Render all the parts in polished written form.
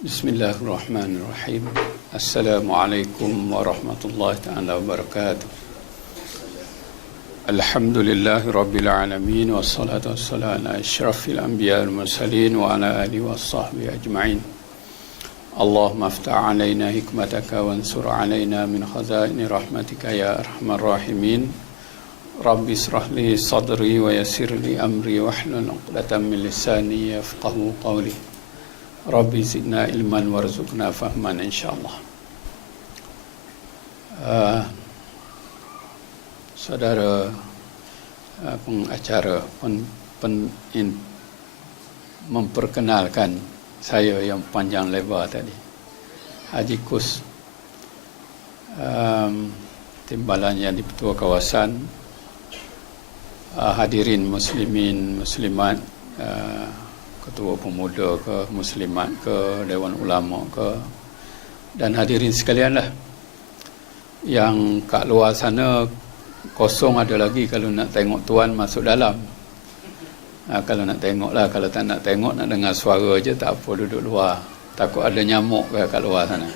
Bismillahirrahmanirrahim. Assalamualaikum warahmatullahi ta'ala wabarakatuh. Alhamdulillahi rabbil alamin. Wassalatu wassalamu ala asyrafil anbiya wal mursalin wa ala alihi wa sahbihi ajma'in. Allahumma aftah alaina hikmataka wansur alaina min khazaini rahmatika ya arhamar rahimin. Rabbi israh li sadri wa yassir li amri wahlul 'uqdatam min lisani yafqahu qawli. Rabbi zidna ilman warzuqna fahman insyaallah. Saudara pengacara memperkenalkan saya yang panjang lebar tadi, Haji Kus, timbalannya di Ketua Kawasan, hadirin muslimin muslimat, ketua pemuda ke, muslimat ke, Dewan Ulama ke, dan hadirin sekalian lah. Yang kat luar sana kosong ada lagi, kalau nak tengok tuan masuk dalam. Kalau nak tengok lah, kalau tak nak tengok, nak dengar suara je tak apa, duduk luar. Takut ada nyamuk kat luar sana.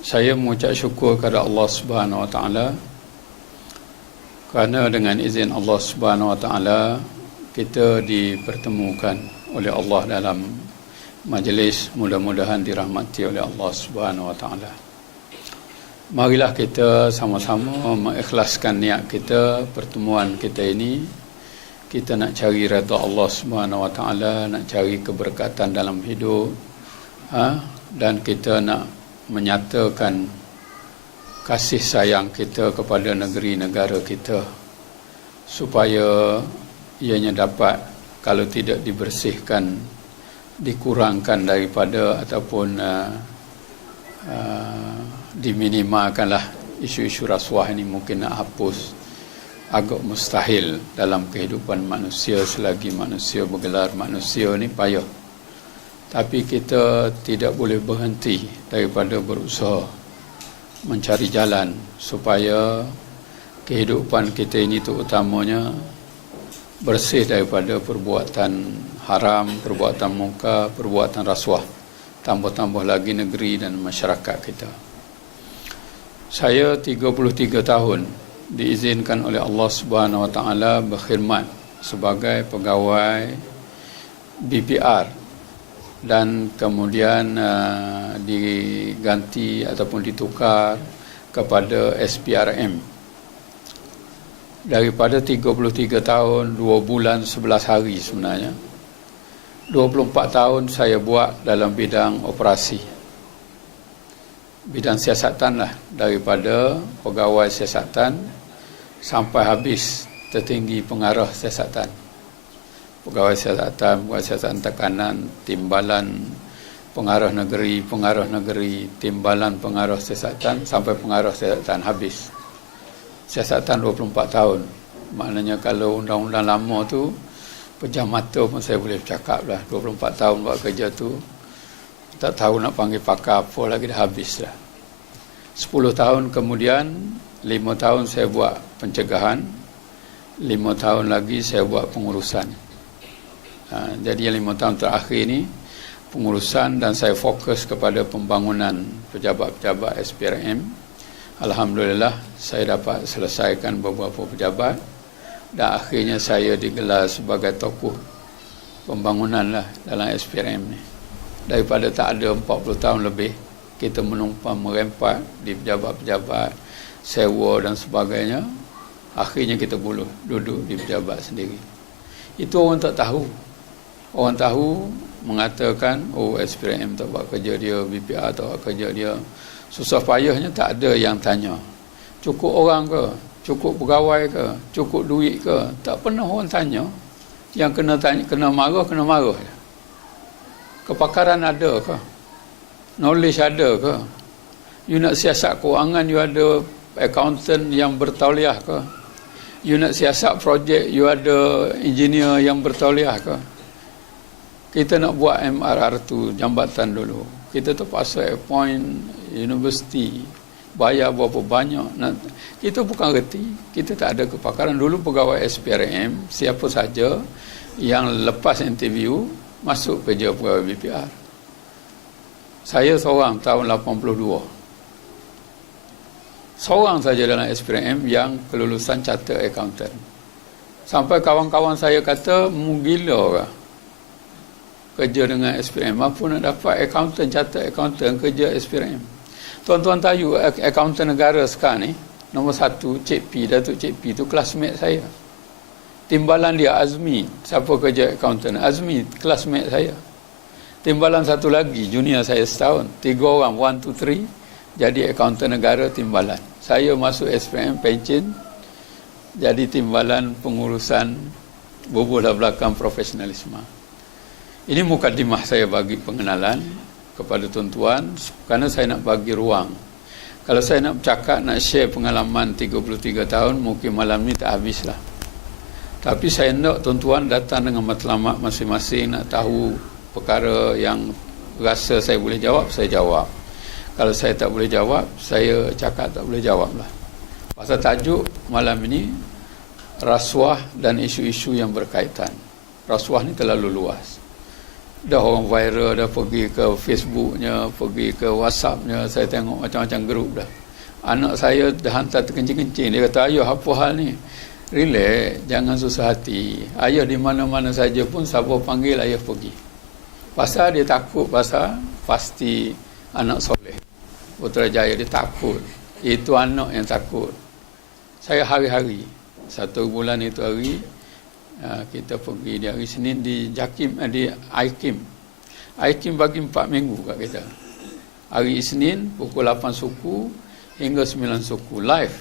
Saya mengucap syukur kepada Allah Subhanahu Wa Taala kerana dengan izin Allah Subhanahu Wa Taala kita dipertemukan oleh Allah dalam majlis, mudah-mudahan dirahmati oleh Allah Subhanahu Wa Taala. Marilah kita sama-sama mengikhlaskan niat kita, pertemuan kita ini. Kita nak cari redha Allah Subhanahu Wa Taala, nak cari keberkatan dalam hidup, dan kita nak menyatakan kasih sayang kita kepada negeri negara kita, supaya ianya dapat, kalau tidak dibersihkan, dikurangkan daripada ataupun diminimalkanlah isu-isu rasuah ini. Mungkin nak hapus agak mustahil dalam kehidupan manusia, selagi manusia bergelar manusia ni payah. Tapi kita tidak boleh berhenti daripada berusaha mencari jalan supaya kehidupan kita ini terutamanya bersih daripada perbuatan haram, perbuatan munkar, perbuatan rasuah. Tambah-tambah lagi negeri dan masyarakat kita. Saya 33 tahun diizinkan oleh Allah Subhanahu Wa Taala berkhidmat sebagai pegawai BPR, dan kemudian diganti ataupun ditukar kepada SPRM. Daripada 33 tahun, 2 bulan 11 hari sebenarnya, 24 tahun saya buat dalam bidang operasi, bidang siasatan lah, daripada pegawai siasatan sampai habis tertinggi pengarah siasatan. Pegawai siasatan tekanan, timbalan pengarah negeri, timbalan pengarah siasatan, sampai pengarah siasatan habis. Siasatan 24 tahun. Maknanya kalau undang-undang lama tu, pejam mata pun saya boleh bercakap lah. 24 tahun buat kerja tu, tak tahu nak panggil pakar apa lagi, dah habis lah. 10 tahun kemudian, 5 tahun saya buat pencegahan, 5 tahun lagi saya buat pengurusan. Jadi yang 5 tahun terakhir ni pengurusan, dan saya fokus kepada pembangunan pejabat-pejabat SPRM. Alhamdulillah saya dapat selesaikan beberapa pejabat, dan akhirnya saya digelar sebagai tokoh pembangunan lah dalam SPRM ni. Daripada tak ada 40 tahun lebih kita menumpang merempat di pejabat-pejabat, sewa dan sebagainya, akhirnya kita boleh duduk di pejabat sendiri. Itu orang tak tahu. Orang tahu mengatakan, oh SPRM tak buat kerja dia, BPR tak buat kerja dia. Susah payahnya tak ada yang tanya, cukup orang ke, cukup pegawai ke, cukup duit ke. Tak pernah orang tanya. Yang kena tanya, kena marah. Kepakaran ada ke? Knowledge ada ke? You nak siasat kewangan, you ada accountant yang bertauliah ke? You nak siasat projek, you ada engineer yang bertauliah ke? Kita nak buat MRR tu, jambatan dulu, kita terpaksa appoint university bayar berapa banyak. Kita bukan reti, kita tak ada kepakaran. Dulu pegawai SPRM, siapa saja yang lepas interview masuk kerja pegawai BPR. Saya seorang tahun 82. Seorang saja dalam SPRM yang kelulusan chartered accountant. Sampai kawan-kawan saya kata, mu gila orang kerja dengan SPRM. Apa nak dapat accountant, chartered accountant kerja SPRM? Tuan-tuan tahu accountant negara sekarang ni, nombor 1, Cik P, Datuk Cik P tu classmate saya. Timbalan dia Azmi, siapa kerja accountant? Azmi, classmate saya. Timbalan satu lagi, junior saya setahun. 3 orang, 1, 2, 3, jadi accountant negara timbalan. Saya masuk SPM, pencen, jadi timbalan pengurusan berbola belakang profesionalisme. Ini mukadimah saya bagi pengenalan kepada tuan-tuan, kerana saya nak bagi ruang. Kalau saya nak bercakap, nak share pengalaman 33 tahun, mungkin malam ni tak habislah. Tapi saya nak tuan-tuan datang dengan matlamat masing-masing, nak tahu perkara yang rasa saya boleh jawab, saya jawab. Kalau saya tak boleh jawab, saya cakap tak boleh jawab lah. Pasal tajuk malam ini, rasuah dan isu-isu yang berkaitan. Rasuah ni terlalu luas. Dah orang viral, dah pergi ke Facebooknya, pergi ke WhatsAppnya, saya tengok macam-macam grup dah. Anak saya dah hantar terkencing-kencing, dia kata, ayah apa hal ni? Relax, jangan susah hati. Ayah di mana-mana saja pun, sabar panggil, ayah pergi. Pasal dia takut, pasal pasti anak soleh. Putrajaya dia takut. Itu anak yang takut. Saya hari-hari, 1 bulan itu hari, kita pergi di hari Senin di Jakim, di Aikim. Aikim bagi 4 minggu kat kita. Hari Isnin pukul 8 suku hingga 9 suku live.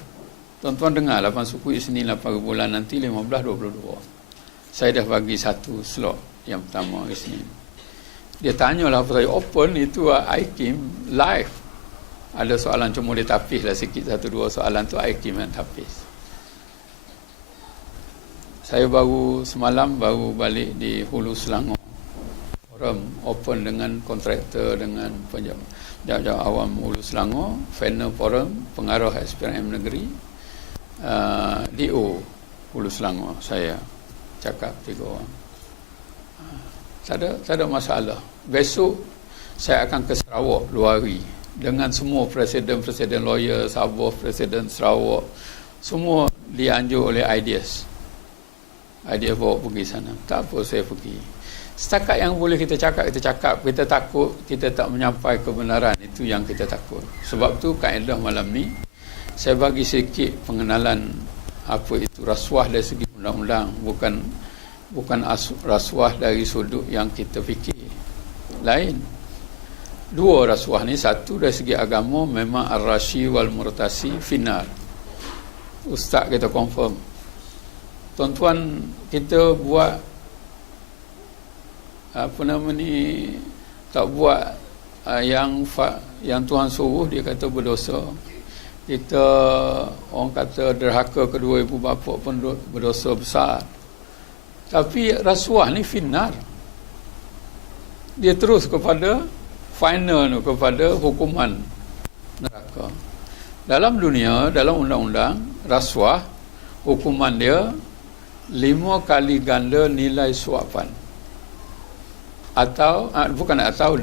Tuan-tuan dengar 8 suku Isnin 8 bulan nanti 15-22. Saya dah bagi 1 slot yang pertama hari Isnin. Dia tanyalah apa saya open itu Aikim live. Ada soalan cuma dia tapis lah sikit 1-2 soalan tu Aikim yang tapis. Saya semalam baru balik di Hulu Selangor. Forum open dengan kontraktor, dengan penjawat awam Hulu Selangor, Final Forum, pengarah SPRM negeri, DO Hulu Selangor, saya cakap 3 orang. Tak ada masalah. Besok saya akan ke Sarawak 2 hari dengan semua presiden lawyer Sabah, presiden Sarawak, semua dianjur oleh IDS. IDS bawa pergi sana. Tak apa, saya pergi. Setakat yang boleh kita cakap, kita cakap. Kita takut kita tak menyampai kebenaran, itu yang kita takut. Sebab tu kaedah malam ni saya bagi sedikit pengenalan apa itu rasuah dari segi undang-undang, bukan rasuah dari sudut yang kita fikir lain. 2 rasuah ni, satu dari segi agama memang ar-rashi wal murtasi finar. Ustaz kita confirm. Tuan-tuan, kita buat tak buat yang Tuhan suruh, dia kata berdosa. Kita orang kata derhaka kedua ibu bapa pun berdosa besar. Tapi rasuah ni finar. Dia terus kepada final, kepada hukuman neraka. Dalam dunia, dalam undang-undang, rasuah hukuman dia 5 kali ganda nilai suapan.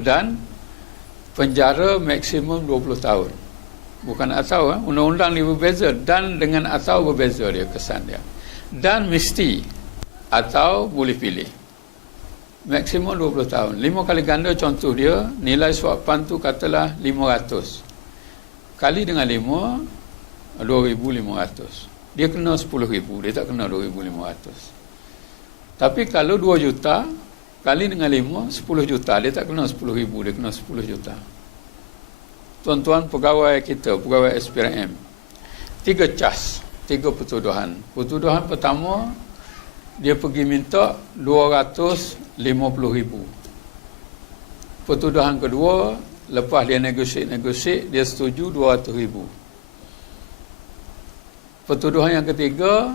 Dan penjara maksimum 20 tahun. Bukan atau, undang-undang ni berbeza, dan dengan atau berbeza dia kesan dia. Dan mesti atau boleh pilih. Maksimum 20 tahun. 5 kali ganda contoh dia, nilai suapan tu katalah 500. Kali dengan 5, 2,500. Dia kena 10,000, dia tak kena 2,500. Tapi kalau 2 juta, kali dengan 5, 10 juta. Dia tak kena 10,000, dia kena 10 juta. Tuan-tuan pegawai kita, pegawai SPRM, 3 cas, 3 pertuduhan. Pertuduhan pertama, dia pergi minta 250,000. Pertuduhan kedua, lepas dia negosiasi, dia setuju 200,000. Pertuduhan yang ketiga,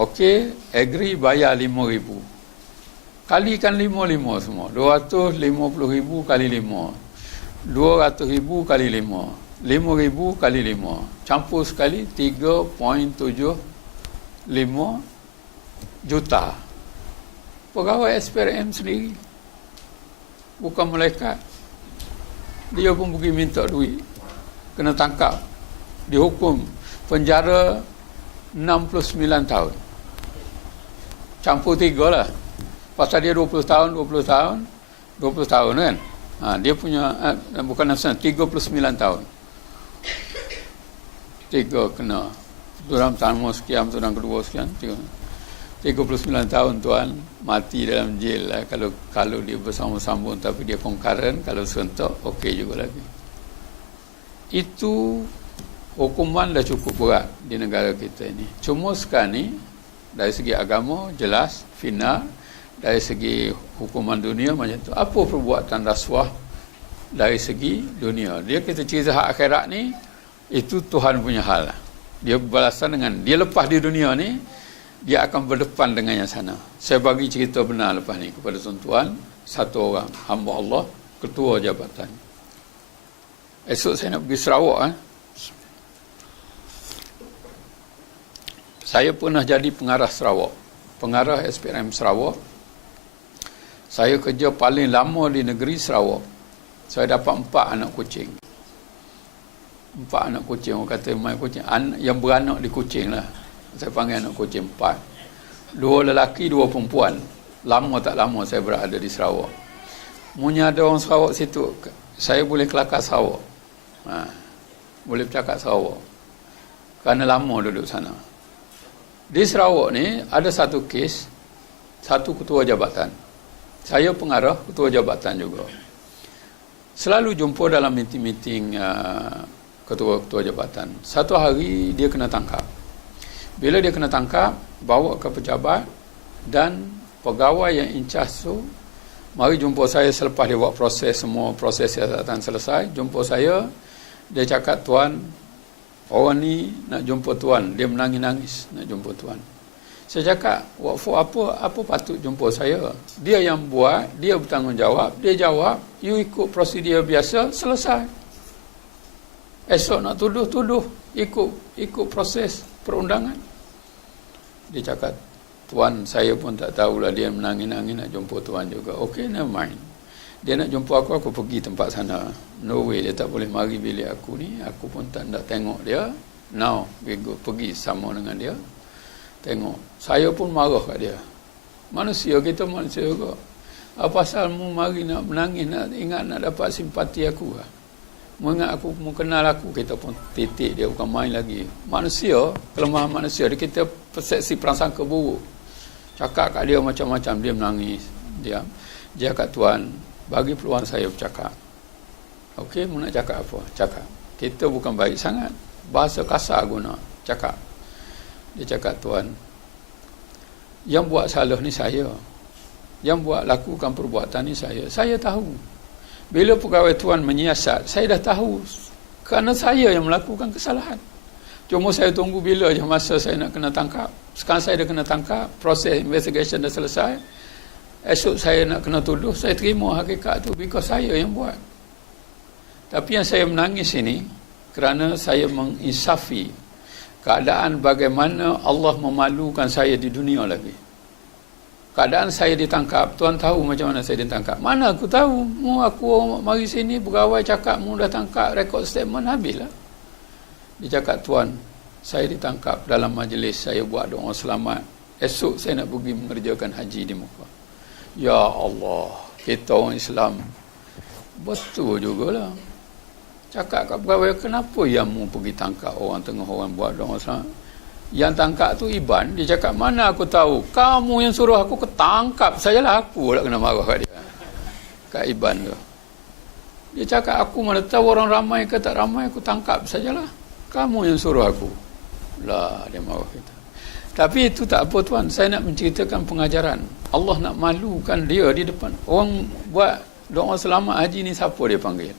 okey, agree bayar 5,000. Kalikan 5 semua. 250,000 kali 5. 200,000 kali 5. 5,000 kali 5. Campur sekali 3.75 juta. Pegawai SPRM sendiri. Bukan malaikat. Dia pun pergi minta duit. Kena tangkap. Dihukum penjara 69 tahun. Campur 3 lah. Pasal dia 20 tahun kan. Dia punya, bukan 39 tahun. 3 kena. Orang pertama sekian, orang kedua sekian. 39 tahun tuan, mati dalam jail lah. Kalau dia bersambung-sambung tapi dia concurrent, kalau serentak, okey juga lagi. Itu hukuman dah cukup berat di negara kita ini. Cuma sekarang ni, dari segi agama, jelas, final. Dari segi hukuman dunia macam tu. Apa perbuatan rasuah dari segi dunia? Dia kita cerita hak akhirat ni, itu Tuhan punya hal. Dia berbalasan dengan, dia lepas di dunia ni, dia akan berdepan dengan yang sana. Saya bagi cerita benar lepas ni kepada tuan-tuan, satu orang, hamba Allah, ketua jabatan. Esok saya nak pergi Sarawak. Saya pernah jadi pengarah Sarawak. Pengarah SPRM Sarawak. Saya kerja paling lama di negeri Sarawak. Saya dapat 4 anak kucing. 4 anak kucing. Orang kata main kucing. Yang beranak di kucing lah. Saya panggil anak kucing 4. 2 lelaki, 2 perempuan. Lama tak lama saya berada di Sarawak. Munya ada orang Sarawak situ, saya boleh kelakar Sarawak. Boleh bercakap Sarawak. Kerana lama duduk sana. Di Sarawak ni ada satu kes, satu ketua jabatan. Saya pengarah ketua jabatan juga. Selalu jumpa dalam meeting-meeting ketua-ketua jabatan. Satu hari dia kena tangkap. Bila dia kena tangkap, bawa ke pejabat dan pegawai yang in charge tu mari jumpa saya selepas dia buat proses, semua proses siasatan selesai. Jumpa saya, dia cakap, tuan, orang ni nak jumpa tuan. Dia menangis-nangis nak jumpa tuan. Saya cakap, apa patut jumpa saya? Dia yang buat, dia bertanggungjawab, dia jawab, you ikut prosedur biasa, selesai. Esok nak tuduh, ikut proses perundangan. Dia cakap, tuan, saya pun tak tahulah, dia menangis-nangis nak jumpa tuan juga. Okey, never mind. Dia nak jumpa aku pergi tempat sana. No way, dia tak boleh mari bilik aku ni. Aku pun tak nak tengok dia. Now, we go, pergi sama dengan dia. Tengok. Saya pun marah kat dia. Manusia, kita manusia juga. Apa pasal mu mari nak menangis, nak ingat nak dapat simpati aku lah. Mu ingat aku, mu kenal aku, kita pun titik dia, bukan main lagi. Manusia, kelemahan manusia, dia kita persepsi prasangka buruk. Cakap kat dia macam-macam, dia menangis. Dia kat tuan, bagi peluang saya bercakap. Okey, mu nak cakap apa? Cakap. Kita bukan baik sangat. Bahasa kasar guna. Cakap. Dia cakap, tuan, yang buat salah ni saya. Yang buat lakukan perbuatan ni saya. Saya tahu. Bila pegawai tuan menyiasat, saya dah tahu. Kerana saya yang melakukan kesalahan. Cuma saya tunggu bila je masa saya nak kena tangkap. Sekarang saya dah kena tangkap. Proses investigation dah selesai. Esok saya nak kena tuduh. Saya terima hakikat tu. Because saya yang buat. Tapi yang saya menangis ini, kerana saya menginsafi keadaan bagaimana Allah memalukan saya di dunia lagi. Keadaan saya ditangkap, tuan tahu macam mana saya ditangkap. Mana aku tahu, aku mari sini, pegawai cakap, mu dah tangkap, rekod statement, habislah. Dia cakap, tuan, saya ditangkap dalam majlis, saya buat doa selamat. Esok saya nak pergi mengerjakan haji di Mekah. Ya Allah, kita orang Islam, betul jugalah. Cakap kat pegawai, kenapa yang mu pergi tangkap orang tengah orang buat doa selamat? Yang tangkap tu Iban, dia cakap, mana aku tahu? Kamu yang suruh aku ketangkap. Sajalah aku nak kena marah kat dia. Kat Iban tu. Dia cakap, aku mana tahu orang ramai ke tak ramai, aku tangkap sajalah. Kamu yang suruh aku. Lah, dia marah kita. Tapi itu tak apa tuan, saya nak menceritakan pengajaran. Allah nak malukan dia di depan. Orang buat doa selamat haji ni siapa dia panggil?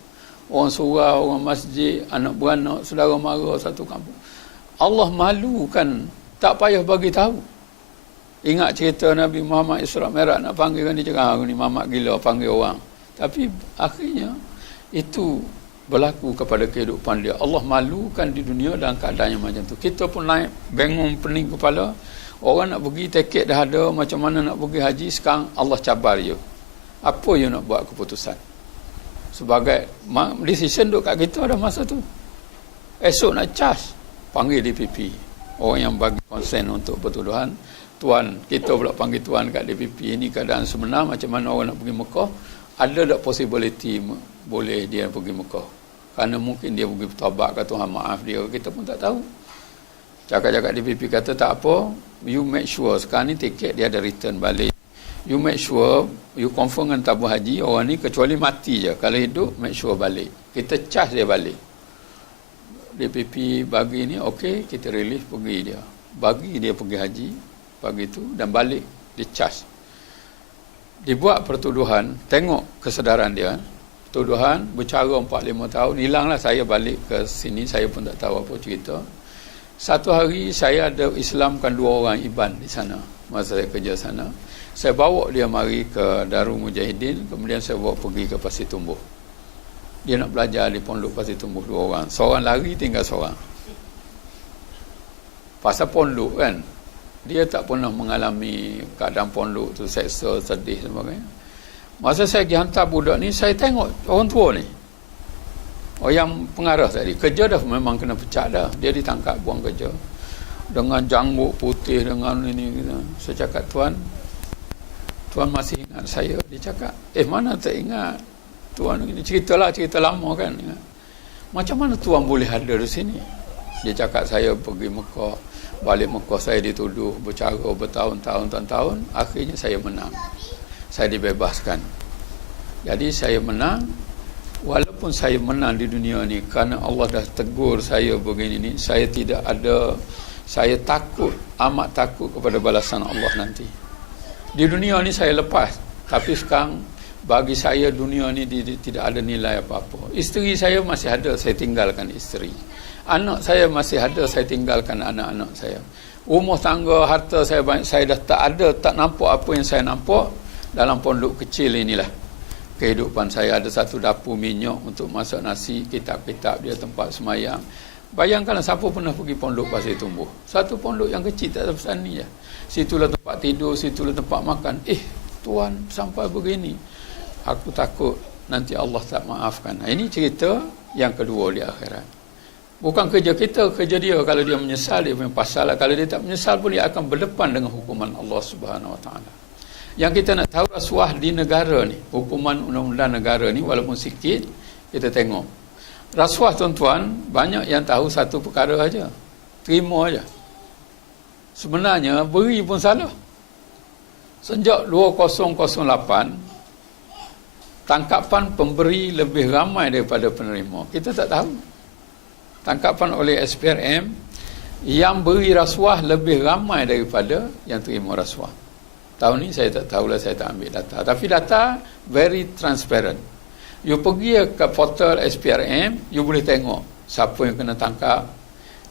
Orang surau, orang masjid, anak beranak, saudara mara satu kampung. Allah malukan, tak payah bagi tahu. Ingat cerita Nabi Muhammad Isra Mi'raj nak panggil kan, dia cakap, ni Muhammad gila panggil orang. Tapi akhirnya itu berlaku kepada kehidupan dia. Allah malukan di dunia dalam keadaan yang macam tu. Kita pun naik, bangun pening kepala, orang nak pergi tiket dah ada, macam mana nak pergi haji, sekarang Allah cabar you. Apa you nak buat keputusan? Sebagai decision duk kat kita ada masa tu. Esok nak charge, panggil DPP. Orang yang bagi konsen untuk pertuduhan, tuan, kita pula panggil tuan kat DPP. Ini keadaan sebenar, macam mana orang nak pergi Mekah, ada tak possibility boleh dia pergi Mekah? Kerana mungkin dia pergi bertaubat, kata Tuhan maaf dia, kita pun tak tahu. Cakap-cakap DPP kata tak apa, you make sure sekarang ni tiket dia ada return balik. You make sure, you confirm dengan tabung haji, orang ni kecuali mati je. Kalau hidup, make sure balik. Kita charge dia balik. DPP bagi ni, okey, kita release pergi dia. Bagi dia pergi haji, pagi tu, dan balik, dia charge. Dibuat pertuduhan, tengok kesedaran dia. Pertuduhan, bercara 4-5 tahun, hilanglah saya balik ke sini, saya pun tak tahu apa cerita. Satu hari, saya ada Islamkan 2 orang Iban di sana, masa saya kerja sana. Saya bawa dia mari ke Darul Mujahidin, kemudian saya bawa pergi ke Pasir Tumbuh. Dia nak belajar di Pondok Pasir Tumbuh 2 orang. Seorang lari, tinggal seorang. Pasal pondok kan, dia tak pernah mengalami keadaan pondok tu, seksa, sedih dan sebagainya. Masa saya pergi hantar budak ni, saya tengok orang tua ni. Orang yang pengarah tadi, kerja dah memang kena pecat dah. Dia ditangkap, buang kerja. Dengan janggut putih, dengan ini. Saya cakap, Tuan masih ingat saya? Dia cakap, mana tak ingat? Tuan ini cerita lama kan. Macam mana Tuan boleh ada di sini? Dia cakap, saya pergi Mekah, balik Mekah saya dituduh bercara bertahun-tahun. Akhirnya saya menang. Saya dibebaskan. Jadi saya menang. Walaupun saya menang di dunia ni, kerana Allah dah tegur saya begini ni, saya tidak ada, saya takut, amat takut kepada balasan Allah nanti. Di dunia ni saya lepas, tapi sekarang bagi saya dunia ni tidak ada nilai apa-apa. Isteri saya masih ada, saya tinggalkan isteri. Anak saya masih ada, saya tinggalkan anak-anak saya. Rumah tangga, harta saya banyak, saya dah tak ada, tak nampak apa yang saya nampak dalam pondok kecil inilah. Kehidupan saya ada satu dapur minyak untuk masak nasi, kitab-kitab dia, tempat semayang. Bayangkanlah siapa pernah pergi pondok Pasir Tumbuh. Satu pondok yang kecil, tak ada besar ni je. Situlah tempat tidur, situlah tempat makan. Tuan sampai begini. Aku takut nanti Allah tak maafkan. Ini cerita yang kedua di akhirat. Bukan kerja kita, kerja dia. Kalau dia menyesal, dia punya pasal. Kalau dia tak menyesal pun, dia akan berdepan dengan hukuman Allah Subhanahu Wa Taala. Yang kita nak tahu rasuah di negara ni, hukuman undang-undang negara ni, walaupun sikit, kita tengok. Rasuah tuan-tuan, banyak yang tahu satu perkara aja. Terima aja. Sebenarnya, beri pun salah. Sejak 2008, tangkapan pemberi lebih ramai daripada penerima. Kita tak tahu. Tangkapan oleh SPRM, yang beri rasuah lebih ramai daripada yang terima rasuah. Tahun ni saya tak tahulah, saya tak ambil data. Tapi data very transparent. You pergi ke portal SPRM, you boleh tengok siapa yang kena tangkap.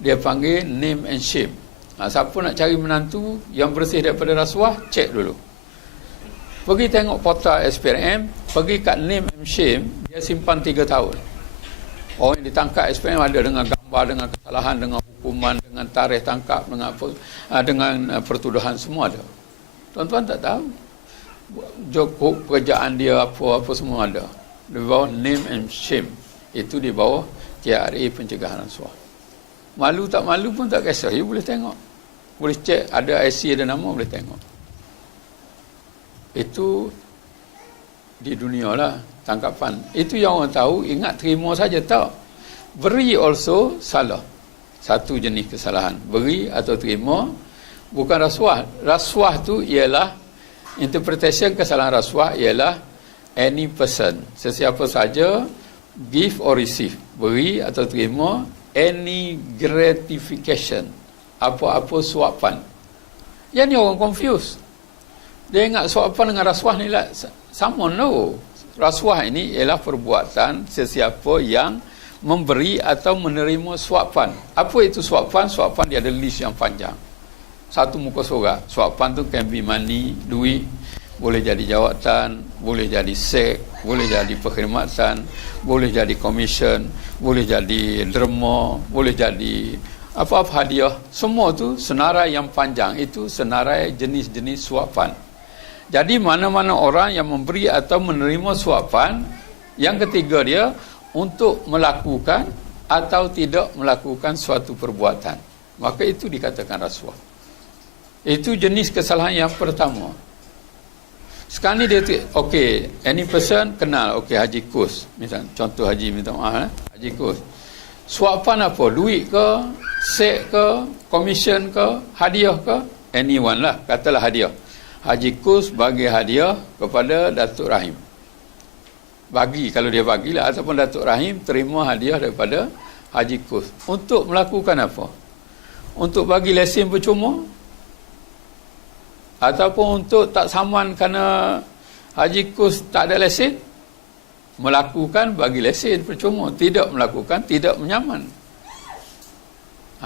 Dia panggil name and shame. Siapa nak cari menantu yang bersih daripada rasuah, cek dulu. Pergi tengok portal SPRM, pergi kat name and shame, dia simpan 3 tahun. Orang yang ditangkap SPRM ada dengan gambar, dengan kesalahan, dengan hukuman, dengan tarikh tangkap, dengan pertuduhan, semua ada. Tuan-tuan tak tahu. Jokok pekerjaan dia apa semua ada. Di bawah name and shame. Itu di bawah KRA pencegahan rasuah. Malu tak malu pun tak kisah. You boleh tengok. Boleh cek, ada IC, ada nama, boleh tengok. Itu di dunia lah tangkapan. Itu yang orang tahu. Ingat terima saja tak. Beri also salah. Satu jenis kesalahan. Beri atau terima bukan rasuah. Rasuah tu ialah, interpretation kesalahan rasuah ialah any person, sesiapa saja, give or receive, beri atau terima, any gratification, apa-apa suapan. Yang ni orang confuse. Dia ingat suapan dengan rasuah ni lah sama. No. Rasuah ini ialah perbuatan sesiapa yang memberi atau menerima suapan. Apa itu suapan? Suapan dia ada list yang panjang. Satu muka surat. Suapan tu can be money, duit, boleh jadi jawatan, boleh jadi sek, boleh jadi perkhidmatan, boleh jadi komisen, boleh jadi derma, boleh jadi apa-apa hadiah. Semua tu senarai yang panjang, itu senarai jenis-jenis suapan. Jadi mana-mana orang yang memberi atau menerima suapan, yang ketiga dia untuk melakukan atau tidak melakukan suatu perbuatan, maka itu dikatakan rasuah. Itu jenis kesalahan yang pertama. Sekarang ni dia okey, any person kenal, okey Haji Kus, misal contoh Haji minta maaf, Haji Kus. Suapan apa? Duit ke, sek ke, komisen ke, hadiah ke, anyone lah, katalah hadiah. Haji Kus bagi hadiah kepada Datuk Rahim. Bagi, kalau dia bagilah, ataupun Datuk Rahim terima hadiah daripada Haji Kus. Untuk melakukan apa? Untuk bagi lesen percuma? Ataupun untuk tak saman kerana Haji Kus tak ada lesen? Melakukan bagi lesen percuma. Tidak melakukan, tidak menyaman.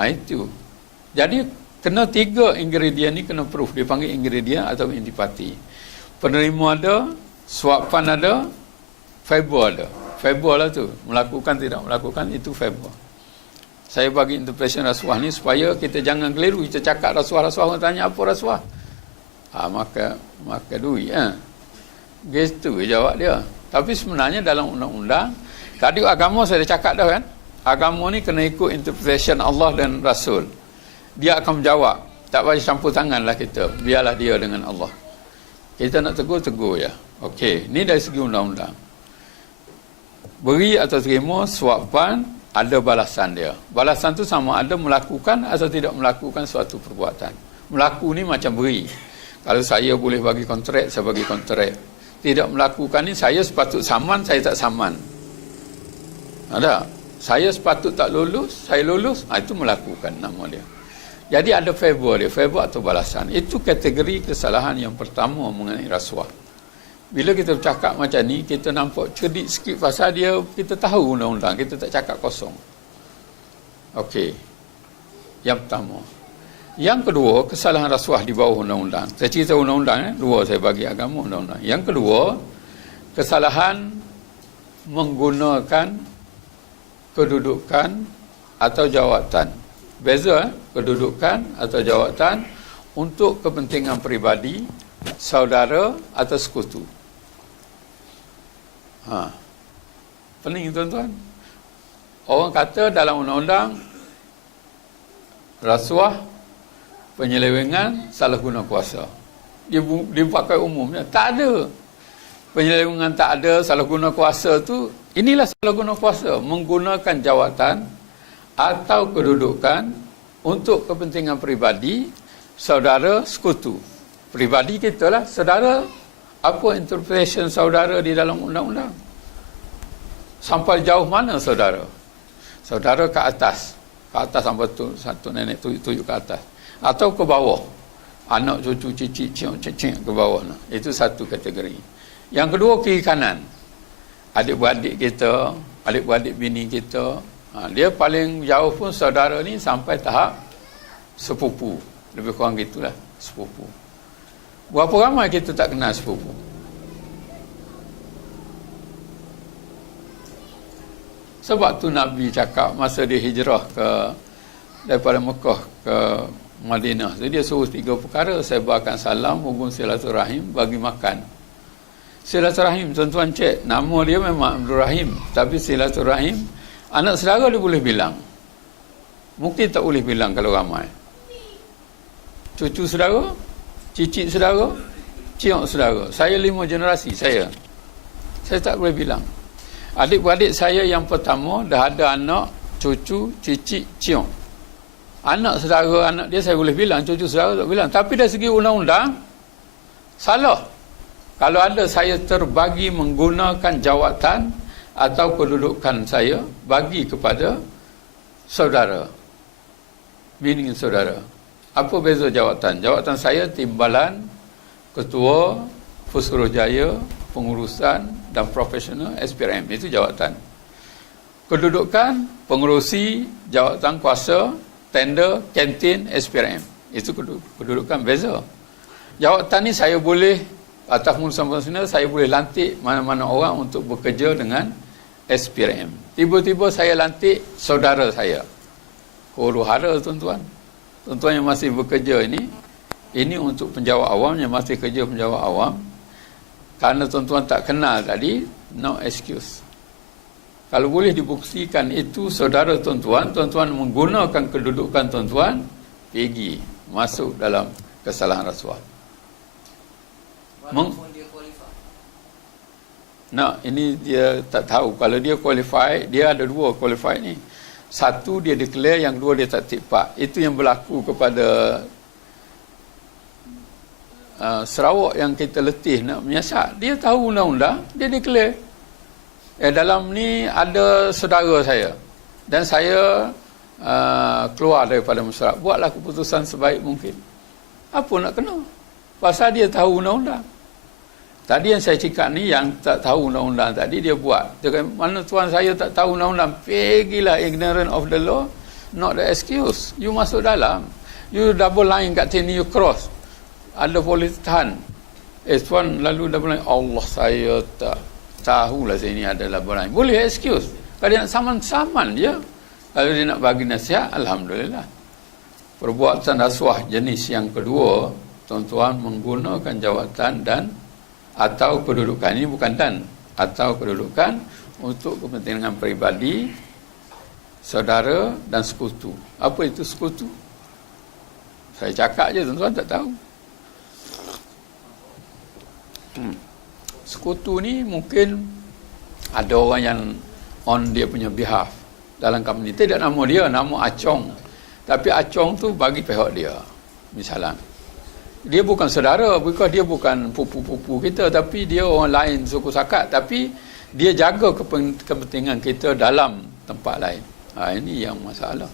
Itu. Jadi, kena 3 ingredient ni kena proof. Dia panggil ingredient atau intipati. Penerima ada, suapan ada, favor ada. Favor lah tu. Melakukan, tidak melakukan, itu favor. Saya bagi interpretation rasuah ni supaya kita jangan keliru. Kita cakap rasuah-rasuah, orang tanya apa rasuah? Maka duit. Gitu jawab dia. Tapi sebenarnya dalam undang-undang, tadi agama saya dah cakap dah kan. Agama ni kena ikut interpretation Allah dan Rasul. Dia akan menjawab. Tak payah campur tangan lah kita. Biarlah dia dengan Allah. Kita nak tegur ya. Okey, ni dari segi undang-undang. Beri atau terima suapan, ada balasan dia. Balasan tu sama ada melakukan atau tidak melakukan suatu perbuatan. Melaku ni macam beri. Kalau saya boleh bagi kontrak, saya bagi kontrak. Tidak melakukan ni, saya sepatut saman, saya tak saman. Ada? Saya sepatut tak lulus, saya lulus. Itu melakukan nama dia. Jadi ada favor dia, favor atau balasan. Itu kategori kesalahan yang pertama mengenai rasuah. Bila kita bercakap macam ni, kita nampak cerdik sikit pasal dia, kita tahu undang-undang, kita tak cakap kosong. Okey. Yang pertama. Yang kedua, kesalahan rasuah di bawah undang-undang. Saya cerita undang-undang, 2 saya bagi agama undang-undang. Yang kedua, kesalahan menggunakan kedudukan atau jawatan. Beza, kedudukan atau jawatan untuk kepentingan peribadi, saudara atau sekutu. Pening tuan-tuan. Orang kata dalam undang-undang rasuah, penyelewengan, salah guna kuasa. Dia pakai umumnya. Tak ada. Penyelewengan tak ada, salah guna kuasa tu, inilah salah guna kuasa. Menggunakan jawatan atau kedudukan untuk kepentingan peribadi, saudara, sekutu. Peribadi kita lah, saudara. Apa interpretation saudara di dalam undang-undang? Sampai jauh mana saudara? Saudara ke atas. Ke atas sampai satu nenek tuyuk ke atas. Atau ke bawah. Anak, cucu, cicit, cium-cicit ke bawah. Itu satu kategori. Yang kedua, kiri kanan. Adik-beradik kita, adik-beradik bini kita. Dia paling jauh pun saudara ni sampai tahap sepupu. Lebih kurang gitulah, sepupu. Berapa ramai kita tak kenal sepupu? Sebab tu Nabi cakap masa dia hijrah daripada Mekah ke Madinah. Jadi dia suruh 3 perkara. Sebarkan salam, hubung silaturahim, bagi makan. Silaturahim, tuan-tuan cek, nama dia memang Abdul Rahim. Tapi silaturahim, anak saudara dia boleh bilang. Mungkin tak boleh bilang kalau ramai. Cucu saudara, cicit saudara, cium saudara. Saya 5 generasi, saya tak boleh bilang. Adik-beradik saya yang pertama dah ada anak, cucu, cicit, cium. Anak saudara, anak dia saya boleh bilang, cucu saudara tak bilang. Tapi dari segi undang-undang, salah. Kalau ada saya terbagi menggunakan jawatan atau kedudukan saya bagi kepada saudara, bini saudara. Apa beza jawatan? Jawatan saya timbalan, ketua, Pusuruhjaya, pengurusan dan profesional SPRM. Itu jawatan. Kedudukan, pengurusi, jawatan kuasa, tender, kantin, SPRM. Itu kedudukan beza. Jawatan ni saya boleh atas urusan personal, saya boleh lantik mana-mana orang untuk bekerja dengan SPRM. Tiba-tiba saya lantik saudara saya. Huru-hara tuan-tuan. Tuan-tuan yang masih bekerja ini untuk penjawat awam yang masih kerja penjawat awam. Kerana tuan-tuan tak kenal tadi, no excuse. Kalau boleh dibuktikan itu saudara tuan-tuan, tuan-tuan menggunakan kedudukan tuan-tuan, pergi masuk dalam kesalahan rasuah. Ini dia tak tahu. Kalau dia qualify, dia ada dua qualify ni. Satu dia declare, yang dua dia tak tipak. Itu yang berlaku kepada Sarawak yang kita letih nak menyiasat. Dia tahu undang-undang, dia declare. Dalam ni ada saudara saya dan saya keluar daripada masyarakat. Buatlah keputusan sebaik mungkin. Apa nak kena? Pasal dia tahu undang-undang. Tadi yang saya cakap ni, yang tak tahu undang-undang tadi, dia buat. Dia kata, mana tuan saya tak tahu undang-undang? Pergilah, ignorant of the law, not the excuse. You masuk dalam. You double line kat sini, you cross. Ada polis tahan. Tuan lalu double line. Allah, saya tak tahulah sini ada double line. Boleh excuse. Kalau dia nak saman-saman je. Kalau dia nak bagi nasihat, Alhamdulillah. Perbuatan rasuah jenis yang kedua, tuan-tuan menggunakan jawatan dan atau kedudukan, ini bukan dan, atau kedudukan untuk kepentingan peribadi, saudara dan sekutu. Apa itu sekutu? Saya cakap je, tuan-tuan tak tahu. Sekutu ni mungkin ada orang yang on dia punya behalf dalam komuniti. Tidak nama dia, nama Acong. Tapi Acong tu bagi pihak dia. Misalnya, dia bukan saudara, bukan dia bukan pupu-pupu kita, tapi dia orang lain suku sakat, tapi dia jaga kepentingan kita dalam tempat lain. Ini yang masalah.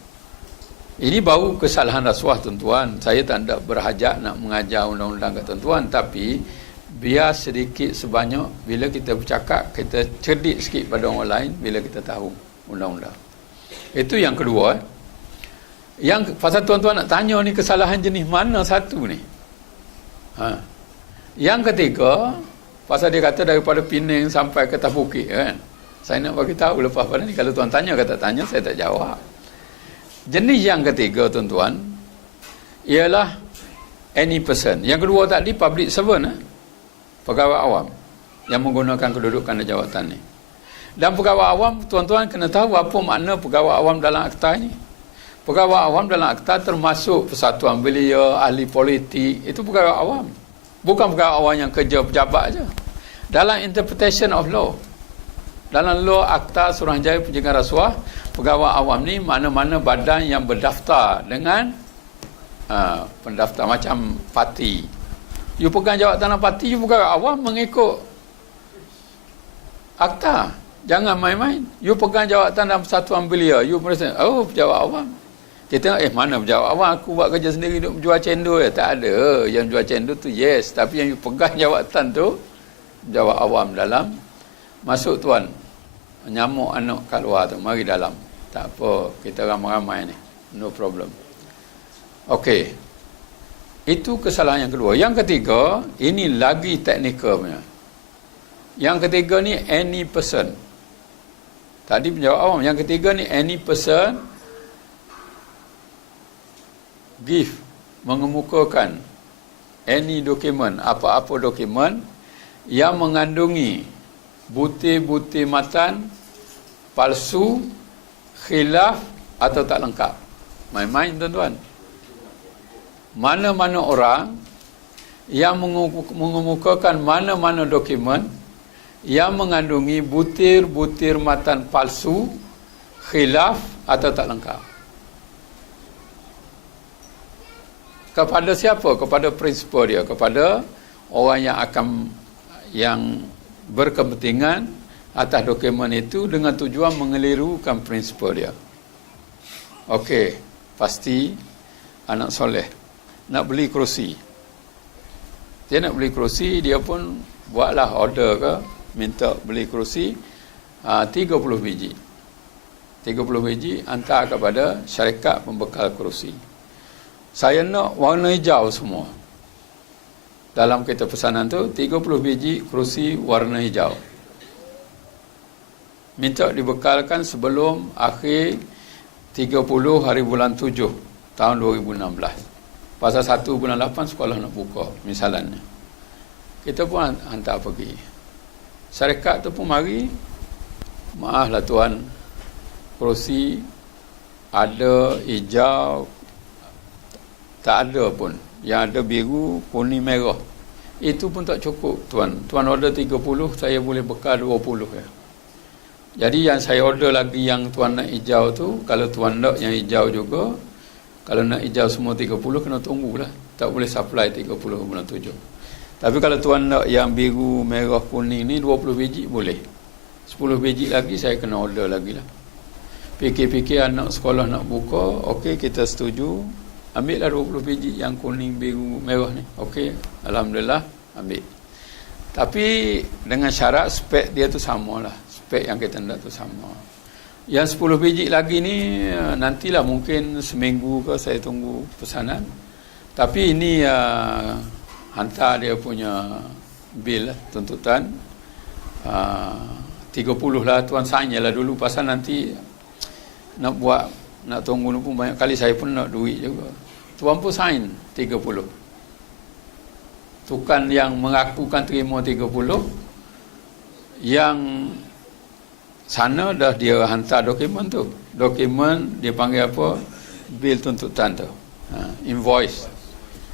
Ini baru kesalahan rasuah, tuan-tuan. Saya tak ada berhajat nak mengajar undang-undang ke tuan-tuan, tapi biar sedikit sebanyak bila kita bercakap, kita cerdik sikit pada orang lain bila kita tahu undang-undang. Itu yang kedua. Yang pasal tuan-tuan nak tanya ni, kesalahan jenis mana satu ni? Yang ketiga, pasal dia kata daripada Penang sampai ke Bukit kan. Saya nak bagi tahu lepas pada ni, kalau tuan tanya kata tanya, saya tak jawab. Jenis yang ketiga, tuan-tuan, ialah any person. Yang kedua tadi public servant, pegawai awam yang menggunakan kedudukan dan jawatan ni. Dan pegawai awam, tuan-tuan kena tahu apa makna pegawai awam dalam akta ini. Pegawai awam dalam akta termasuk persatuan belia, ahli politik, itu pegawai awam. Bukan pegawai awam yang kerja pejabat je. Dalam interpretation of law, dalam law akta Suruhanjaya Pencegahan Rasuah, pegawai awam ni mana-mana badan yang berdaftar dengan pendaftar macam parti. You pegang jawatan parti, you pegawai awam mengikut akta. Jangan main-main. You pegang jawatan dalam persatuan belia, you merasa, pejabat awam. Kita tengok, mana pejabat awam, aku buat kerja sendiri, duk jual cendol. Tak ada. Yang jual cendol tu yes. Tapi yang you pegang jawatan tu, pejabat awam dalam. Masuk tuan. Nyamuk anak kat luar tu. Mari dalam. Tak apa. Kita ramai-ramai ni. No problem. Okey. Itu kesalahan yang kedua. Yang ketiga, ini lagi teknikal punya. Yang ketiga ni, any person. Tadi penjawat awam. Yang ketiga ni, any person give, mengemukakan any dokumen, apa-apa dokumen yang mengandungi butir-butir matan palsu, khilaf atau tak lengkap. Main-main tuan-tuan. Mana-mana orang yang mengemukakan mana-mana dokumen yang mengandungi butir-butir matan palsu, khilaf atau tak lengkap. Kepada siapa? Kepada prinsipal dia, kepada orang yang berkepentingan atas dokumen itu dengan tujuan mengelirukan prinsipal dia. Okey, pasti anak soleh nak beli kerusi. Dia nak beli kerusi, dia pun buatlah order ke, minta beli kerusi 30 biji. 30 biji hantar kepada syarikat pembekal kerusi. Saya nak warna hijau semua. dalam kereta pesanan tu 30 biji kerusi warna hijau. Minta dibekalkan sebelum akhir 30 hari bulan 7 tahun 2016. Pasal 1 bulan 8 sekolah nak buka misalnya. Kita pun hantar pergi. Syarikat tu pun mari, maaflah tuan, kerusi ada hijau, tak ada pun. Yang ada biru, kuning, merah. Itu pun tak cukup tuan. Tuan order 30, saya boleh bekal 20 ya. Jadi yang saya order lagi yang tuan nak hijau tu, kalau tuan nak yang hijau juga, kalau nak hijau semua 30 kena tunggulah. Tak boleh supply 30 bulan 7. Tapi kalau tuan nak yang biru, merah, kuning ni 20 biji boleh. 10 biji lagi saya kena order lagi lah. Fikir-fikir anak sekolah nak buka, okey kita setuju. Ambillah 20 biji yang kuning, biru, merah ni. Okey, alhamdulillah ambil. Tapi dengan syarat spek dia tu samalah. Spek yang kita nak tu sama. Yang 10 biji lagi ni nantilah mungkin seminggu ke saya tunggu pesanan. Tapi ini hantar dia punya bil lah, tuntutan 30 lah tuan sign lah dulu, pasal nanti nak buat, nak tunggu pun banyak kali, saya pun nak duit juga. Tuan pun sign 30. Tukan yang mengakukan terima 30, yang sana dah dia hantar dokumen tu. Dokumen dia panggil apa? Bil tuntutan tu. Invoice.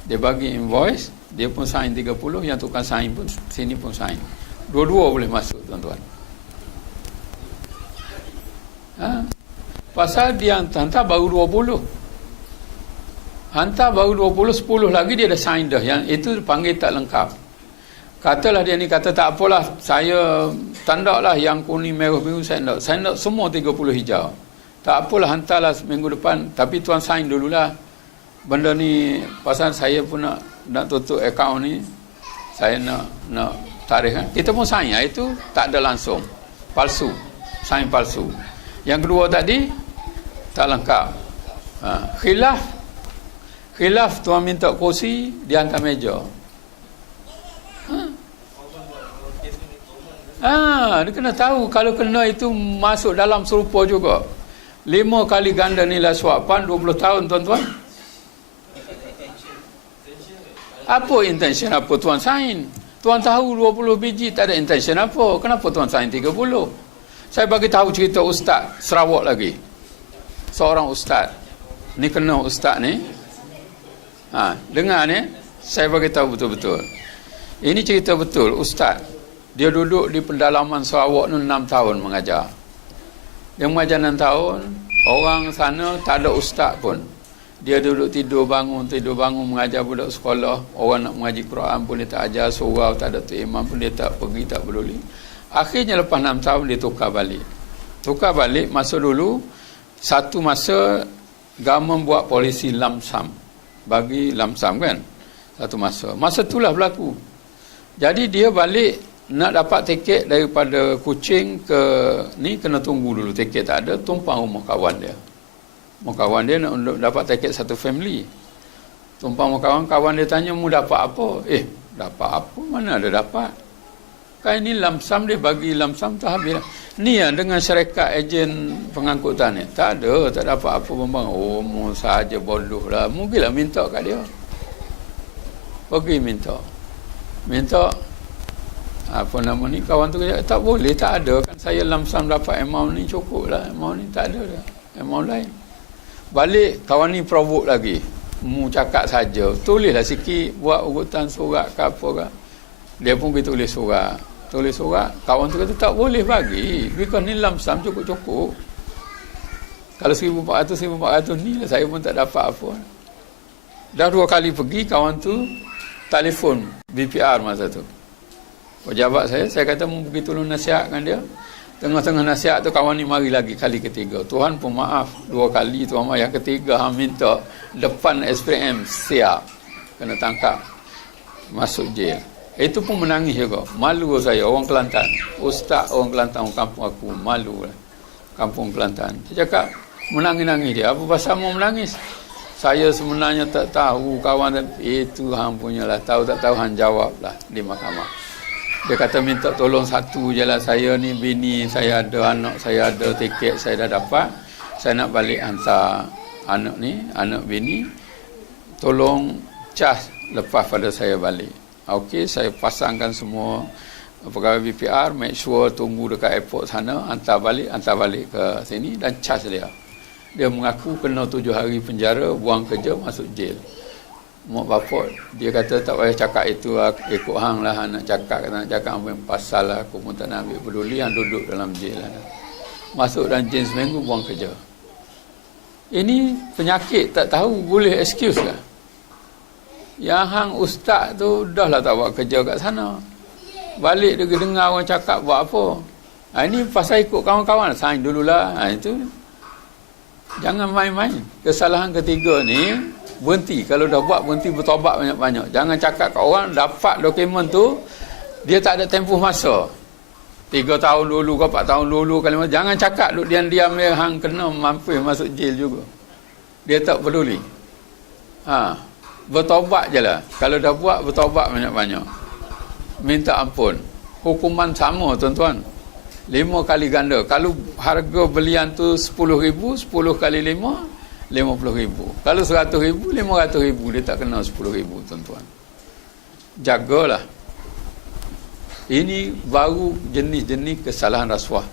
Dia bagi invoice, dia pun sign 30, yang tukang sign pun sini pun sign. Dua-dua boleh masuk tuan-tuan. Pasal dia hantar baru 20. Hantar baru 20, 10 lagi dia dah sign dah. Yang itu panggil tak lengkap. Katalah dia ni kata tak apalah, saya tanda lah yang kuning, merah, biru saya nak semua 30 hijau. Tak apalah, hantarlah minggu depan, tapi tuan sign dululah. Benda ni pasal saya pun nak tutup akaun ni, saya nak tarikh kan. Kita pun sign, itu tak ada langsung. Palsu. Sign palsu. Yang kedua tadi tak lengkap. Khilaf tuan minta kursi, dia hantar meja. Dia kena tahu kalau kena itu masuk dalam serupa juga. 5 kali ganda nilai suapan 20 tahun tuan-tuan. Apa intention apa tuan sign? Tuan tahu 20 biji tak ada intention apa. Kenapa tuan sign 30? Saya bagi tahu cerita ustaz Sarawak lagi. Seorang ustaz. Ni kena ustaz ni. Dengar ni, saya bagi tahu betul-betul. Ini cerita betul, ustaz. Dia duduk di pendalaman Sarawak ni 6 tahun mengajar. Dia mengajar 6 tahun, orang sana tak ada ustaz pun. Dia duduk tidur bangun mengajar budak sekolah. Orang nak mengaji Quran pun dia tak ajar, surau tak ada tu imam pun dia tak pergi, tak peduli. Akhirnya lepas 6 tahun dia tukar balik. Masa dulu satu masa government buat polisi lamsam, bagi lamsam kan, satu masa itulah berlaku. Jadi dia balik nak dapat tiket daripada Kuching ke ni, kena tunggu dulu, tiket tak ada, tumpang rumah kawan dia. Kawan dia nak dapat tiket satu family. Tumpang rumah kawan dia tanya, mu dapat apa? Dapat apa? Mana ada dapat? Kan ini lamsam, dia bagi lamsam tu habis. Ni dengan syarikat ejen pengangkutan ni. Tak ada, tak dapat apa bang. Oh, mu sahaja bodoh lah. Mu bila minta kat dia. Pergi minta. Apa nama ni, kawan tu kata, tak boleh, tak ada. Kan saya lamsam dapat amount ni, cukup lah. Amount ni tak ada dah. Amount lain. Balik, kawan ni provoke lagi. Mu cakap saja. Tulislah sikit, buat urutan surat ke apa ke. Dia pun pergi tulis surat. Kawan tu kata tak boleh bagi. Because ni lamsam cukup-cukup. Kalau 1,400 ni lah, saya pun tak dapat apa. Dah 2 kali pergi, kawan tu telefon BPR masa tu. Pejabat saya kata mau pergi tolong nasihatkan dia. Tengah-tengah nasihat tu kawan ni mari lagi kali ketiga. Tuhan pun maaf 2 kali, Tuhan maaf yang ketiga minta depan SPM siap. Kena tangkap. Masuk jail. Itu pun menangis juga. Malu saya, orang Kelantan. Ustaz orang Kelantan, orang kampung aku. Malu lah. Kampung Kelantan. Dia cakap, menangis-nangis dia. Apa pasal mau menangis? Saya sebenarnya tak tahu kawan itu hang punyalah, tahu tak tahu hang jawablah di mahkamah. Dia kata minta tolong satu je lah, saya ni bini saya ada, anak saya ada, tiket saya dah dapat, saya nak balik hantar anak ni, anak bini, tolong cas lepas pada saya balik. Okey, saya pasangkan semua pegawai BPR, make sure tunggu dekat airport sana, hantar balik ke sini dan cas dia. Dia mengaku kena 7 hari penjara, buang kerja, masuk jail. Mak bapak dia kata tak payah cakap itu, ikut hang lah, nak cakap apa yang pasal lah, aku pun tak nak ambil peduli, hang duduk dalam jail lah. Masuk dalam jail seminggu, buang kerja. Ini penyakit tak tahu boleh excuse lah. Yang hang ustaz tu dah lah tak buat kerja kat sana, balik dia dengar orang cakap buat apa. Ini pasal ikut kawan-kawan, sign dululah. Itu jangan main-main. Kesalahan ketiga ni, berhenti. Kalau dah buat, berhenti, bertobat banyak-banyak. Jangan cakap kat orang dapat dokumen tu, dia tak ada tempoh masa 3 tahun dulu ke 4 tahun dulu kali. Jangan cakap duk diam-diam dia hang kena mampir masuk jail juga. Dia tak peduli. Bertobat je lah. Kalau dah buat, bertobat banyak-banyak. Minta ampun. Hukuman sama tuan-tuan, 5 kali ganda. Kalau harga belian tu 10,000, 10 kali 5, 50,000. Kalau 100,000, 500,000. Dia tak kena 10,000 tuan-tuan. Jagalah. Ini baru jenis-jenis kesalahan rasuah.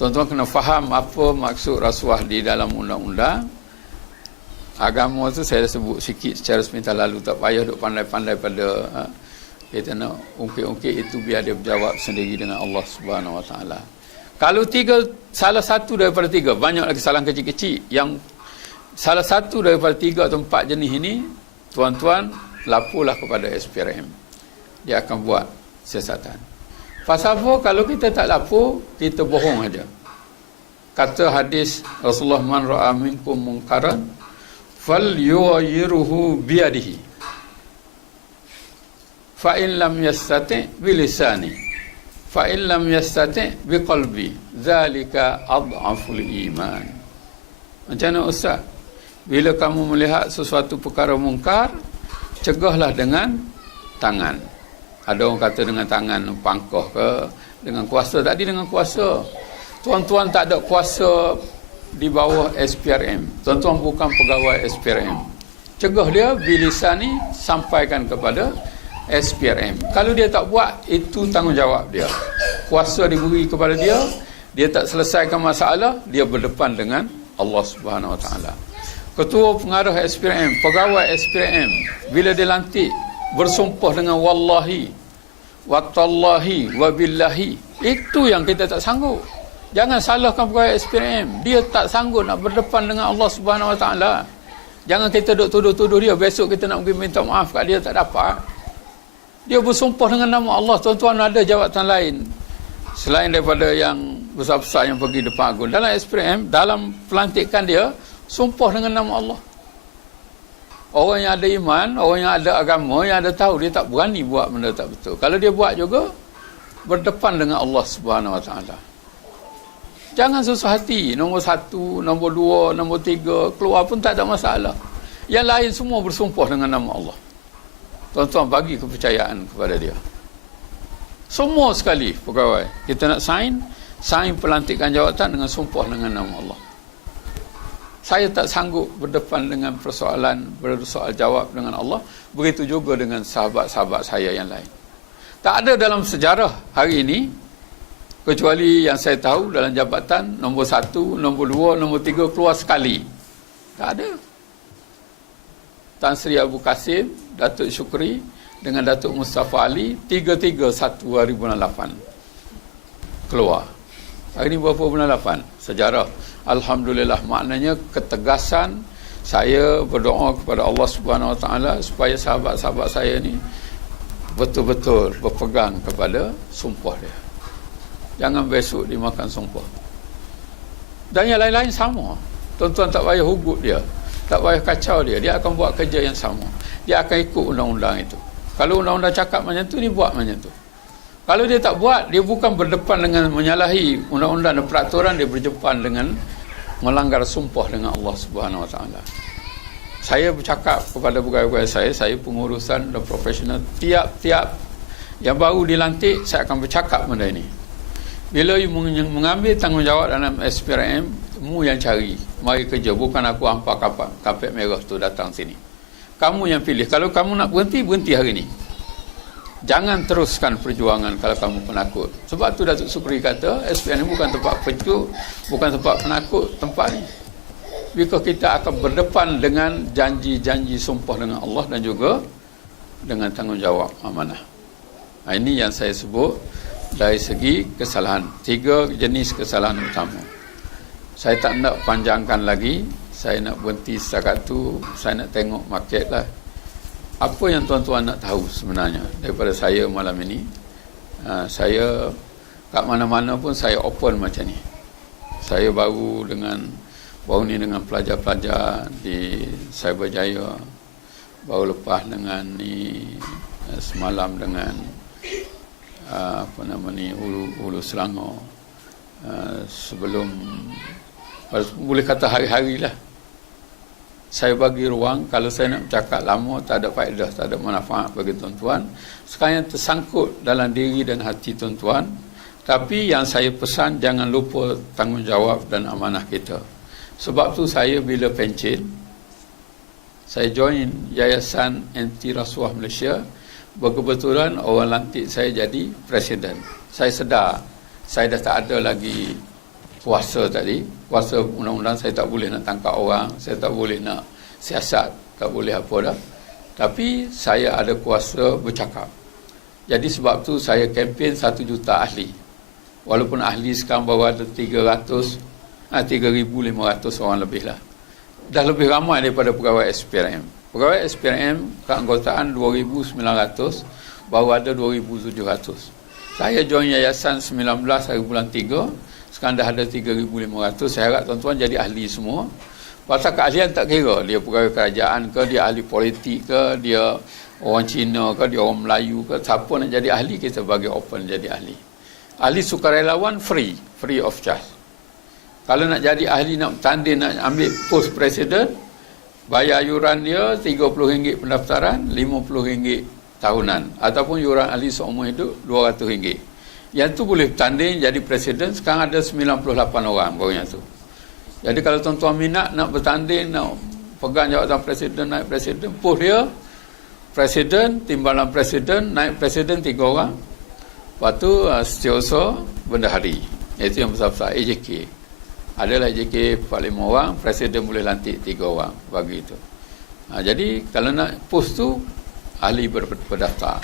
Tuan-tuan kena faham apa maksud rasuah di dalam undang-undang. Agama tu saya dah sebut sikit secara sebentar lalu, tak payah duk pandai-pandai pada kita nak ungkit-ungkit itu, biar dia berjawab sendiri dengan Allah Subhanahu Wa Taala. Kalau salah satu daripada 3, banyak lagi kesalahan kecil-kecil, yang salah satu daripada 3 atau 4 jenis ini, tuan-tuan laporlah kepada SPRM. Dia akan buat siasatan. Pasal apa? Kalau kita tak lapor, kita bohong aja. Kata hadis Rasulullah, man ra'a minkum munkaran falyughayyirhu biyadihi, fa in lam yastati bi lisani, fa in lam yastati bi qalbi, zalika adhaful iman. Macam mana ustaz? Bila kamu melihat sesuatu perkara mungkar, cegahlah dengan tangan. Ada orang kata dengan tangan pangkah ke, dengan kuasa. Tadi dengan kuasa. Tuan-tuan tak ada kuasa di bawah SPRM. Tuan-tuan bukan pegawai SPRM. Cegah dia bilisani, sampaikan kepada SPRM. Kalau dia tak buat, itu tanggungjawab dia. Kuasa diberi kepada dia, dia tak selesaikan masalah, dia berdepan dengan Allah Subhanahu Wa Taala. Ketua pengarah SPRM, pegawai SPRM, bila dia lantik, bersumpah dengan wallahi, watallahi, wabillahi. Itu yang kita tak sanggup. Jangan salahkan pegawai SPRM. Dia tak sanggup nak berdepan dengan Allah Subhanahu Wa Taala. Jangan kita duk tuduh-tuduh dia, besok kita nak pergi minta maaf kat dia, tak dapat. Dia bersumpah dengan nama Allah. Tuan-tuan, ada jawatan lain selain daripada yang besar-besar yang pergi depan agung. Dalam SPRM, dalam pelantikan dia, sumpah dengan nama Allah. Orang yang ada iman, orang yang ada agama, yang ada tahu, dia tak berani buat benda tak betul. Kalau dia buat juga, berdepan dengan Allah Subhanahu Wa Taala. Jangan susah hati. Nombor 1, nombor 2, nombor 3 keluar pun tak ada masalah. Yang lain semua bersumpah dengan nama Allah. Tuan-tuan, bagi kepercayaan kepada dia. Semua sekali pegawai. Kita nak sign pelantikan jawatan dengan sumpah dengan nama Allah. Saya tak sanggup berdepan dengan persoalan, bersoal jawab dengan Allah. Begitu juga dengan sahabat-sahabat saya yang lain. Tak ada dalam sejarah hari ini, kecuali yang saya tahu dalam jabatan, nombor 1, nombor 2, nombor 3 keluar sekali. Tak ada. Tan Sri Abu Qasim, Datuk Syukri dengan Datuk Mustafa Ali, 3-3 2008 keluar. Hari ini berapa bulan 8? Sejarah. Alhamdulillah, maknanya ketegasan saya berdoa kepada Allah Subhanahu Wa Taala supaya sahabat-sahabat saya ni betul-betul berpegang kepada sumpah dia. Jangan besok dimakan sumpah. Dan yang lain-lain sama. Tuan-tuan tak payah hugut dia, tak payah kacau dia. Dia akan buat kerja yang sama. Dia akan ikut undang-undang itu. Kalau undang-undang cakap macam tu, dia buat macam tu. Kalau dia tak buat, dia bukan berdepan dengan menyalahi undang-undang dan peraturan, dia berdepan dengan melanggar sumpah dengan Allah Subhanahu Wa Taala. Saya bercakap kepada pegawai-pegawai saya pengurusan dan profesional, tiap-tiap yang baru dilantik, saya akan bercakap benda ini. Bila you mengambil tanggungjawab dalam SPRM, mu yang cari, mari kerja. Bukan aku hampa kapet merah tu datang sini. Kamu yang pilih. Kalau kamu nak berhenti hari ni. Jangan teruskan perjuangan kalau kamu penakut. Sebab tu Datuk Supri kata, SPRM bukan tempat penakut, bukan tempat penakut, tempat ni. Because kita akan berdepan dengan janji-janji sumpah dengan Allah dan juga dengan tanggungjawab amanah. Ini yang saya sebut dari segi kesalahan. 3 jenis kesalahan utama. Saya tak nak panjangkan lagi. Saya nak berhenti setakat tu. Saya nak tengok market lah. Apa yang tuan-tuan nak tahu sebenarnya daripada saya malam ini? Saya kat mana-mana pun saya open macam ni. Saya baru ni dengan pelajar-pelajar di Cyberjaya. Baru lepas dengan ni semalam dengan Hulu Selangor. Sebelum, boleh kata hari-hari lah, saya bagi ruang. Kalau saya nak bercakap lama, tak ada faedah, tak ada manfaat bagi tuan-tuan. Sekarang yang tersangkut dalam diri dan hati tuan-tuan. Tapi yang saya pesan, jangan lupa tanggungjawab dan amanah kita. Sebab tu saya bila pencen, saya join Yayasan Anti Rasuah Malaysia. Berkebetulan orang lantik saya jadi presiden. Saya sedar saya dah tak ada lagi kuasa tadi. Kuasa undang-undang saya tak boleh nak tangkap orang, saya tak boleh nak siasat, tak boleh apa dah. Tapi saya ada kuasa bercakap. Jadi sebab tu saya kempen 1 juta ahli. Walaupun ahli sekarang baru ada 3,500 orang lebih lah. Dah lebih ramai daripada pegawai SPRM. Pegawai SPRM keanggotaan 2,900, baru ada 2,700. Saya join yayasan 19 hari bulan 3, sekarang dah ada 3,500. Saya harap tuan-tuan jadi ahli semua. Pasal keahlian tak kira, dia pegawai kerajaan ke, dia ahli politik ke, dia orang Cina ke, dia orang Melayu ke, siapa nak jadi ahli, kita bagi open jadi ahli. Ahli sukarelawan free of charge. Kalau nak jadi ahli, nak bertanding, nak ambil pos presiden, bayar yuran dia RM30 pendaftaran, RM50 tahunan. Ataupun yuran ahli seumur hidup RM200. Yang tu boleh bertanding jadi presiden. Sekarang ada 98 orang baru yang tu. Jadi kalau tuan-tuan minat nak bertanding, nak pegang jawatan presiden, naik presiden, pos dia presiden, timbalan presiden, naik presiden 3 orang. Lepas tu setiausaha bendahari. Itu yang besar-besar AJK. Adalah JK 45 orang, presiden boleh lantik 3 orang bagi itu. Jadi kalau nak pos tu, ahli berdaftar.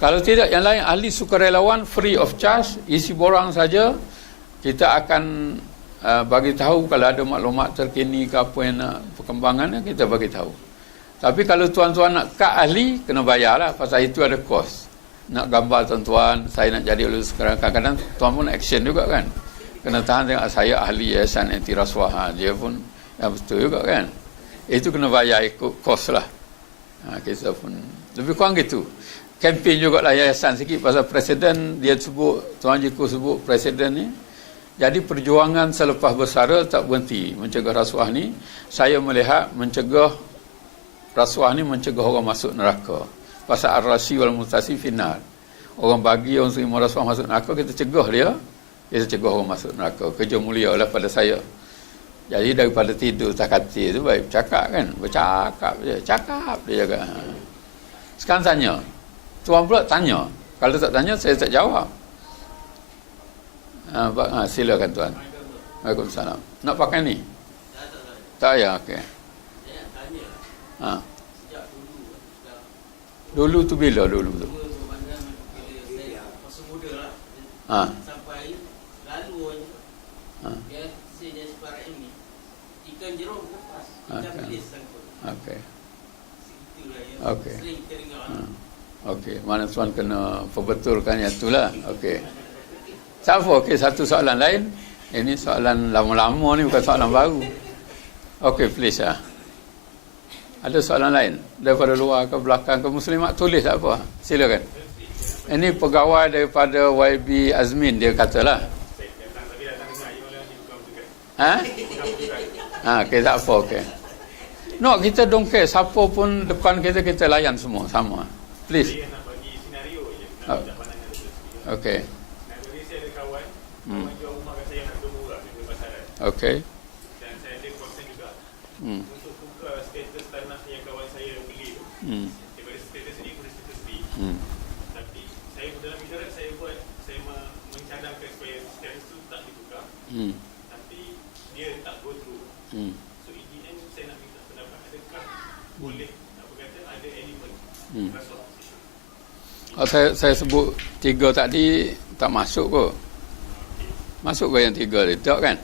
Kalau tidak, yang lain ahli sukarelawan free of charge, isi borang saja. Kita akan bagi tahu kalau ada maklumat terkini ke apa yang nak perkembangannya, kita bagi tahu. Tapi kalau tuan-tuan nak kad ahli, kena bayarlah, pasal itu ada kos. Nak gambar tuan-tuan, saya nak jadi ahli sukarelawan, kadang-kadang tuan pun action juga kan. Kena tahan tengok saya ahli Yayasan Anti Rasuah. Dia pun yang betul juga kan. Itu kena bayar ikut kos lah. Kita pun lebih kurang gitu. Kempen jugalah yayasan sikit pasal presiden dia sebut, Tuan Jiku sebut presiden ni. Jadi perjuangan selepas bersara tak berhenti mencegah rasuah ni. Saya melihat mencegah rasuah ni mencegah orang masuk neraka. Pasal ar-rashi wal mutasi final. Orang bagi orang terima rasuah masuk neraka, kita cegah dia. Kita cegah orang masuk neraka. Kerja mulia lah pada saya. Jadi daripada tidur takati tu baik bercakap kan. Bercakap je. Cakap dia jaga. Sekarang tanya. Tuan pula tanya. Kalau tak tanya, saya tak jawab. Silakan tuan. Waalaikumsalam. Nak pakai ni? Tak payah, okey. Saya nak tanya. Sejak dulu. Dulu tu bila dulu tu? Masa muda lah. Sampai lalu dia sini separah ini. Ikan jeruk lepas. Ikan bilis sangkut. Okey. Okey. Sering teringat. Okey, mana tuan kena perbetulkan yang itulah. Okey. Siapa? Okey, satu soalan lain. Ini soalan lama-lama ni, bukan soalan baru. Okey, please lah. Ada soalan lain? Daripada luar ke belakang ke Muslimat, tulis tak apa. Silakan. Ini pegawai daripada YB Azmin, dia katalah. Okey, tak apa, okey. No, kita don't care. Siapa pun depan kita layan semua. Sama. Please. Saya nak bagi senario je. Nak minta pandangan tu. Okay. Nagari saya ada kawan. Kawan jual rumah kat saya harga murah di pasaran. Okay. Dan saya ada concern juga. Hmm. Untuk buka status tanah yang kawan saya beli tu. Hmm. Daripada status ni kepada status B. Hmm. Tapi saya dalam isyarat saya buat, saya mencadangkan supaya status tu tak dibuka. Hmm. Tapi dia tak go through. Hmm. So in the end saya nak minta pendapat, adakah boleh apa kata ada elemen rasuah. Oh, saya sebut 3 tadi tak masuk ke? Masuk ke yang 3 tu? Tak kan?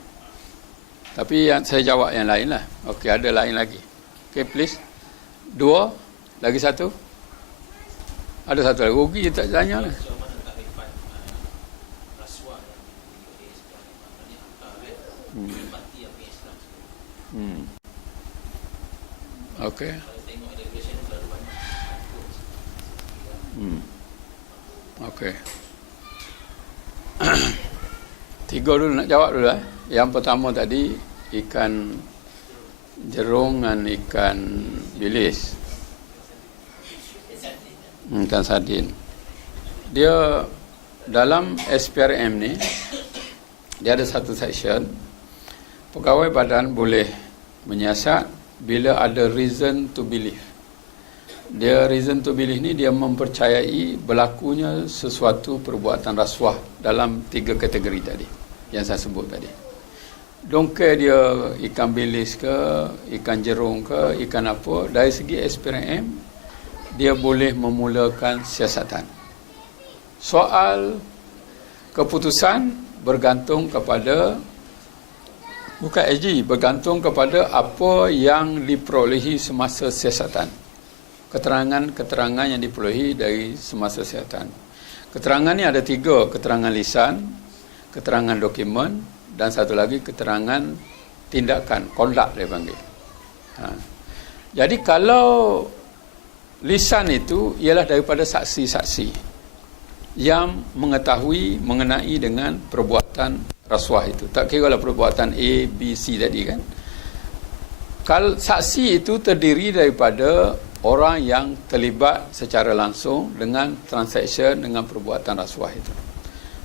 Tapi yang saya jawab yang lain lah. Okey, ada lain lagi. Okey, please. 2. Lagi 1. Ada 1 lagi. Rugi je tak tanya lah. Okey. Okey. 3 dulu nak jawab dulu . Yang pertama tadi ikan jerung dan ikan bilis. Ikan sardin. Dia dalam SPRM ni dia ada satu section pegawai badan boleh menyiasat bila ada reason to believe. Dia reason to believe ni dia mempercayai berlakunya sesuatu perbuatan rasuah dalam 3 kategori tadi yang saya sebut tadi. Dongker dia ikan bilis ke, ikan jerung ke, ikan apa, dari segi SPRM dia boleh memulakan siasatan. Soal keputusan bergantung kepada bukan AG, bergantung kepada apa yang diperolehi semasa siasatan. Keterangan-keterangan yang diperolehi dari semasa siasatan. Keterangan ni ada 3, keterangan lisan, keterangan dokumen dan satu lagi keterangan tindakan, conduct dia panggil. Jadi kalau lisan itu ialah daripada saksi-saksi yang mengetahui mengenai dengan perbuatan rasuah itu. Tak kira lah perbuatan A, B, C tadi kan. Kalau saksi itu terdiri daripada orang yang terlibat secara langsung dengan transaction dengan perbuatan rasuah itu.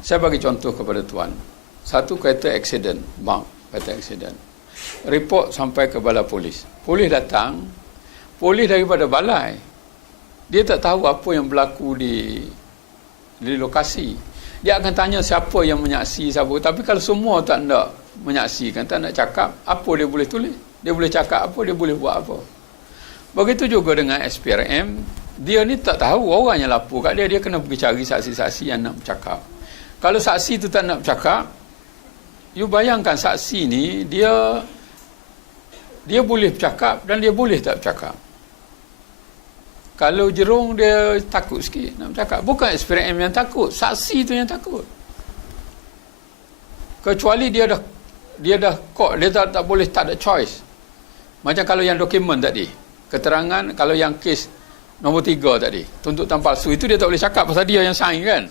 Saya bagi contoh kepada tuan. Satu kereta accident, kereta accident. Report sampai ke balai polis. Polis datang, polis daripada balai. Dia tak tahu apa yang berlaku di lokasi. Dia akan tanya siapa yang menyaksi, siapa. Tapi kalau semua tak nak menyaksikan, tak nak cakap, apa dia boleh tulis? Dia boleh cakap apa, dia boleh buat apa. Begitu juga dengan SPRM, dia ni tak tahu orang yang lapor kat dia, dia kena pergi cari saksi-saksi yang nak bercakap. Kalau saksi tu tak nak bercakap, you bayangkan saksi ni, dia boleh bercakap dan dia boleh tak bercakap. Kalau jerung dia takut sikit nak bercakap. Bukan SPRM yang takut, saksi tu yang takut. Kecuali dia dah court, dia tak boleh, tak ada choice. Macam kalau yang dokumen tadi, keterangan kalau yang kes nombor 3 tadi, tuntutan palsu itu dia tak boleh cakap pasal dia yang sign kan.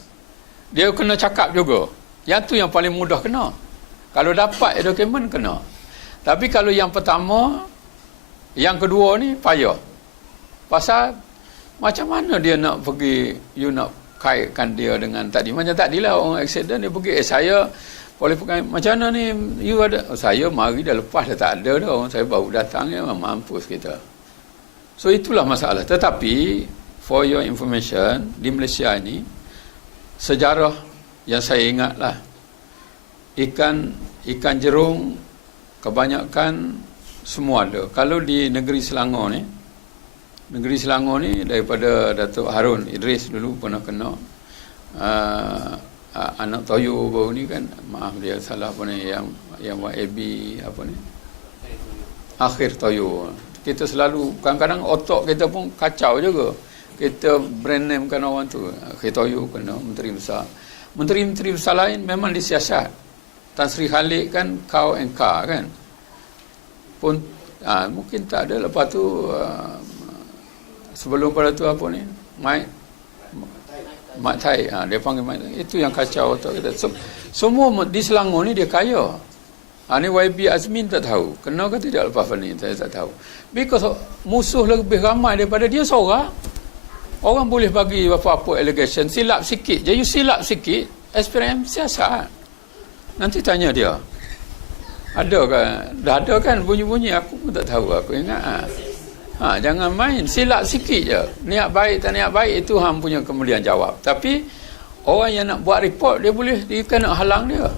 Dia kena cakap juga. Yang tu yang paling mudah kena. Kalau dapat dokumen kena. Tapi kalau yang pertama, yang kedua ni payah. Pasal macam mana dia nak pergi, you nak kaitkan dia dengan tadi. Macam tadilah orang accident dia pergi, saya boleh pakai, macam mana ni, you ada, saya mari dah lepas dah tak ada dah, orang saya baru datang ya, mampus kita. So itulah masalah. Tetapi for your information, di Malaysia ini sejarah yang saya ingatlah, ikan jerung kebanyakan semua ada. Kalau di negeri Selangor ni daripada Datuk Harun Idris dulu pernah kena anak toyo baru ni kan, maaf dia salah apa ni, yang YAB apa ni, akhir toyo. Kita selalu kadang-kadang otak kita pun kacau juga. Kita brand name kan orang tu, akhir toyo kena menteri besar. Menteri-menteri besar lain memang disiasat. Tan Sri Khalid kan cow and car kan. Pun mungkin tak ada. Lepas tu sebelum pada tu apa ni, Mat Tai, dia panggil Mat Tai. Itu yang kacau otak kita. Semua di Selangor ni dia kaya. Ini YB Azmin tak tahu. Kena ke tidak lepas ni, saya tak tahu. Because musuh lebih ramai daripada dia seorang. Orang boleh bagi apa-apa allegation, silap sikit je. You silap sikit, SPRM siasat. Nanti tanya dia. Ada kan? Dah ada kan bunyi-bunyi? Aku pun tak tahu. Aku ingat. Jangan main. Silap sikit je. Niat baik tak niat baik, itu hang punya kemudian jawab. Tapi, orang yang nak buat report, dia kena halang dia.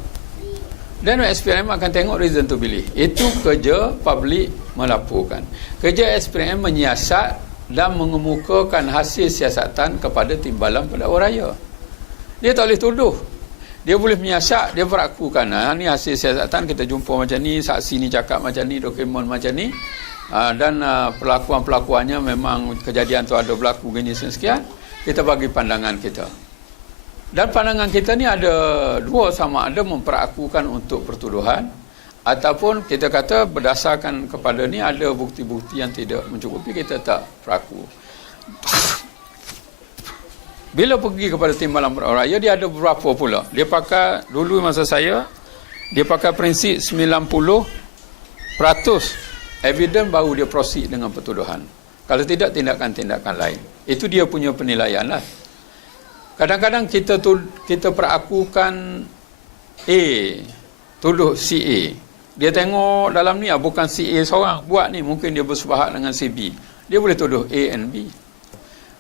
Dan SPRM akan tengok reason to believe. Itu kerja public melaporkan. Kerja SPRM menyiasat dan mengemukakan hasil siasatan kepada Timbalan Pendakwa Raya. Dia tak boleh tuduh. Dia boleh menyiasat, dia berakukan. Ni hasil siasatan, kita jumpa macam ni, saksi ni cakap macam ni, dokumen macam ni. Dan pelakuan-pelakuannya memang kejadian tu ada berlaku gini sekian. Kita bagi pandangan kita. Dan pandangan kita ni ada dua, sama ada memperakukan untuk pertuduhan ataupun kita kata berdasarkan kepada ni ada bukti-bukti yang tidak mencukupi, kita tak peraku. Bila pergi kepada Timbalan Pendakwa Raya, dia ada beberapa pula. Dia pakai, dulu masa saya, dia pakai prinsip 90% evidence baru dia proceed dengan pertuduhan. Kalau tidak, tindakan-tindakan lain. Itu dia punya penilaian lah. Kadang-kadang kita perakukan A, tuduh si A. Dia tengok dalam ni, bukan si A seorang buat ni, mungkin dia bersepahat dengan si B. Dia boleh tuduh A and B.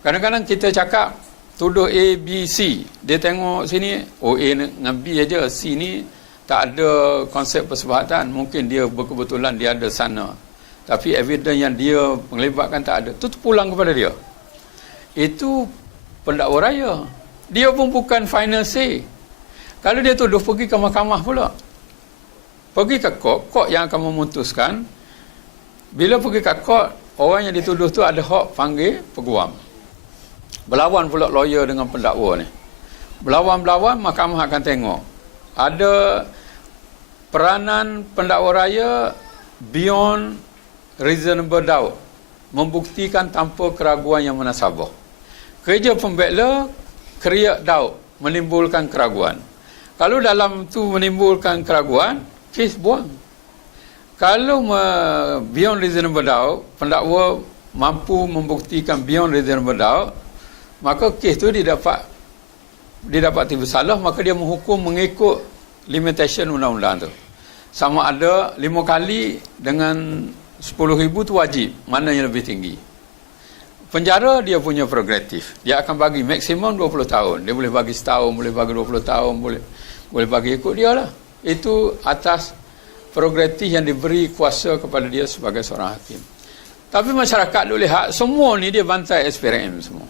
Kadang-kadang kita cakap, tuduh A, B, C. Dia tengok sini, A dengan B aja, C ni tak ada konsep persepahatan. Mungkin dia berkebetulan dia ada sana. Tapi evidence yang dia melibatkan tak ada. Itu pulang kepada dia. Itu pendakwa raya. Dia pun bukan final say. Kalau dia tuduh, pergi ke mahkamah pula. Pergi ke court yang akan memutuskan. Bila pergi ke court, orang yang dituduh tu ada hak panggil peguam. Berlawan pula lawyer dengan pendakwa ni. Berlawan-berlawan, mahkamah akan tengok. Ada peranan pendakwa raya beyond reasonable doubt. Membuktikan tanpa keraguan yang munasabah. Kerja pembela create doubt, menimbulkan keraguan. Kalau dalam tu menimbulkan keraguan, kes buang. Kalau beyond reasonable doubt, pendakwa mampu membuktikan beyond reasonable doubt, maka kes tu didapati bersalah, maka dia menghukum mengikut limitation undang-undang tu. Sama ada 5 kali dengan 10,000 tu wajib, mana yang lebih tinggi. Penjara dia punya prerogatif. Dia akan bagi maksimum 20 tahun. Dia boleh bagi setahun, boleh bagi 20 tahun, boleh bagi ikut dia lah. Itu atas prerogatif yang diberi kuasa kepada dia sebagai seorang hakim. Tapi masyarakat duk lihat, semua ni dia bantai SPRM semua.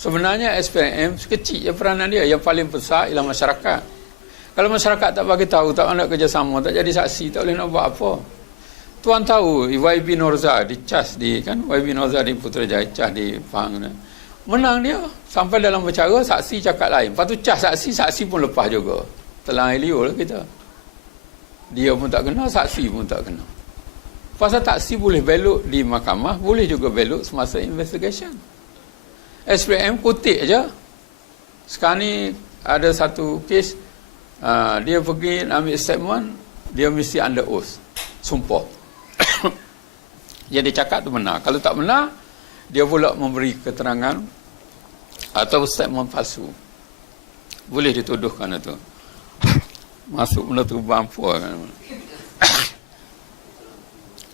Sebenarnya SPRM kecil je peranan dia. Yang paling besar ialah masyarakat. Kalau masyarakat tak bagi tahu, tak nak kerjasama, tak jadi saksi, tak boleh nak buat apa. Tuan tahu YB Norza dicas di kan, YB Norza di Putrajaya cas di Pahang. Menang dia sampai dalam bercara, saksi cakap lain. Lepas tu cas saksi pun lepas juga. Telah Elio lah kita. Dia pun tak kena, saksi pun tak kena. Pasal saksi boleh belok di mahkamah, boleh juga belok semasa investigation. SPM kutip je. Sekarang ni ada satu kes, dia pergi ambil statement, dia mesti under oath, sumpah. Jadi cakap tu benar. Kalau tak benar, dia pula memberi keterangan atau statement palsu. Boleh dituduhkan itu. Masuk benda tu bampu kan.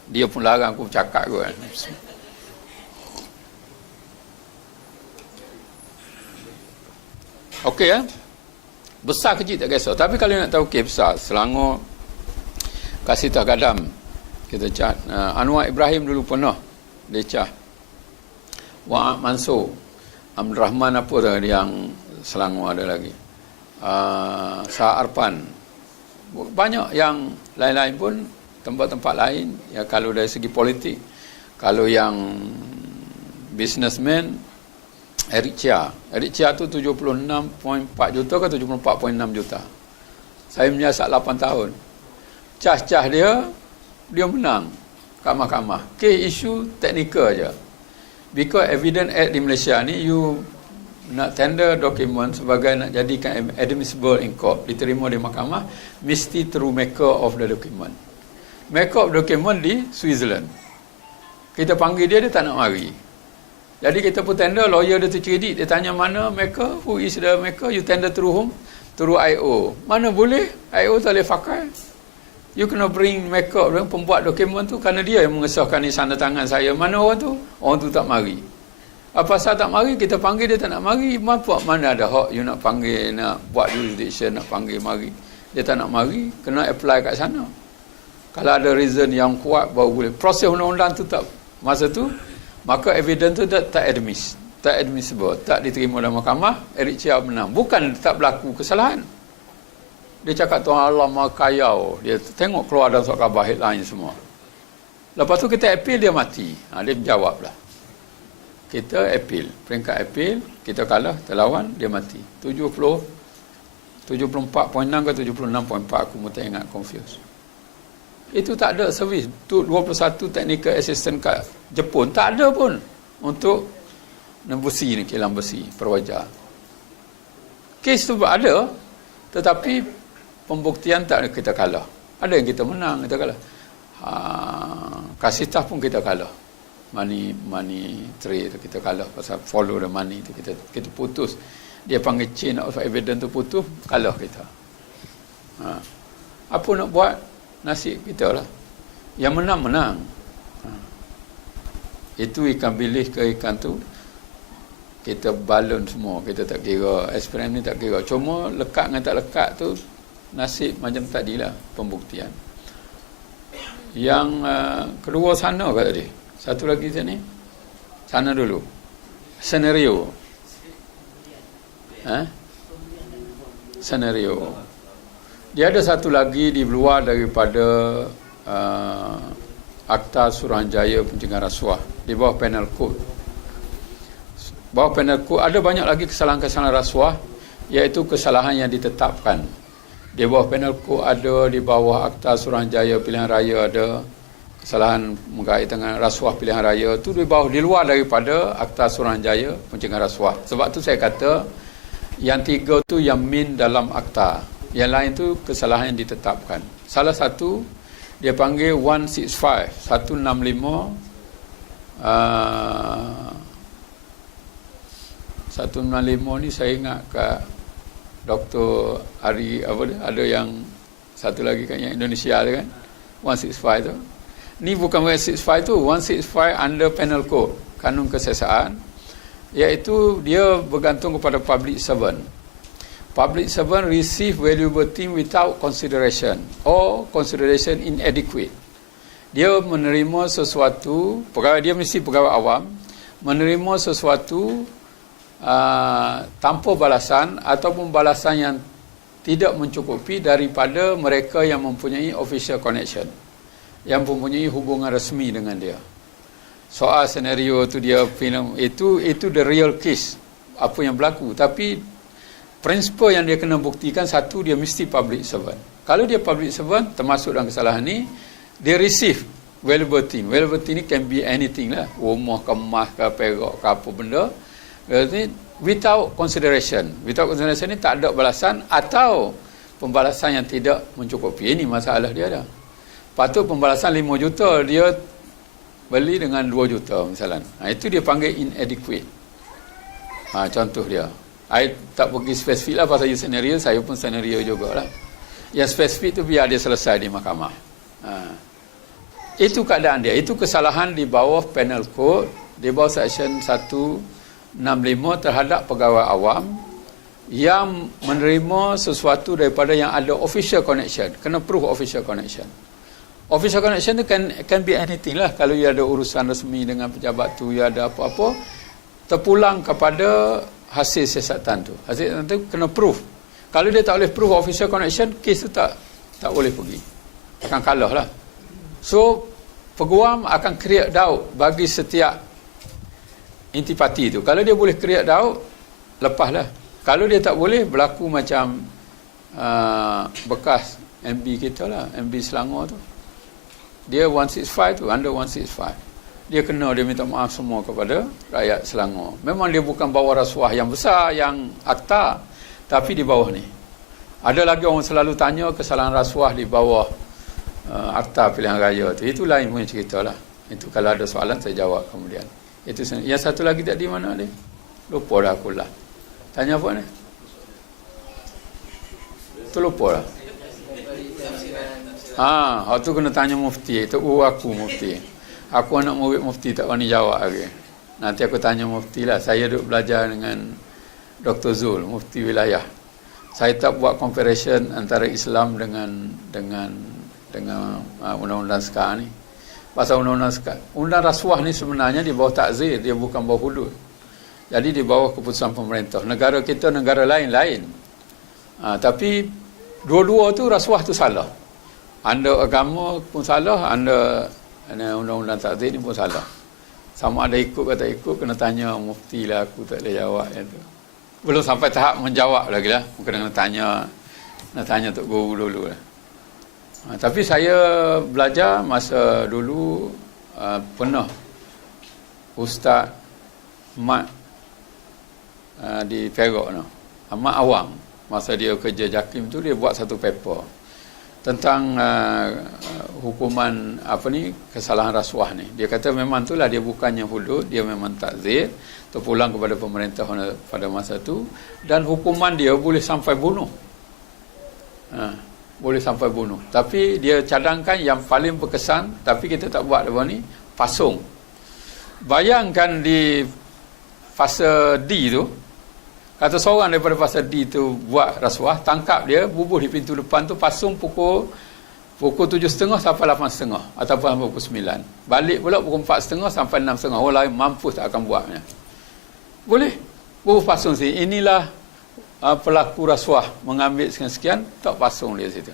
Dia pun larang aku cakap kan. Okey ya. Besar kecil tak kisah. Tapi kalau nak tahu kes besar, Selangor, Kasitah Gadam, kita cat. Anwar Ibrahim dulu pernah dia cah. Wa'ad Mansur, Abdul Rahman apa dah yang Selangor ada lagi. Sah Arpan. Banyak yang lain-lain pun, tempat-tempat lain. Ya, kalau dari segi politik, kalau yang businessman, Eric Chia. Eric Chia tu 76.4 juta ke 74.6 juta. Saya menyiasat 8 tahun. Cah-cah dia menang kat mahkamah. Kes isu teknikal je. Because Evidence Act di Malaysia ni, you nak tender dokumen sebagai nak jadikan admissible in court, diterima di mahkamah, mesti through maker of the document. Maker of document di Switzerland. Kita panggil dia tak nak mari. Jadi kita pun tender, lawyer dia tercedik, dia tanya mana maker, who is the maker, you tender through whom? Through IO. Mana boleh, IO tak boleh pakai. You kena bring maker, pembuat dokumen tu, kerana dia yang mengesahkan ni tanda tangan saya. Mana orang tu? Orang tu tak mari. Apa pasal tak mari, kita panggil dia tak nak mari, mana ada hak you nak panggil, nak buat jurisdiction, nak panggil mari. Dia tak nak mari, kena apply kat sana. Kalau ada reason yang kuat, baru boleh. Proses undang-undang tu tak, masa tu, maka evidence tu tak admissible, tak diterima dalam mahkamah. Eric Chia menang. Bukan tak berlaku kesalahan. Dia cakap Tuhan Allah Maha Kayau. Dia tengok keluar dalam surat khabar headline semua. Lepas tu kita appeal, dia mati. Dia menjawab lah. Kita appeal, peringkat appeal, kita kalah, terlawan, dia mati. 74.6 ke 76.4, aku pun tak ingat, confused. Itu tak ada servis. Tu 21 technical assistant kat Jepun, tak ada pun untuk nembusi ni, kilang besi, perwajar. Kes tu ada, tetapi pembuktian tak, kita kalah. Ada yang kita menang, kita kalah. Kasih taf pun kita kalah. Money trade kita kalah pasal follow the money tu, kita putus. Dia panggil chain of evidence tu putus, kalah kita. Apa nak buat, nasib kita lah. Yang menang. Itu ikan bilis ke ikan tu, kita balon semua, kita tak kira. Eksperimen ni tak kira. Cuma lekat dengan tak lekat tu, nasib macam tadilah pembuktian. Yang kedua sana ke tadi? Satu lagi sini. Sana dulu. Senario. Senario. Dia ada satu lagi di luar daripada Akta Suruhanjaya Pencegahan Rasuah. Di bawah Penal Code. Bawah Penal Code ada banyak lagi kesalahan-kesalahan rasuah, iaitu kesalahan yang ditetapkan. Di bawah Penal Code ada, di bawah Akta Suruhanjaya Pilihan Raya ada. Kesalahan berkaitan dengan rasuah pilihan raya tu di bawah, di luar daripada Akta Suruhanjaya Pencegahan Rasuah. Sebab tu saya kata yang tiga tu yang min dalam akta, yang lain tu kesalahan yang ditetapkan. Salah satu dia panggil 165 165 ni saya ingat kat Dr. Ari ada yang satu lagi kan yang Indonesia ada kan, 165 tu. Ni bukan 165 tu, 165 under Penal Code, kanun kesiasaan, iaitu dia bergantung kepada public servant. Public servant receive valuable thing without consideration or consideration inadequate. Dia menerima sesuatu, pegawai dia mesti pegawai awam, menerima sesuatu tanpa balasan ataupun balasan yang tidak mencukupi daripada mereka yang mempunyai official connection, yang mempunyai hubungan resmi dengan dia. Soal senario tu dia film itu the real case apa yang berlaku, tapi prinsipal yang dia kena buktikan, satu, dia mesti public servant. Kalau dia public servant termasuk dalam kesalahan ni, dia receive valuable thing. Valuable thing ni can be anything lah, rumah ke emas ke perak ke apa benda, without consideration. Without consideration ni tak ada balasan atau pembalasan yang tidak mencukupi. Ini masalah dia dah. Patut pembalasan 5 juta, dia beli dengan 2 juta misalnya. Itu dia panggil inadequate. Contoh dia. I tak pergi spesifik lah pasal senario, saya pun senario jugalah. Yang spesifik tu biar dia selesai di mahkamah. Itu keadaan dia. Itu kesalahan di bawah Penal Code, di bawah Section 165 terhadap pegawai awam yang menerima sesuatu daripada yang ada official connection. Kena proof official connection. Official connection tu can be anything lah. Kalau ia ada urusan resmi dengan pejabat tu, ia ada apa-apa, terpulang kepada hasil siasatan tu. Hasil siasatan tu kena proof. Kalau dia tak boleh proof official connection, kes tu tak boleh pergi. Akan kalah lah. So, peguam akan create doubt bagi setiap intipati tu. Kalau dia boleh create doubt, lepaslah. Kalau dia tak boleh, berlaku macam bekas MB kita lah, MB Selangor tu. Dia 165 tu, under 165. dia minta maaf semua kepada rakyat Selangor. Memang dia bukan bawa rasuah yang besar, yang akta, tapi di bawah ni. Ada lagi orang selalu tanya kesalahan rasuah di bawah akta pilihan raya tu. Itu lain punya cerita lah. Itu kalau ada soalan saya jawab kemudian. Itu yang satu lagi tadi mana dia? Lupa dah aku lah. Tanya apa ni? Tu lupa lah. Tu kena tanya mufti. Itu aku mufti. Aku anak murid mufti, tak berani jawab lagi. Nanti aku tanya mufti lah. Saya duduk belajar dengan Dr. Zul, mufti wilayah. Saya tak buat comparison antara Islam dengan undang-undang sekarang ni. Pasal undang rasuah ni sebenarnya di bawah takzir, dia bukan bawah hudud. Jadi di bawah keputusan pemerintah. Negara kita, negara lain-lain. Tapi dua-dua tu rasuah tu salah. Anda agama pun salah, anda undang-undang takzir ni pun salah. Sama ada ikut ke tak ikut, kena tanya mufti lah, aku tak boleh jawab yang tu. Belum sampai tahap menjawab lagi lah. Mungkin nak tanya Tok Guru dulu lah. Tapi saya belajar masa dulu pernah Ustaz Mat di Perak no. Ahmad Awang, masa dia kerja JAKIM tu, dia buat satu paper tentang hukuman kesalahan rasuah ni. Dia kata memang itulah, dia bukannya hudud, dia memang takzir, terpulang kepada pemerintah pada masa tu, dan hukuman dia boleh sampai bunuh. Boleh sampai bunuh. Tapi dia cadangkan yang paling berkesan, tapi kita tak buat apa ni, pasung. Bayangkan di fasa D tu, kata seorang daripada fasa D tu buat rasuah, tangkap dia, bubuh di pintu depan tu, pasung pukul 7.30 sampai 8.30 ataupun pukul 9. Balik pula pukul 4.30 sampai 6.30. Orang lain mampu tak akan buatnya. Boleh. Bubuh pasung sini. Inilah pelaku rasuah, mengambil sekian-sekian, tak pasung dia situ.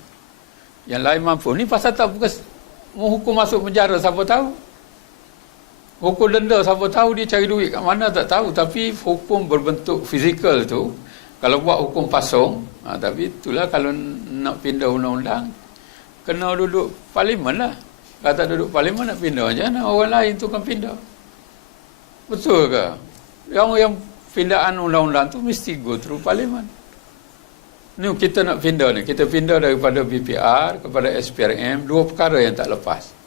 Yang lain mampu. Ni pasal tak bukan menghukum masuk penjara, siapa tahu. Hukum denda, siapa tahu dia cari duit kat mana, tak tahu. Tapi hukum berbentuk fizikal tu, kalau buat hukum pasung, tapi itulah kalau nak pindah undang-undang, kena duduk parlimen lah. Kalau tak duduk parlimen, nak pindah je. Orang lain tu kan pindah. Betul ke? Yang pindaan undang-undang tu mesti go through parlimen. Ni kita nak pindah ni. Kita pindah daripada BPR kepada SPRM, dua perkara yang tak lepas.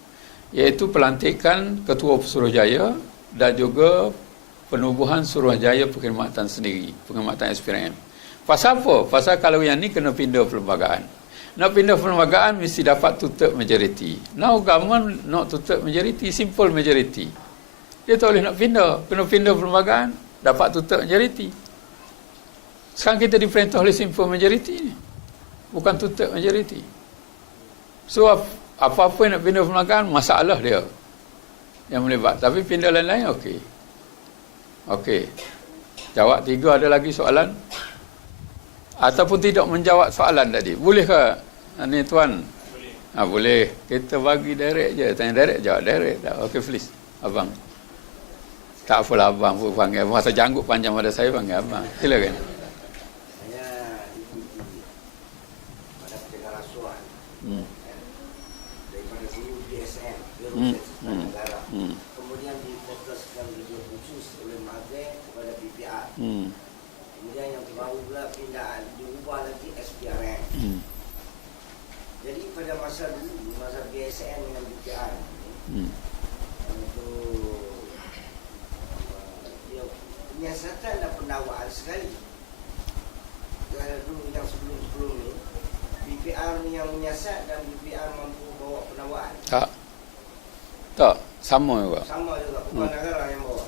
Iaitu pelantikan Ketua Pesuruhjaya dan juga penubuhan Suruhjaya Perkhidmatan sendiri, Perkhidmatan SPRM. Pasal apa? Pasal kalau yang ni kena pindah perlembagaan. Nak pindah perlembagaan mesti dapat two-third majority. Now government not two-third majority, simple majority. Dia tak boleh nak pindah. Kena pindah perlembagaan, dapat two-third majority. Sekarang kita diperintah oleh simple majority ni. Bukan two-third majority. So, apa-apa yang nak pindah perlembagaan, masalah dia yang melibat. Tapi pindah lain-lain, okey. Okey. Jawab 3, ada lagi soalan? Ataupun tidak menjawab soalan tadi. Boleh ke? Ni tuan? Boleh. Boleh. Kita bagi direct je. Tanya direct, jawab direct. Okey, please. Abang. Tak apalah abang pun panggil. Masa janggut panjang pada saya, panggil abang. Silakan. Saya pada penjaga rasuah. Daripada dulu DSN, negara. Kemudian difokuskan lebih khusus oleh MAGE kepada BPR. Kemudian yang terbaru pula pindaan diubah lagi SPRM. Jadi pada masa dulu, masa BSN dengan BPR, untuk penyiasatan dan pendakwaan sekali. Kalau dulu yang sebelum-sebelum ni, BPR ni yang menyiasat dan BPR mampu bawa pendakwaan. Tak, sama juga. Sama juga, bukan negara yang bawa.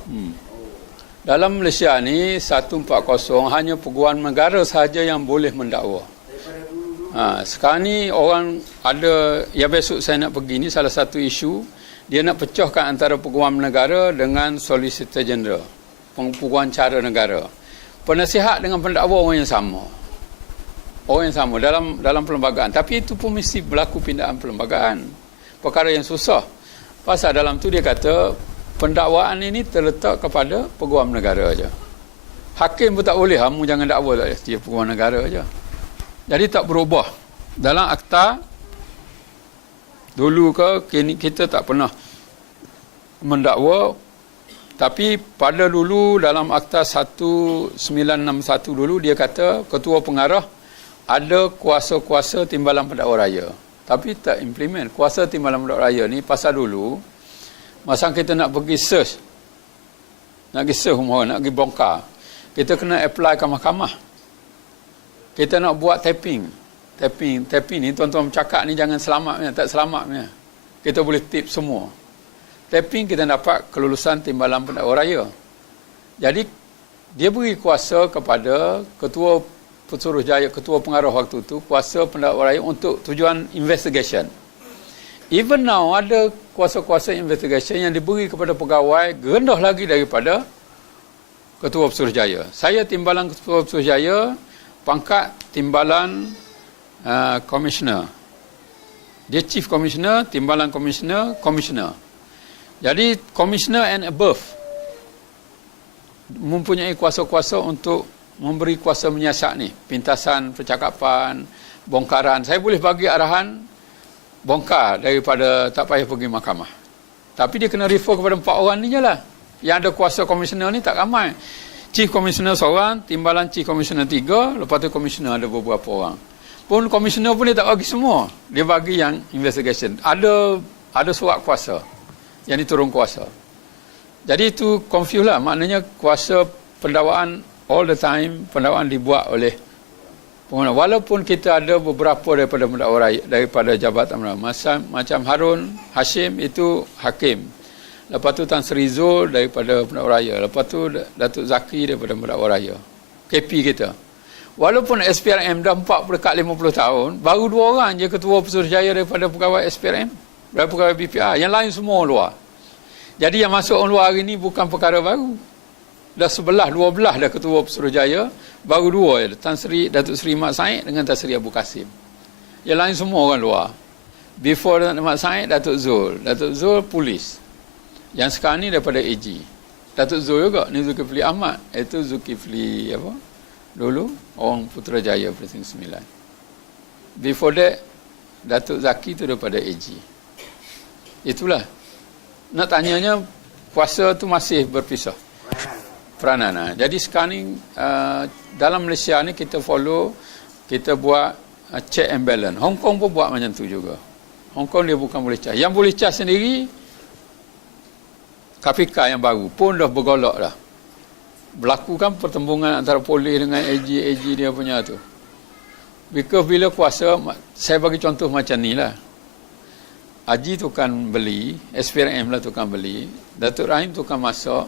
Dalam Malaysia ni 140 hanya peguam negara sahaja yang boleh mendakwa. Daripada dulu. Sekarang ni orang ada, ya besok saya nak pergi ni, salah satu isu dia nak pecahkan antara peguam negara dengan Solicitor General, peguam cara negara. Penasihat dengan pendakwa orang yang sama. Orang yang sama dalam perlembagaan. Tapi itu pun mesti berlaku pindaan perlembagaan. Perkara yang susah. Pasal dalam tu dia kata pendakwaan ini terletak kepada peguam negara aja. Hakim pun tak boleh, kamu jangan dakwa tak, dia peguam negara aja. Jadi tak berubah. Dalam akta dulu ke kini kita tak pernah mendakwa. Tapi pada dulu dalam Akta 1961 dulu dia kata ketua pengarah ada kuasa-kuasa timbalan pendakwa raya. Tapi tak implement. Kuasa timbalan pendakwa raya ni pasal dulu masa kita nak pergi search, nak pergi search rumah, nak pergi bongkar, kita kena apply ke mahkamah. Kita nak buat tapping ni tuan-tuan bercakap ni jangan selamatnya, tak selamatnya. Kita boleh tip semua. Tapping kita dapat kelulusan timbalan pendakwa raya. Jadi dia beri kuasa kepada ketua Putrajaya, ketua pengarah waktu itu, kuasa pendakwa raya untuk tujuan investigation. Even now ada kuasa-kuasa investigation yang diberi kepada pegawai rendah lagi daripada ketua Putrajaya. Saya timbalan ketua Putrajaya, pangkat timbalan commissioner. Dia chief commissioner, timbalan commissioner, commissioner. Jadi commissioner and above mempunyai kuasa-kuasa untuk memberi kuasa menyiasat ni, pintasan percakapan, bongkaran. Saya boleh bagi arahan bongkar daripada tak payah pergi mahkamah. Tapi dia kena refer kepada 4 orang ni je lah. Yang ada kuasa komisioner ni tak ramai. Chief Commissioner seorang, timbalan Chief Commissioner 3, lepas tu Commissioner ada beberapa orang. Pun Commissioner pun dia tak bagi semua. Dia bagi yang investigation. Ada surat kuasa yang diturun kuasa. Jadi itu confuse lah. Maknanya kuasa pendakwaan all the time, pendakwaan dibuat oleh pengguna. Walaupun kita ada beberapa daripada pendakwa raya, daripada jabatan pendakwa, macam Harun Hashim itu hakim. Lepas tu Tan Sri Zul daripada pendakwa raya. Lepas tu Datuk Zaki daripada pendakwa raya. KP kita. Walaupun SPRM dah 40 dekat 50 tahun, baru 2 orang je ketua Putrajaya daripada pegawai SPRM, daripada pegawai BPR. Yang lain semua luar. Jadi yang masuk orang luar hari ni bukan perkara baru. Dah 11-12 dah ketua Putrajaya, baru 2 je. Datuk Seri Mat Said dengan Tan Sri Abu Kasim. Yang lain semua orang luar. Before Mat Said, Datuk Zul polis. Yang sekarang ni daripada AG. Datuk Zul juga, ni Zulkifli Ahmad. Itu Zulkifli apa? Dulu orang Putrajaya Precinct 9. Before that, Datuk Zaki tu daripada AG. Itulah. Nak tanyanya, kuasa tu masih berpisah. Peranan. Jadi sekarang ni dalam Malaysia ni kita follow, kita buat check and balance. Hong Kong pun buat macam tu juga. Hong Kong dia bukan boleh cas. Yang boleh cas sendiri KPK yang baru pun dah bergolak dah. Berlaku kan pertembungan antara polis dengan AG dia punya tu. Because bila kuasa, saya bagi contoh macam ni lah. Haji tukang beli, SPRM lah tukang beli, Datuk Rahim tukang masak,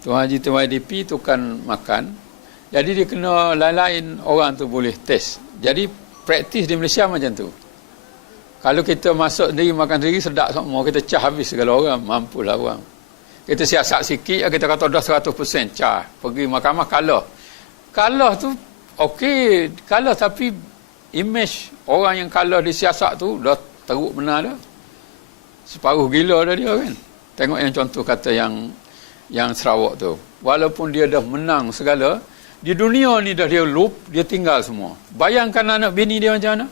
Tuan Haji Tuan YDP tukang makan. Jadi dia kena lain-lain orang tu boleh test. Jadi praktis di Malaysia macam tu. Kalau kita masuk sendiri, makan sendiri, sedap semua, kita cah habis segala orang, mampulah orang. Kita siasat sikit, kita kata dah 100% cah. Pergi mahkamah, kalah tu okey, kalah tapi image orang yang kalah di siasat tu dah teruk benar dah. Separuh gila dah dia kan. Tengok yang contoh kata yang Sarawak tu. Walaupun dia dah menang segala, di dunia ni dah dia loop, dia tinggal semua. Bayangkan anak bini dia macam mana?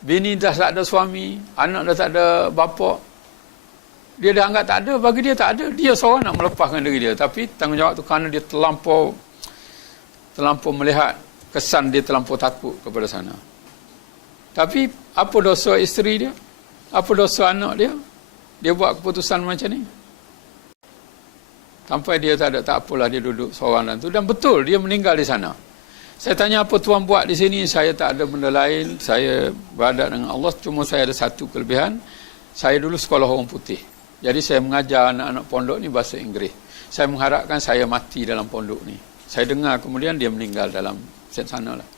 Bini dah tak ada suami, anak dah tak ada bapa. Dia dah anggap tak ada, bagi dia tak ada. Dia seorang nak melepaskan diri dia. Tapi tanggungjawab tu kerana dia terlampau melihat kesan dia terlampau takut kepada sana. Tapi apa dosa isteri dia? Apa dosa anak dia? Dia buat keputusan macam ni. Sampai dia tak apalah, dia duduk seorang dan tu. Dan betul, dia meninggal di sana. Saya tanya apa tuan buat di sini? Saya tak ada benda lain. Saya beradat dengan Allah. Cuma saya ada satu kelebihan. Saya dulu sekolah orang putih. Jadi saya mengajar anak-anak pondok ni bahasa Inggeris. Saya mengharapkan saya mati dalam pondok ni. Saya dengar kemudian dia meninggal dalam sana lah.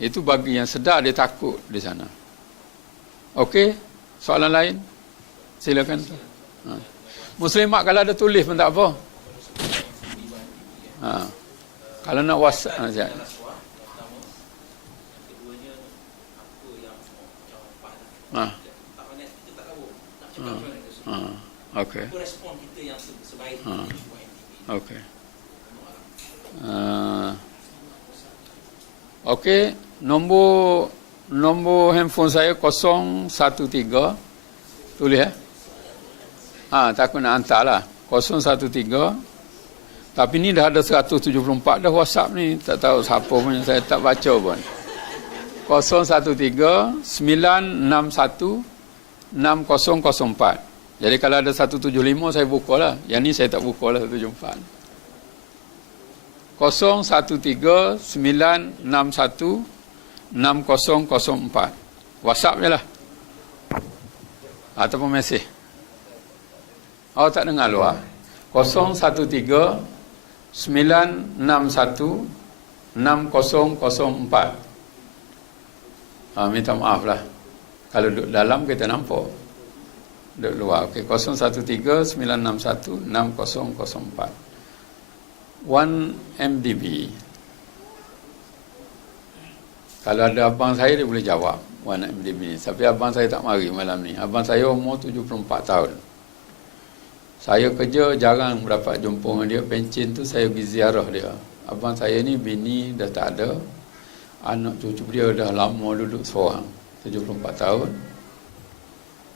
Itu bagi yang sedar, dia takut di sana. Okey, soalan lain? Silakan. Muslimat kalau ada tulis pun tak apa. Kalau nak WhatsApp, okey. Respon kita yang sebaik. Okey. Okey, nombor handphone saya 013 tulis takut nak hantar lah. 013. Tapi ni dah ada 174 dah WhatsApp ni. Tak tahu siapa pun, saya tak baca pun. 013 961 6004. Jadi kalau ada 175 saya buka lah. Yang ni saya tak buka lah 174. 013 961 6004. WhatsApp je lah. Ataupun mesej. Awak tak dengar luar. 013 961 6004. Minta maaf lah. Kalau duduk dalam kita nampak. Duduk luar. Okay. 013 961 6004. 1 MDB. Kalau ada abang saya, dia boleh jawab 1 MDB ni. Tapi abang saya tak mari malam ni. Abang saya umur 74 tahun. Saya kerja jarang dapat jumpa dengan dia. Pencen tu saya pergi ziarah dia. Abang saya ni bini dah tak ada. Anak cucu dia dah lama duduk seorang. 74 tahun.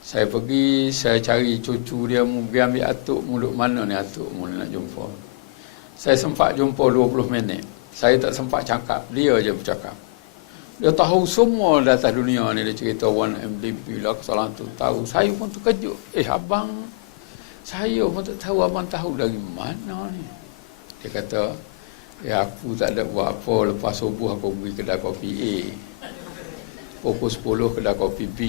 Saya pergi, saya cari cucu dia, biar ambil atuk mulut mana ni atuk mula nak jumpa. Saya sempat jumpa 20 minit. Saya tak sempat cakap, dia je bercakap. Dia tahu semua di atas dunia ni. Dia cerita 1 MDB lah, kesalahan tu tahu. Saya pun terkejut. Abang, saya pun tak tahu abang tahu dari mana ni. Dia kata, aku tak ada buat apa. Lepas subuh aku pergi kedai kopi A. Pukul 10 kedai kopi B.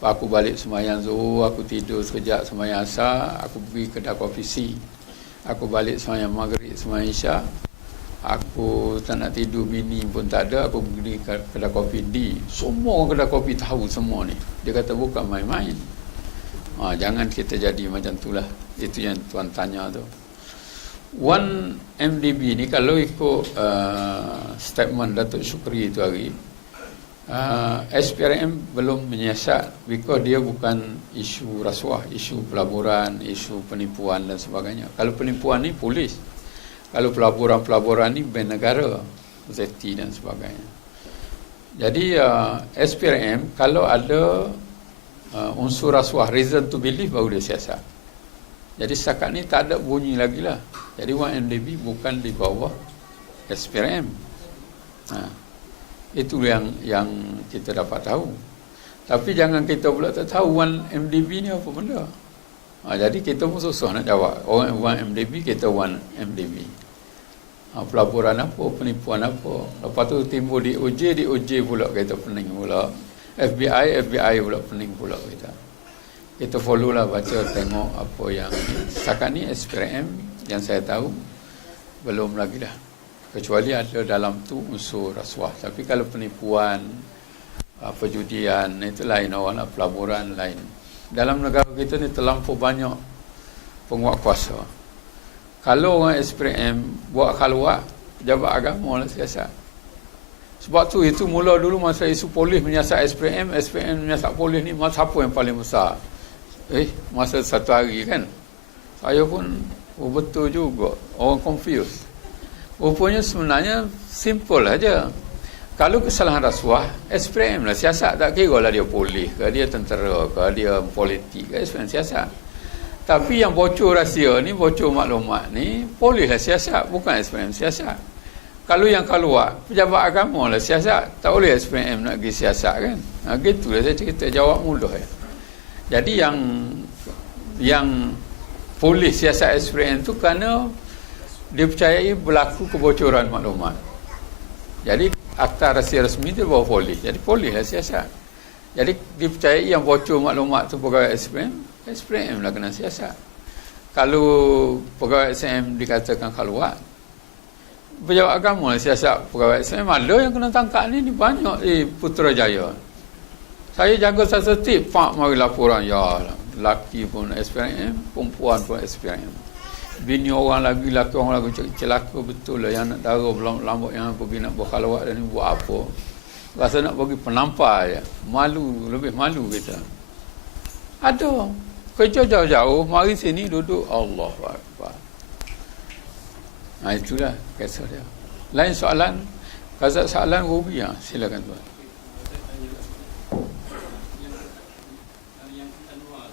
Aku balik sembahyang Zuhur, aku tidur sekejap sembahyang Asar, aku pergi kedai kopi C. Aku balik sembahyang Maghrib, sembahyang Isyak. Aku tak nak tidur, bini pun tak ada, aku pergi kedai kopi D. Semua kedai kopi tahu semua ni. Dia kata bukan main-main. Jangan kita jadi macam itulah. Itu yang tuan tanya tu. 1 MDB ni kalau ikut statement Datuk Syukri tu hari, SPRM belum menyiasat because dia bukan isu rasuah, isu pelaburan, isu penipuan dan sebagainya. Kalau penipuan ni polis, kalau pelaburan ni bank negara, ZT dan sebagainya. Jadi SPRM kalau ada unsur rasuah, reason to believe, baru dia siasat. Jadi setakat ni tak ada bunyi lagi lah. Jadi 1 MDB bukan di bawah SPRM. Itu yang kita dapat tahu. Tapi jangan kita pula tak tahu 1 MDB ni apa benda. Jadi kita pun susah nak jawab. Orang 1 MDB, kita 1 MDB. Pelaburan apa, penipuan apa. Lepas tu timbul DOJ pula kita pening pula. FBI pula pening pula kita. Kita follow lah, baca, tengok apa yang setakat ni SPRM yang saya tahu belum lagi dah. Kecuali ada dalam tu unsur rasuah. Tapi kalau penipuan, perjudian, itu lain orang lah, pelaburan lain. Dalam negara kita ni terlampau banyak penguat kuasa. Kalau orang SPRM buat khalwat, pejabat agama lah siasat. Sebab tu itu mula dulu masa isu polis menyiasat SPRM menyiasat polis ni, masa apa yang paling besar? Masa satu hari kan? Saya pun betul juga. Orang confused. Rupanya sebenarnya simple aja. Kalau kesalahan rasuah, SPRM lah siasat. Tak kira lah dia polis ke, dia tentera ke, dia politik ke, SPRM siasat. Tapi yang bocor rahsia ni, bocor maklumat ni, polis lah siasat, bukan SPRM siasat. Kalau yang keluar, pejabat agama lah siasat. Tak boleh SPRM nak pergi siasat kan. Gitulah saya cerita, jawab mudah ya. Jadi yang polis siasat SPRM tu kerana dia percayai berlaku kebocoran maklumat. Jadi akta rahsia resmi itu bawa polis. Jadi polis lah siasat. Jadi dipercayai yang bocor maklumat tu pegawai SPRM lah kena siasat. Kalau pegawai SPRM dikatakan keluar, pejabat agama lah siasat pegawai SPRM. Ada yang kena tangkap ni banyak di Putrajaya. Saya jaga satu tip, pak mari laporan. Ya, lelaki pun SPRM, perempuan pun SPRM. Bini orang lagi, laki orang lagi celaka betul lah. Yang nak darah belum lambat, yang pergi nak berkhalwat dan ni buat apa. Rasa nak bagi penampar je. Malu, lebih malu kita. Ada. Kerja jauh-jauh, mari sini duduk. Allahu Akbar. Itulah kisah dia. Lain soalan? Kalau soalan Rubi, silakan tuan. Yang Anwar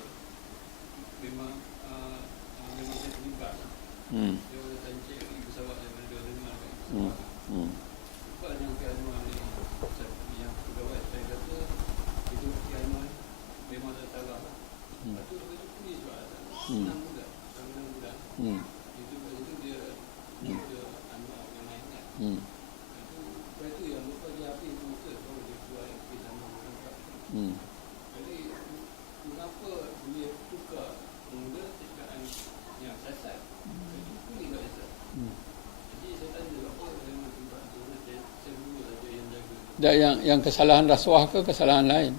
memang Dia datang cek pergi pesawat daripada dengar kan. Sebab yang Aiman ni, yang pegawai saya kata, itu Aiman memang dah taraf lah. Lepas tu dia tulis juga, 6 bulan. Itu dia anak yang lain kan. Lepas tu yang lepas dia habis semasa, baru dia keluar kes sama orang tak. Jadi, kenapa dia tukar mula cakapkan yang siasat? Itu pun tak siasat. Jadi saya tanya, apa yang sebab tu? Saya dulu saja yang jaga. Yang kesalahan rasuah ke kesalahan lain?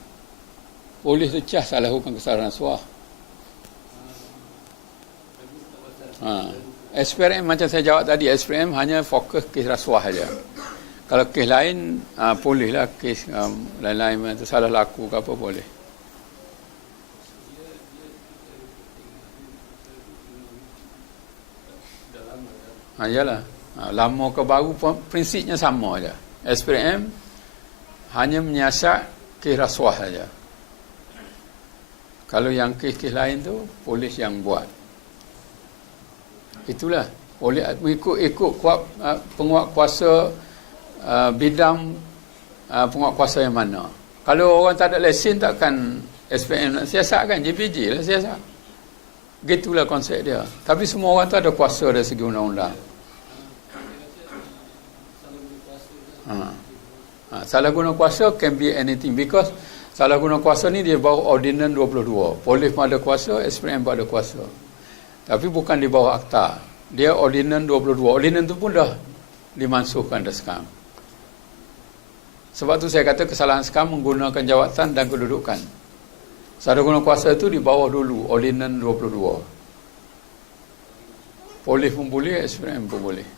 Polis tu cas salah hukum kesalahan rasuah. SPRM macam saya jawab tadi, SPRM hanya fokus kes rasuah saja. Kalau kes lain, polis lah kes lain-lain tu salah laku ke apa boleh. Yalah. Lama ke baru pun prinsipnya sama aja. SPRM hanya menyiasat kes rasuah saja. Kalau yang kes-kes lain tu polis yang buat. Itulah polis ikut penguat kuasa bidang penguat kuasa yang mana. Kalau orang tak ada lesen takkan SPM nak siasat kan, JPJ lah siasat. Gitulah konsep dia. Tapi semua orang tu ada kuasa dari segi undang-undang. Salah guna kuasa can be anything because salah guna kuasa ni dia bawah Ordinance 22. Polis pun ada kuasa, SPM pun ada kuasa. Tapi bukan di bawah akta. Dia Ordinance 22. Ordinance tu pun dah dimansuhkan dah sekarang. Sebab tu saya kata kesalahan sekarang menggunakan jawatan dan kedudukan. Salah guna kuasa tu di bawah dulu Ordinance 22. Polis pun boleh, SPM pun boleh.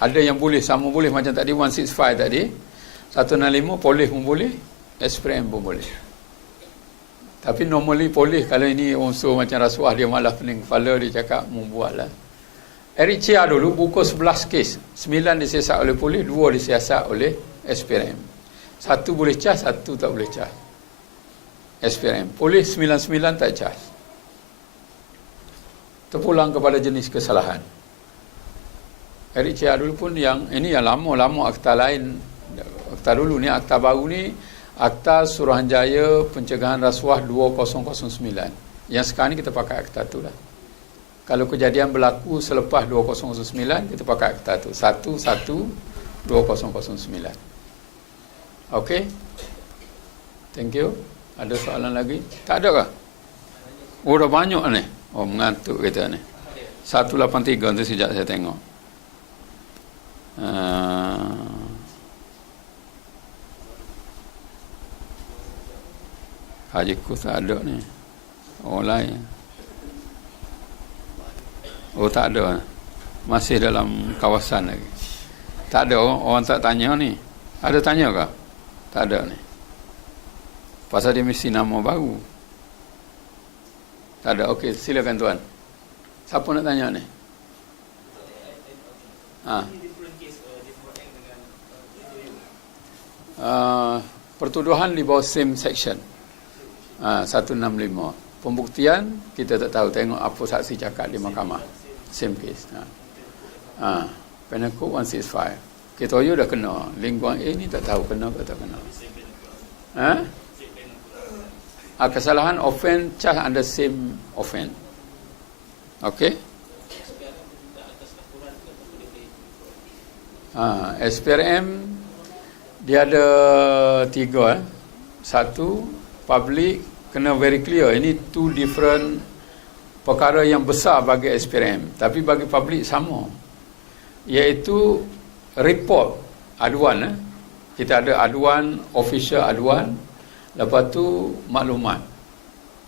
Ada yang boleh, sama boleh macam tadi 165 tadi. 165 polis pun boleh, SPM pun boleh. Tapi normally polis kalau ini unsur macam rasuah dia malah pening kepala, dia cakap membuatlah. Eric Chia dulu buku 11 kes, 9 disiasat oleh polis, 2 disiasat oleh SPM. 1 boleh cas, 1 tak boleh cas. SPM. Polis 99 tak cas. Terpulang kepada jenis kesalahan. Eric Chia dulu pun yang ini yang lama akta lain. Akta dulu ni, akta baru ni Akta Suruhanjaya Pencegahan Rasuah 2009. Yang sekarang ni kita pakai akta tu lah. Kalau kejadian berlaku selepas 2009, kita pakai akta tu. 11-2009. Okey? Thank you. Ada soalan lagi? Tak ada kah? Oh, dah banyak ni. Oh, mengantuk kita ni. 183 tu sejak saya tengok. Haji Kus tak ada ni. Orang lain. Oh, tak ada. Masih dalam kawasan lagi. Tak ada orang tak tanya ni. Ada tanya ke? Tak ada ni. Pasal dia mesti nama baru. Tak ada. Okey, silakan tuan. Siapa nak tanya ni? Pertuduhan di bawah same section. 165. Pembuktian kita tak tahu, tengok apa saksi cakap di mahkamah. Same case. Penal Code 165. Ketoyo dah kena. Lingkuang A ni tak tahu kena ke tak kena. Kesalahan offence charge under same offence. Okey. SPRM dia ada 3. 1, public, kena very clear. Ini 2 different perkara yang besar bagi SPRM. Tapi bagi public sama. Iaitu report, aduan. Kita ada aduan, official aduan. Lepas tu maklumat.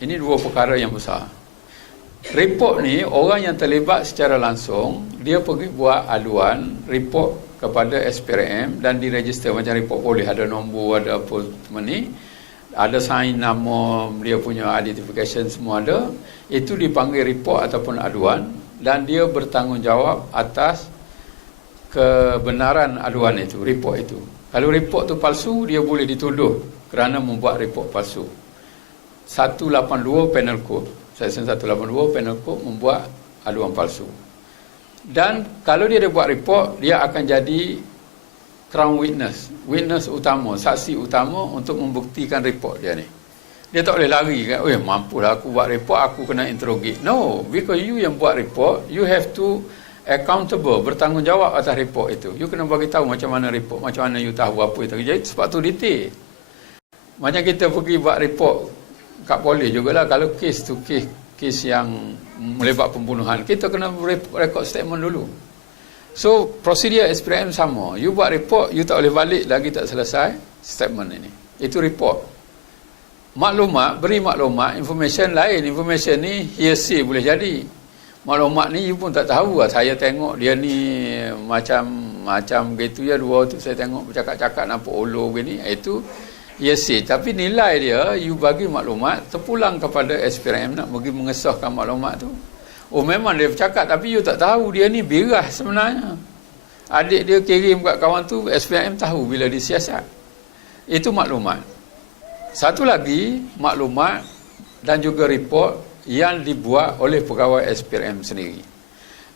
Ini 2 perkara yang besar. Report ni, orang yang terlibat secara langsung, dia pergi buat aduan, report kepada SPRM dan diregister macam report polis. Ada nombor, ada apa ni. Ada sign nama, dia punya identification semua ada. Itu dipanggil report ataupun aduan dan dia bertanggungjawab atas kebenaran aduan itu, report itu. Kalau report tu palsu, dia boleh dituduh kerana membuat report palsu. 182 Penal Code, Section 182 Penal Code membuat aduan palsu. Dan kalau dia buat report, dia akan jadi crown witness utama, saksi utama untuk membuktikan report dia ni. Dia tak boleh lari kan, mampulah aku buat report, aku kena interrogate. No, because you yang buat report, you have to accountable, bertanggungjawab atas report itu. You kena bagi tahu macam mana report, macam mana you tahu apa itu. Jadi sebab tu detail. Macam kita pergi buat report kat polis jugalah, kalau kes tu kes yang melibat pembunuhan, kita kena rekod statement dulu. So prosedur SPRM sama. You buat report, you tak boleh balik lagi tak selesai statement ini. Itu report. Maklumat, beri maklumat, information lain. Information ni hearsay boleh jadi. Maklumat ni you pun tak tahu lah. Saya tengok dia ni macam gitu ya, dua tu saya tengok bercakap-cakap nampak olo begini. Itu hearsay. Tapi nilai dia, you bagi maklumat, terpulang kepada SPRM nak bagi mengesahkan maklumat tu. Oh memang dia bercakap tapi you tak tahu dia ni birah sebenarnya. Adik dia kirim kat kawan tu, SPRM tahu bila disiasat. Itu maklumat. Satu lagi, maklumat dan juga report yang dibuat oleh pegawai SPRM sendiri.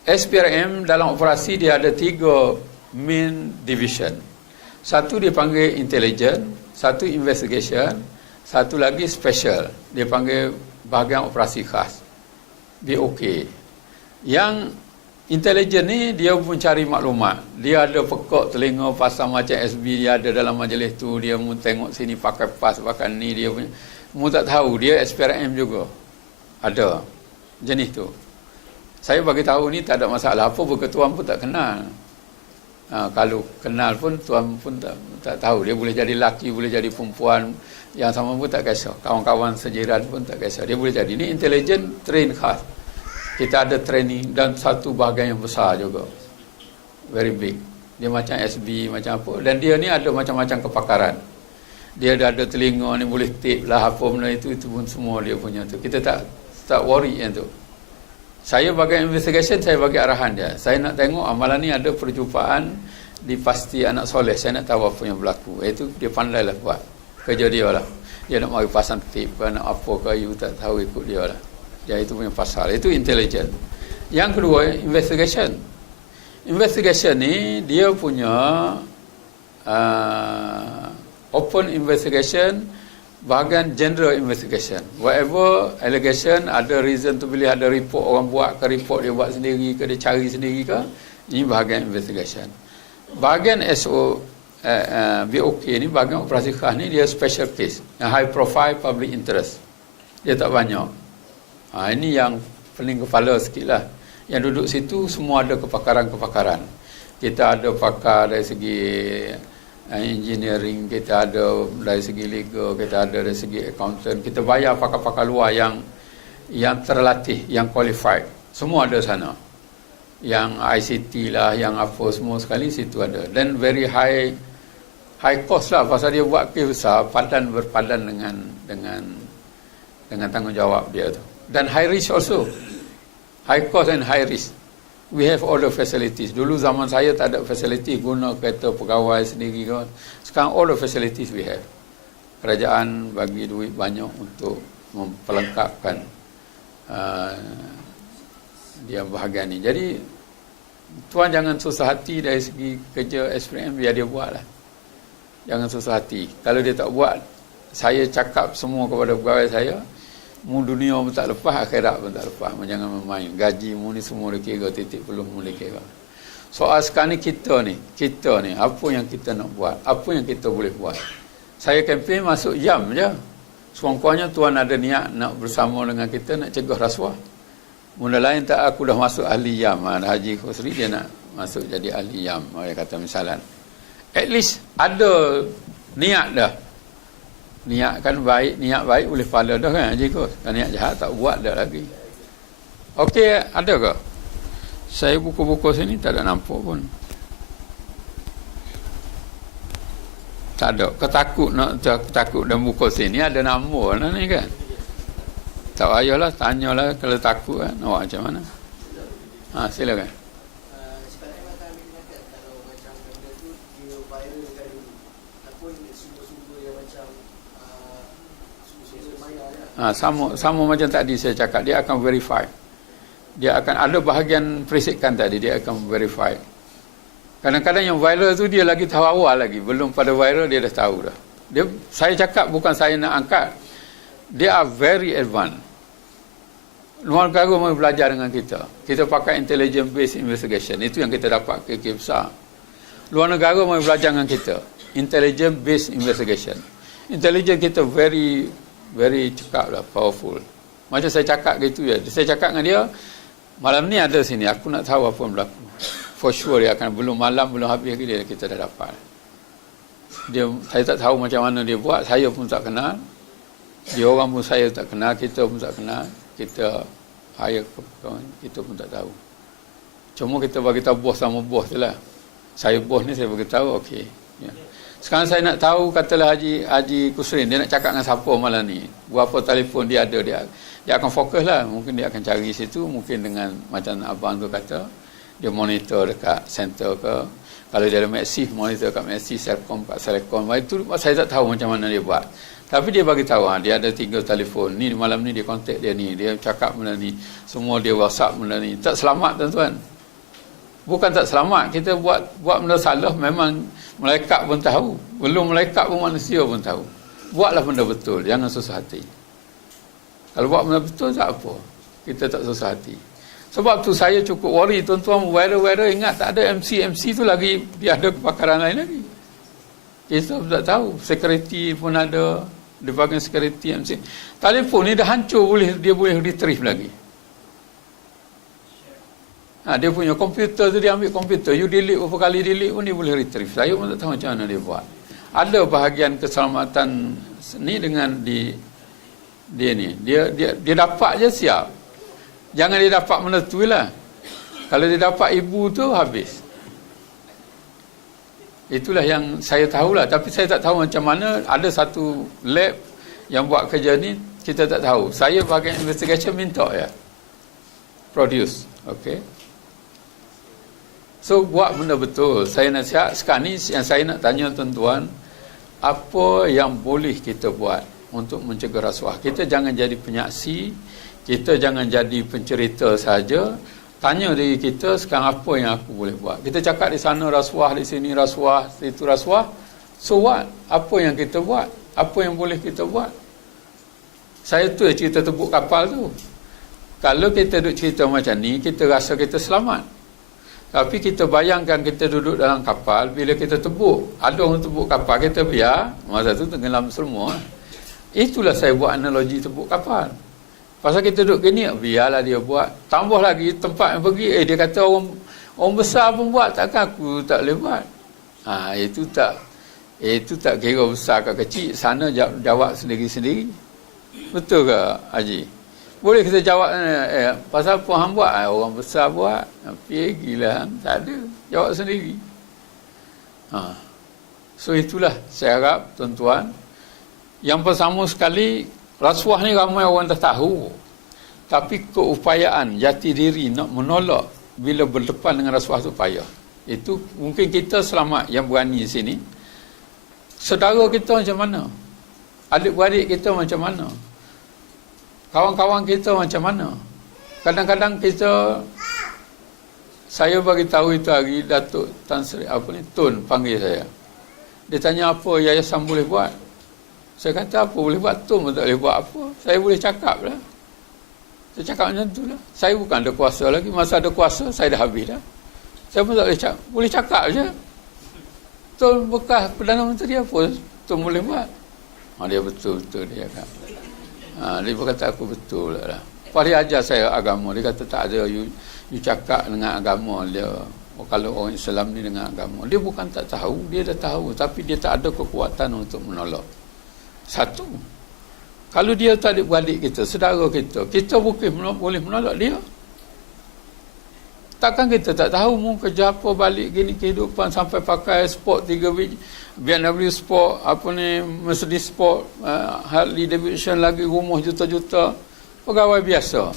SPRM dalam operasi dia ada 3 main division. Satu dia panggil intelligence, satu investigation, satu lagi special. Dia panggil bahagian operasi khas. BOK. Yang intelijen ni dia pun cari maklumat. Dia ada pekak telinga pasal macam SB dia ada dalam majlis tu, dia pun tengok sini pakai pas pakai ni, dia punya mu tak tahu dia SPRM juga. Ada jenis tu. Saya bagi tahu ni tak ada masalah apa, berketuan pun tak kenal. Kalau kenal pun tuan pun tak tahu, dia boleh jadi lelaki, boleh jadi perempuan, yang sama pun tak kisah, kawan-kawan sejiran pun tak kisah, dia boleh jadi. Ini intelijen train khas. Kita ada training dan satu bahagian yang besar juga, very big. Dia macam SB macam apa, dan dia ni ada macam-macam kepakaran. Dia ada telinga ni boleh tape lah apa benda itu pun semua dia punya tu. Kita tak worry yang tu. Saya bagi investigation, saya bagi arahan dia. Saya nak tengok amalan ni ada perjumpaan di Pasti Anak Soleh. Saya nak tahu apa yang berlaku. Itu dia pandai lah buat. Kerja dia lah. Dia nak mari pasang tip ke, nak apa ke, you tak tahu, ikut dia lah. Dia itu punya pasal. Itu intelligent. Yang kedua, investigation. Investigation ni, dia punya open investigation, bahagian general investigation. Whatever allegation, ada reason tu bila ada report orang buat ke, report dia buat sendiri ke, dia cari sendiri ke, ini bahagian investigation. Bahagian BOK ni, bahagian operasi khas ni, dia special case, yang high profile public interest. Dia tak banyak. Ini yang pening kepala sikit lah. Yang duduk situ semua ada kepakaran-kepakaran. Kita ada pakar dari segi engineering, kita ada dari segi legal, kita ada dari segi accountant. Kita bayar pakar-pakar luar yang terlatih, yang qualified. Semua ada sana. Yang ICT lah, yang apa semua sekali situ ada. Dan very high cost lah, pasal dia buat kes besar, berpadan dengan tanggungjawab dia tu. Dan high risk also. High cost and high risk. We have all the facilities. Dulu zaman saya tak ada facility, guna kereta pegawai sendiri kan. Sekarang all the facilities we have. Kerajaan bagi duit banyak untuk memperlengkapkan dia bahagian ni. Jadi tuan jangan susah hati dari segi kerja SPRM, biar dia buat lah. Jangan susah hati. Kalau dia tak buat, saya cakap semua kepada pegawai saya, mu dunia pun tak lepas, akhirat pun tak lepas. Jangan bermain. Gaji mu ni semua dia kira, titik peluh mu dia kira. Soal sekarang ni kita ni, apa yang kita nak buat? Apa yang kita boleh buat? Saya kempen masuk jam je. Sekurang-kurangnya tuan ada niat nak bersama dengan kita, nak cegah rasuah. Mula lain tak, aku dah masuk ahli YAM. Haji Khosri dia nak masuk jadi ahli YAM. Dia kata misalan. At least ada niat dah. Niat kan baik, niat baik boleh pahala dah kan Haji Khos. Kan niat jahat tak buat dah lagi. Okey, ada ke? Saya buku-buku sini tak ada nampak pun. Tak ada. Ketakut dan buku sini ada nama lah ni kan. Tak payahlah, tanyalah kalau takut kan. Awak macam mana? Silakan. Sekarang kami kata kalau macam benda tu dia viralkan dulu. Ataupun sumber-sumber yang macam sumber maya lah. Sama macam tadi saya cakap, dia akan verify. dia akan ada bahagian perisikan tadi, dia akan verify. Kadang-kadang yang viral tu dia lagi tahu awal lagi, belum pada viral dia dah tahu dah. Saya cakap bukan saya nak angkat, they are very advanced. Luar negara mau belajar dengan kita. Kita pakai intelligence based investigation, itu yang kita dapat KK besar. Luar negara mau belajar dengan kita, intelligence based investigation. Intelligence kita very cakap lah, powerful. Macam saya cakap gitu ya. Saya cakap dengan dia, malam ni ada sini, aku nak tahu apa yang berlaku. For sure dia akan, belum malam, belum habis dia, kita dah dapat. Saya tak tahu macam mana dia buat, saya pun tak kenal. Dia orang pun saya tak kenal, kita pun tak kenal. Kita hire kawan, kita pun tak tahu. Cuma kita bagi tahu bos sama bos je lah. Saya bos ni, saya bagi tahu, okey. Ya. Sekarang saya nak tahu, katalah Haji Kusrin, dia nak cakap dengan siapa malam ni. Berapa telefon dia ada, dia akan fokus lah. Mungkin dia akan cari situ, mungkin dengan macam abang tu kata, dia monitor dekat center ke. Kalau dia ada Maxis, monitor kat Maxis, Selcom kat Selcom. Itu saya tak tahu macam mana dia buat. Tapi dia bagi tahu, dia ada 3 telefon. Ni malam ni dia kontak dia ni, dia cakap benda ni. Semua dia WhatsApp benda ni. Tak selamat tuan-tuan. Bukan tak selamat, kita buat benda salah, memang malaikat pun tahu. Belum malaikat pun manusia pun tahu. Buatlah benda betul, jangan susah hati. Kalau buat benda betul tak apa, kita tak susah hati. Sebab tu saya cukup worry tuan-tuan, viral ingat tak ada MC tu lagi, dia ada kepakaran lain lagi. Kita tak tahu, security pun ada, di bahagian security MC. Telefon ni dah hancur, dia boleh retrieve lagi. Dia punya komputer tu, dia ambil komputer, you delete berapa kali delete pun dia boleh retrieve. Saya pun tak tahu macam mana dia buat. Ada bahagian keselamatan ni dengan dia ni. Dia dapat je siap. Jangan dia dapat menetui lah. Kalau dia dapat ibu tu, habis. Itulah yang saya tahulah. Tapi saya tak tahu macam mana. Ada satu lab yang buat kerja ni, kita tak tahu. Saya bahagian investigation minta ya. Produce. Okay. So, buat benda betul. Saya nasihat sekarang ni, yang saya nak tanya tuan-tuan, apa yang boleh kita buat untuk mencegah rasuah? Kita jangan jadi penyaksi, kita jangan jadi pencerita saja. Tanya diri kita, sekarang apa yang aku boleh buat? Kita cakap di sana rasuah, di sini rasuah, situ rasuah. So what? Apa yang kita buat? Apa yang boleh kita buat? Saya tu cerita tebuk kapal tu. Kalau kita duduk cerita macam ni, kita rasa kita selamat. Tapi kita bayangkan kita duduk dalam kapal, bila kita tebuk, ada orang tebuk kapal, kita biar, masa tu tenggelam semua. Itulah saya buat analogi tebuk kapal. Pasal kita duduk gini, biarlah dia buat. Tambah lagi tempat yang pergi, dia kata orang besar pun buat, takkan aku tak boleh buat. Itu tak kira besar ke kecil, sana jawab sendiri-sendiri. Betul ke Haji? Boleh kita jawab, pasal apa hang buat? Orang besar buat. Pergilah, tak ada. Jawab sendiri. So itulah, saya harap tuan-tuan. Yang pertama sekali, rasuah ni ramai orang dah tahu. Tapi keupayaan, jati diri nak menolak bila berdepan dengan rasuah tu payah. Itu mungkin kita selamat yang berani di sini. Saudara kita macam mana? Adik-beradik kita macam mana? Kawan-kawan kita macam mana? Kadang-kadang saya bagi tahu itu hari Datuk Tan Sri Tun panggil saya. Dia tanya apa yayasan boleh buat. Saya kata apa boleh buat, Tun pun tak boleh buat apa. Saya boleh cakap lah. Saya cakap macam tu lah. Saya bukan ada kuasa lagi. Masa ada kuasa, saya dah habis dah. Saya pun tak boleh cakap. Boleh cakap je. Tun bekas Perdana Menteri apa Tun boleh buat. Dia betul-betul dia cakap. Dia berkata aku betul lah. Lepas dia ajar saya agama. Dia kata tak ada you cakap dengan agama dia. Kalau orang Islam ni dengan agama. Dia bukan tak tahu. Dia dah tahu. Tapi dia tak ada kekuatan untuk menolak. Satu. Kalau dia tak adik-beradik kita, saudara kita boleh menolak dia. Takkan kita tak tahu mau kerja apa balik gini kehidupan sampai pakai sport 3 biji. BMW Sport, Mercedes Sport, Harley Davidson lagi, rumah juta-juta, pegawai biasa.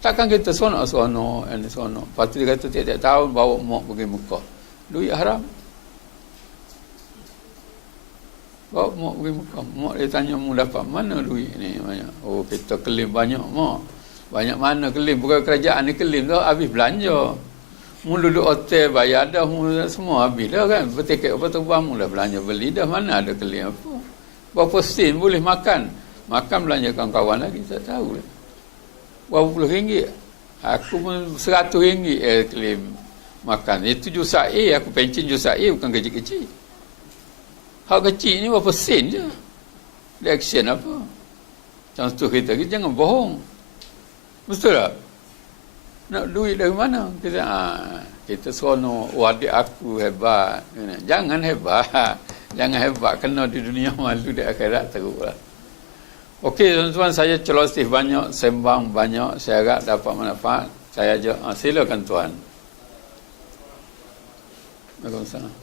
Takkan kita seronok-seronok, lepas tu dia kata tiap-tiap tahun bawa mak pergi Mekah. Duit haram. Bawa mak pergi Mekah. Mak dia tanya, mu dapat mana duit ni? Banyak. Kita klaim banyak mak. Banyak mana claim. Bukan kerajaan ni claim tu habis belanja. Mu duduk hotel bayar dah semua habis dah kan. Bertiket apa terbang mu dah belanja beli dah. Mana ada claim apa. Berapa sen boleh makan. Makan belanja kawan-kawan lagi. Tak tahu lah. Berapa puluh ringgit. Aku pun RM100 claim makan. Itu jus air. Aku pencen jus air bukan kecil-kecil. Hak kecil ni berapa sen je. Dia action apa. Contoh kita jangan bohong. Betul tak? Nak duit dari mana? Kita seronok, adik aku hebat. Jangan hebat. Jangan hebat. Kena di dunia malu di akhirat teruk lah. Okey tuan-tuan, saya celoteh banyak, sembang banyak. Saya harap dapat manfaat. Saya ajak. Silakan tuan. Waalaikumsalam.